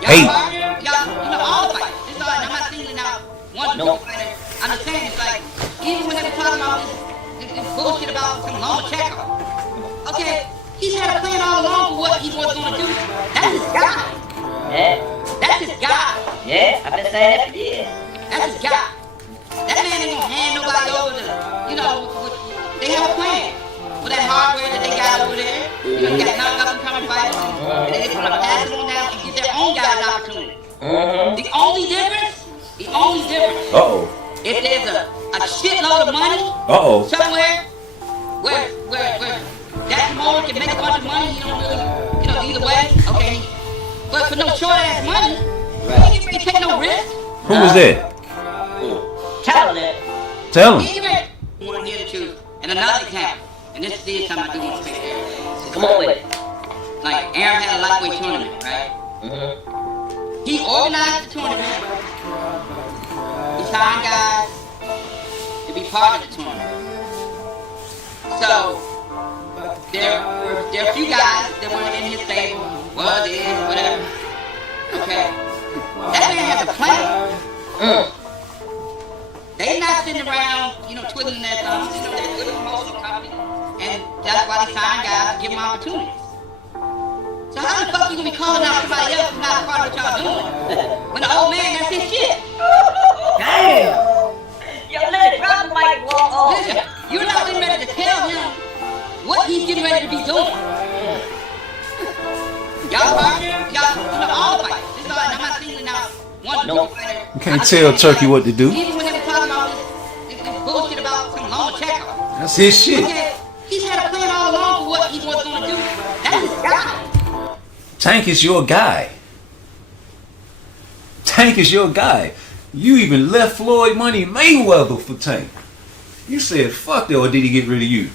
Hey. Y'all, you know, all the fights. It's all right. I'm not singling out one fighter. I'm just saying, it's like, even when they were talking about this bullshit about some Lomachenko. Okay, he's had a plan all along for what he was going to do. That's his guy. Yeah. That's his guy. Yeah, I've been saying that for years. That's his guy. That man ain't gonna hand nobody over to, you know, they have a plan. With that hardware that they got over there, you know, they got knocked up and coming fighters, and they just want to pass it on down and give their own guys opportunity. The only difference, if there's a shitload of money somewhere where that promoter can make a bunch of money, you don't really, you know, either way, okay. But for no short ass money, you ain't ready to take no risk. Who was that? Tell him. You want to hear the truth. And another example, and this is something I do want to say here. Come on with it. Like, Aaron had a lightweight tournament, right? He organized the tournament. He signed guys to be part of the tournament. So, there were a few guys that were in his stable, whatever. Okay? That man has a plan. They not sitting around, you know, twiddling their thumbs. You know, they're a good promotional company. And that's why they sign guys to give them opportunities. So how the fuck you gonna be calling out somebody else who's not a part of what y'all doing? When the old man, that's his shit. Damn. Yo, let it drop the mic and walk off. Listen, you're not getting ready to tell him what he's getting ready to be doing. Y'all, you know, all the fights. This is all right. I'm not singling out one fighter. You can't tell Turkey what to do. Even when they were talking about this bullshit about some Lomachenko. That's his shit. Okay, he's had a plan all along for what he was going to do. That's his guy. Tank is your guy. Tank is your guy. You even left Floyd Money Mayweather for Tank. You said, fuck that, or did he get rid of you?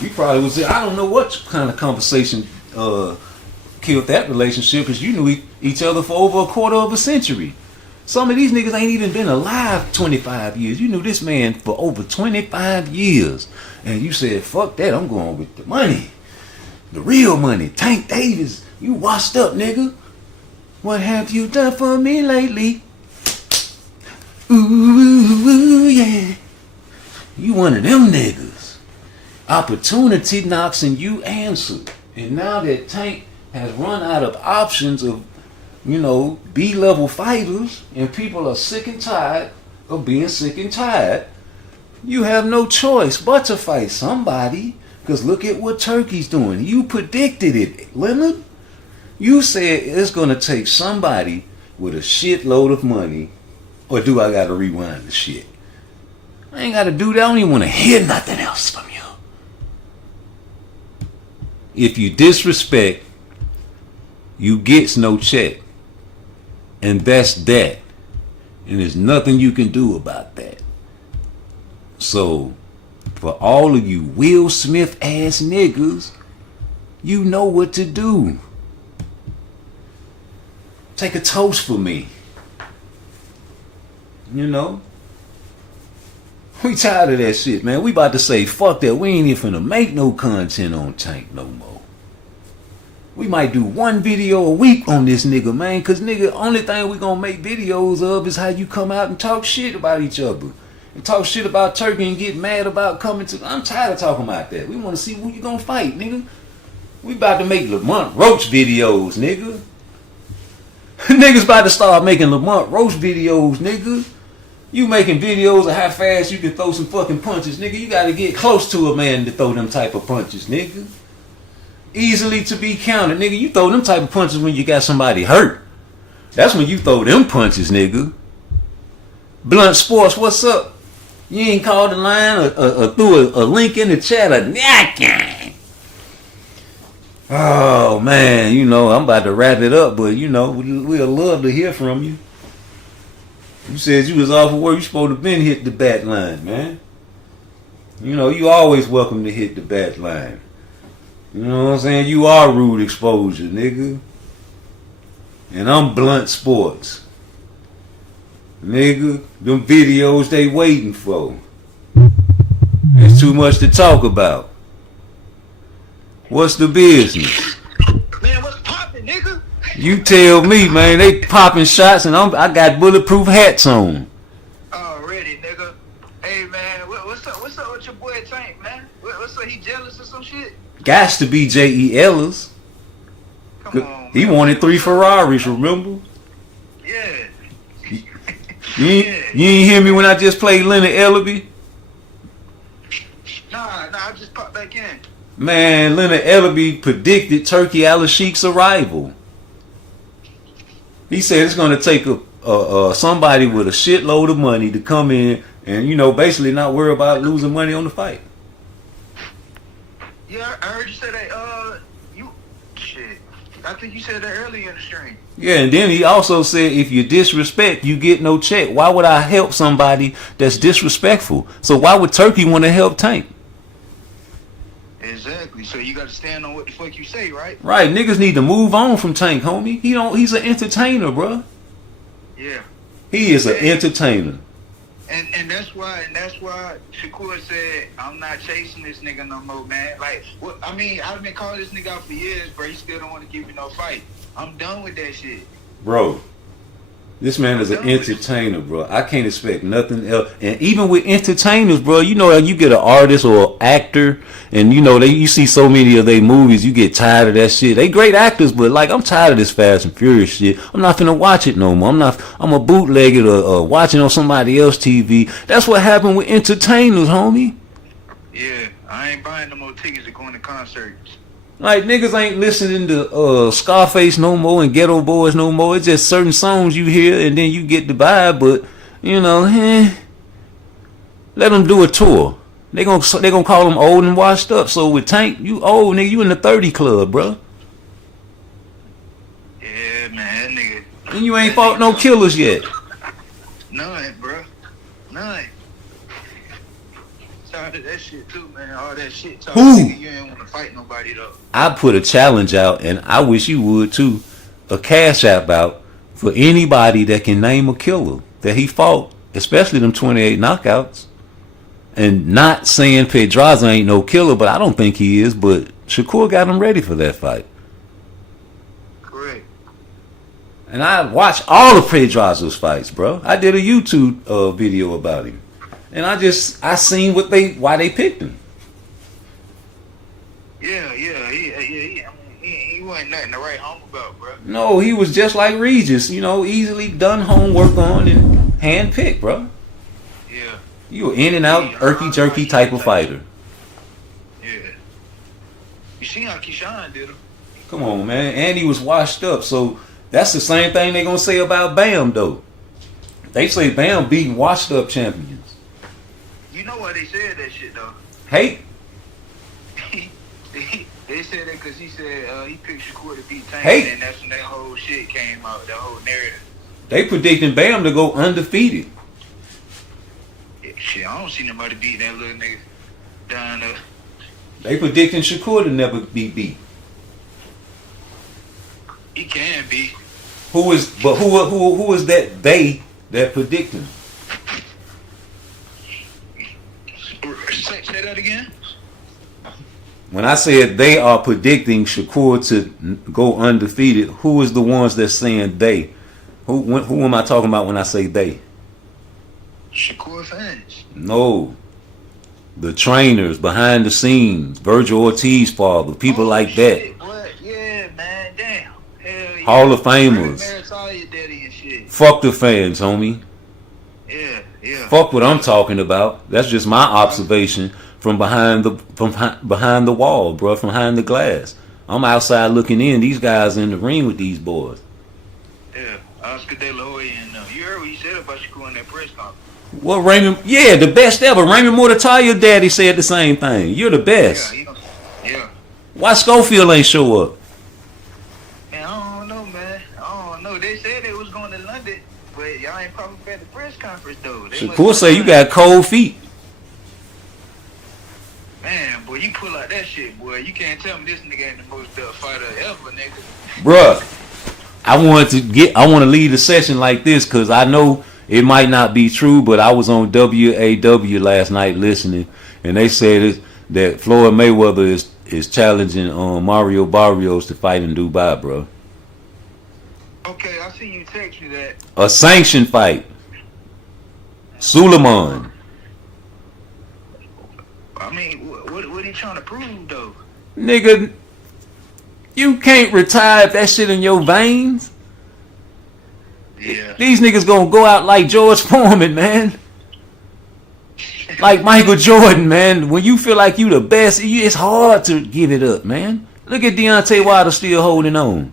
You probably was there. I don't know what kind of conversation killed that relationship, because you knew each other for over a quarter of a century. Some of these niggas ain't even been alive 25 years. You knew this man for over 25 years. And you said, fuck that, I'm going with the money. The real money. Tank Davis, you washed up, nigga. What have you done for me lately? Ooh. Woo, yeah. You one of them niggas. Opportunity knocks and you answer. And now that Tank has run out of options of, B-level fighters, and people are sick and tired of being sick and tired, you have no choice but to fight somebody. Because look at what Turkey's doing. You predicted it, Leonard. You said it's going to take somebody with a shitload of money. Or do I got to rewind the shit? I ain't got to do that. I don't even want to hear nothing else from you. If you disrespect, you gets no check. And that's that. And there's nothing you can do about that. So, for all of you Will Smith ass niggas, you know what to do. Take a toast for me. We tired of that shit, man. We about to say, fuck that. We ain't even finna make no content on Tank no more. We might do one video a week on this nigga, man. Cause nigga, only thing we gonna make videos of is how you come out and talk shit about each other. And talk shit about Turkey and get mad about coming to... I'm tired of talking about that. We want to see who you gonna fight, nigga. We about to make Lamont Roach videos, nigga. Niggas about to start making Lamont Roach videos, nigga. You making videos of how fast you can throw some fucking punches, nigga. You gotta get close to a man to throw them type of punches, nigga. Easily to be counted, nigga. You throw them type of punches when you got somebody hurt. That's when you throw them punches, nigga. Blunt Sports, what's up? You ain't called the line or threw a link in the chat or nothing. Oh man, I'm about to wrap it up, but we'll love to hear from you. You said you was off of work, you supposed to have been hit the bat line, man. You always welcome to hit the bat line. You know what I'm saying? You are Rude Exposure, nigga. And I'm Blunt Sports. Nigga, them videos they waiting for. There's too much to talk about. What's the business? Man, what's poppin', nigga? You tell me, man. They popping shots and I got bulletproof hats on. Already, nigga. Hey, man, what's up with your boy Tank, man? What's up? He jealous or some shit? Gots to be J.E. Ellis. Come on, he wanted 3 Ferraris, remember? Yeah. You ain't hear me when I just played Leonard Ellaby? Nah, I just popped back in. Man, Leonard Ellaby predicted Turkey Al-Sheikh's arrival. He said it's going to take somebody with a shitload of money to come in and, basically not worry about losing money on the fight. Yeah, I heard you say that, I think you said that earlier in the stream. Yeah, and then he also said if you disrespect, you get no check. Why would I help somebody that's disrespectful? So why would Turkey want to help Tank? Exactly. So you got to stand on what the fuck you say, right? Right. Niggas need to move on from Tank, homie. He's an entertainer, bro. Yeah. He is an entertainer. And that's why Shakur said, I'm not chasing this nigga no more, man. Like, I've been calling this nigga out for years, bro. He still don't want to give me no fight. I'm done with that shit. Bro, this man is an entertainer, bro. I can't expect nothing else. And even with entertainers, bro, you get an artist or an actor, and you see so many of their movies, you get tired of that shit. They great actors, but I'm tired of this Fast and Furious shit. I'm not finna watch it no more. I'm a bootleg it or watching on somebody else's TV. That's what happened with entertainers, homie. Yeah, I ain't buying no more tickets to going to concerts. Like, niggas ain't listening to Scarface no more and Ghetto Boys no more. It's just certain songs you hear and then you get the vibe, but, let them do a tour. They gonna call them old and washed up. So with Tank, you old, nigga, you in the 30 club, bro. Yeah, man, that nigga. And you ain't fought no killers yet. None, bro. None. Tired of that shit too, man. All that shit talk. Nigga, you ain't want to fight nobody though. I put a challenge out, and I wish you would too. A cash app out for anybody that can name a killer that he fought, especially them 28 knockouts. And not saying Pedraza ain't no killer, but I don't think he is. But Shakur got him ready for that fight. Correct. And I watched all of Pedraza's fights, bro. I did a YouTube video about him. And I seen why they picked him. Yeah. He wasn't nothing to write home about, bro. No, he was just like Regis, easily done homework on and handpicked, bro. Yeah. You were in and out, irky jerky type of fighter. Yeah. You see how Keyshawn did him? Come on, man. And he was washed up. So that's the same thing they're gonna say about Bam, though. They say Bam beating washed up champions. You know why they said that shit though? Hate. They said that because he said he picked Shakur to beat Tank, Hey. and that's when that whole shit came out, that whole narrative. They predicting Bam to go undefeated. Yeah, shit, I don't see nobody beat that little nigga down there. They predicting Shakur to never be beat. He can be. Who is that they that predicting? Say that again? When I said they are predicting Shakur to go undefeated, who is the ones that's saying they? Who am I talking about when I say they? Shakur fans. No. The trainers behind the scenes, Virgil Ortiz father, people like that. What? Yeah, man, damn. Hell yeah. Hall of Famers. Daddy and shit. Fuck the fans, homie. Yeah. Fuck what I'm talking about. That's just my observation from behind the wall, bro, from behind the glass. I'm outside looking in. These guys in the ring with these boys. Yeah, Oscar De La Hoya and you heard what he said about Shakur in that press conference. Well, Raymond, yeah, the best ever. Raymond Mortatalia daddy said the same thing. You're the best. Yeah. Why Schofield ain't show up? Man, I don't know, man. I don't know. They said they was going to London, but y'all ain't probably at the press conference though. Shakur say you got cold feet. Man, boy, you pull out that shit, boy. You can't tell me this nigga ain't the most fighter ever, nigga. Bruh, I want to lead a session like this because I know it might not be true, but I was on WAW last night listening, and they said that Floyd Mayweather is challenging Mario Barrios to fight in Dubai, bro. Okay, I see you text me that. A sanctioned fight. Suleiman. I mean, what he trying to prove, though? Nigga, you can't retire if that shit in your veins. Yeah. These niggas gonna go out like George Foreman, man. Like Michael Jordan, man. When you feel like you the best, it's hard to give it up, man. Look at Deontay Wilder still holding on.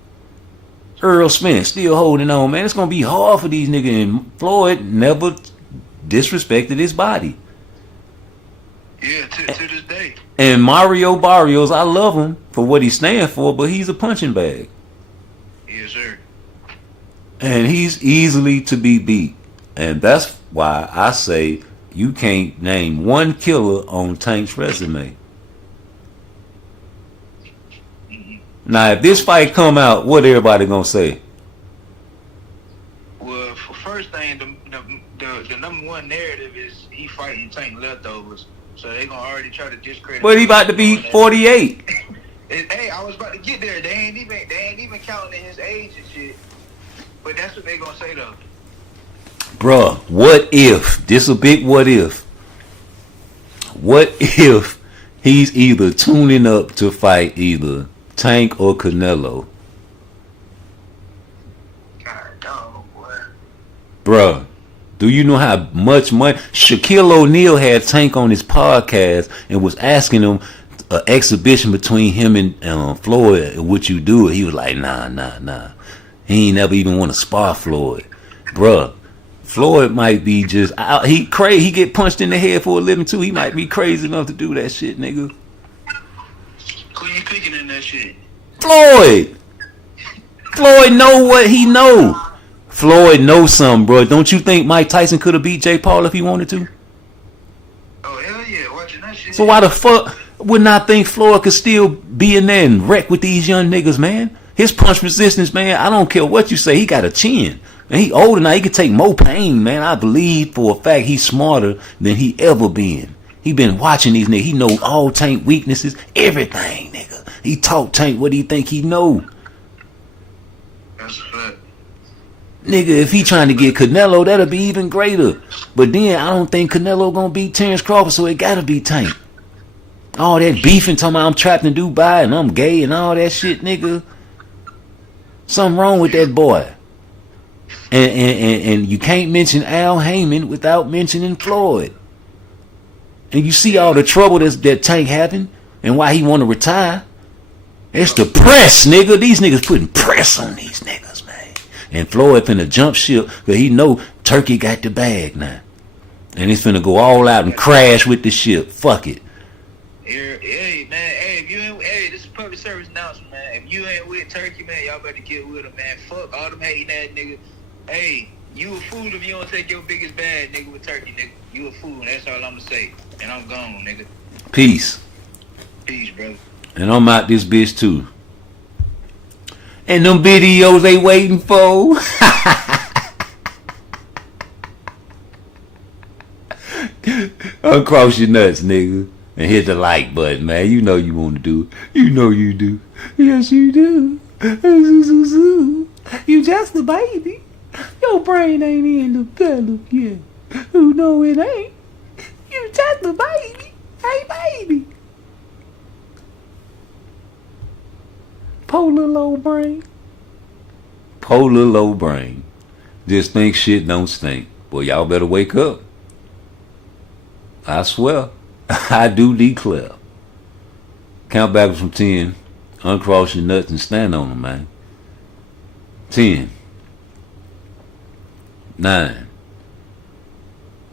Earl Spence still holding on, man. It's gonna be hard for these niggas. And Floyd never disrespected his body. Yeah, to this day. And Mario Barrios, I love him for what he stands for, but he's a punching bag. Yes, sir. And he's easily to be beat. And that's why I say you can't name one killer on Tank's resume. Now, if this fight come out, what everybody gonna say? Well, for first thing, the number one narrative is he fighting Tank leftovers. So they gonna already try to discredit. But he about to be 48. Hey, I was about to get there. They ain't even counting his age and shit. But that's what they gonna say though. Bruh, what if? This a big what if. What if he's either tuning up to fight either Tank or Canelo? God, no, boy. Bruh, do you know how much money Shaquille O'Neal had Tank on his podcast and was asking him an exhibition between him and Floyd? Would you do it? He was like, nah. He ain't never even want to spar Floyd. Bruh, Floyd might be just he crazy. He get punched in the head for a living too. He might be crazy enough to do that shit, nigga. Who you picking in that shit? Floyd know what he know. Floyd knows something, bro. Don't you think Mike Tyson could have beat Jake Paul if he wanted to? Oh, hell yeah, watching that shit. So why the fuck wouldn't I think Floyd could still be in there and wreck with these young niggas, man? His punch resistance, man, I don't care what you say. He got a chin. And he older now. He could take more pain, man. I believe for a fact he's smarter than he ever been. He been watching these niggas. He know all Tank weaknesses, everything, nigga. He taught Tank what he think he know. That's a fact. Nigga, if he trying to get Canelo, that'll be even greater. But then I don't think Canelo gonna beat Terrence Crawford, so it gotta be Tank. All that beefing, talking about I'm trapped in Dubai and I'm gay and all that shit, nigga. Something wrong with that boy. And you can't mention Al Heyman without mentioning Floyd. And you see all the trouble that Tank having and why he want to retire. It's the press, nigga. These niggas putting press on these niggas, man. And Floyd finna jump ship because he know Turkey got the bag now. And he's finna go all out and crash with the ship. Fuck it. Hey, man. Hey, this is public service announcement, man. If you ain't with Turkey, man, y'all better get with him, man. Fuck all them hating ass niggas. Hey, you a fool if you don't take your biggest bag, nigga, with Turkey, nigga. You a fool. That's all I'm gonna say. And I'm gone, nigga. Peace. Peace, brother. And I'm out this bitch too. And them videos they waiting for. Uncross your nuts, nigga. And hit the like button, man. You know you want to do it. You know you do. Yes, you do. You just a baby. Your brain ain't in the pillow yet. Who know it ain't? You just a baby. Hey, baby. Poor little old brain. Poor little old brain. Just think shit don't stink. Boy, y'all better wake up. I swear. I do declare. Count backwards from 10. Uncross your nuts and stand on them, man. 10. 9.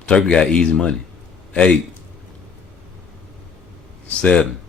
Turkey got easy money. 8. 7.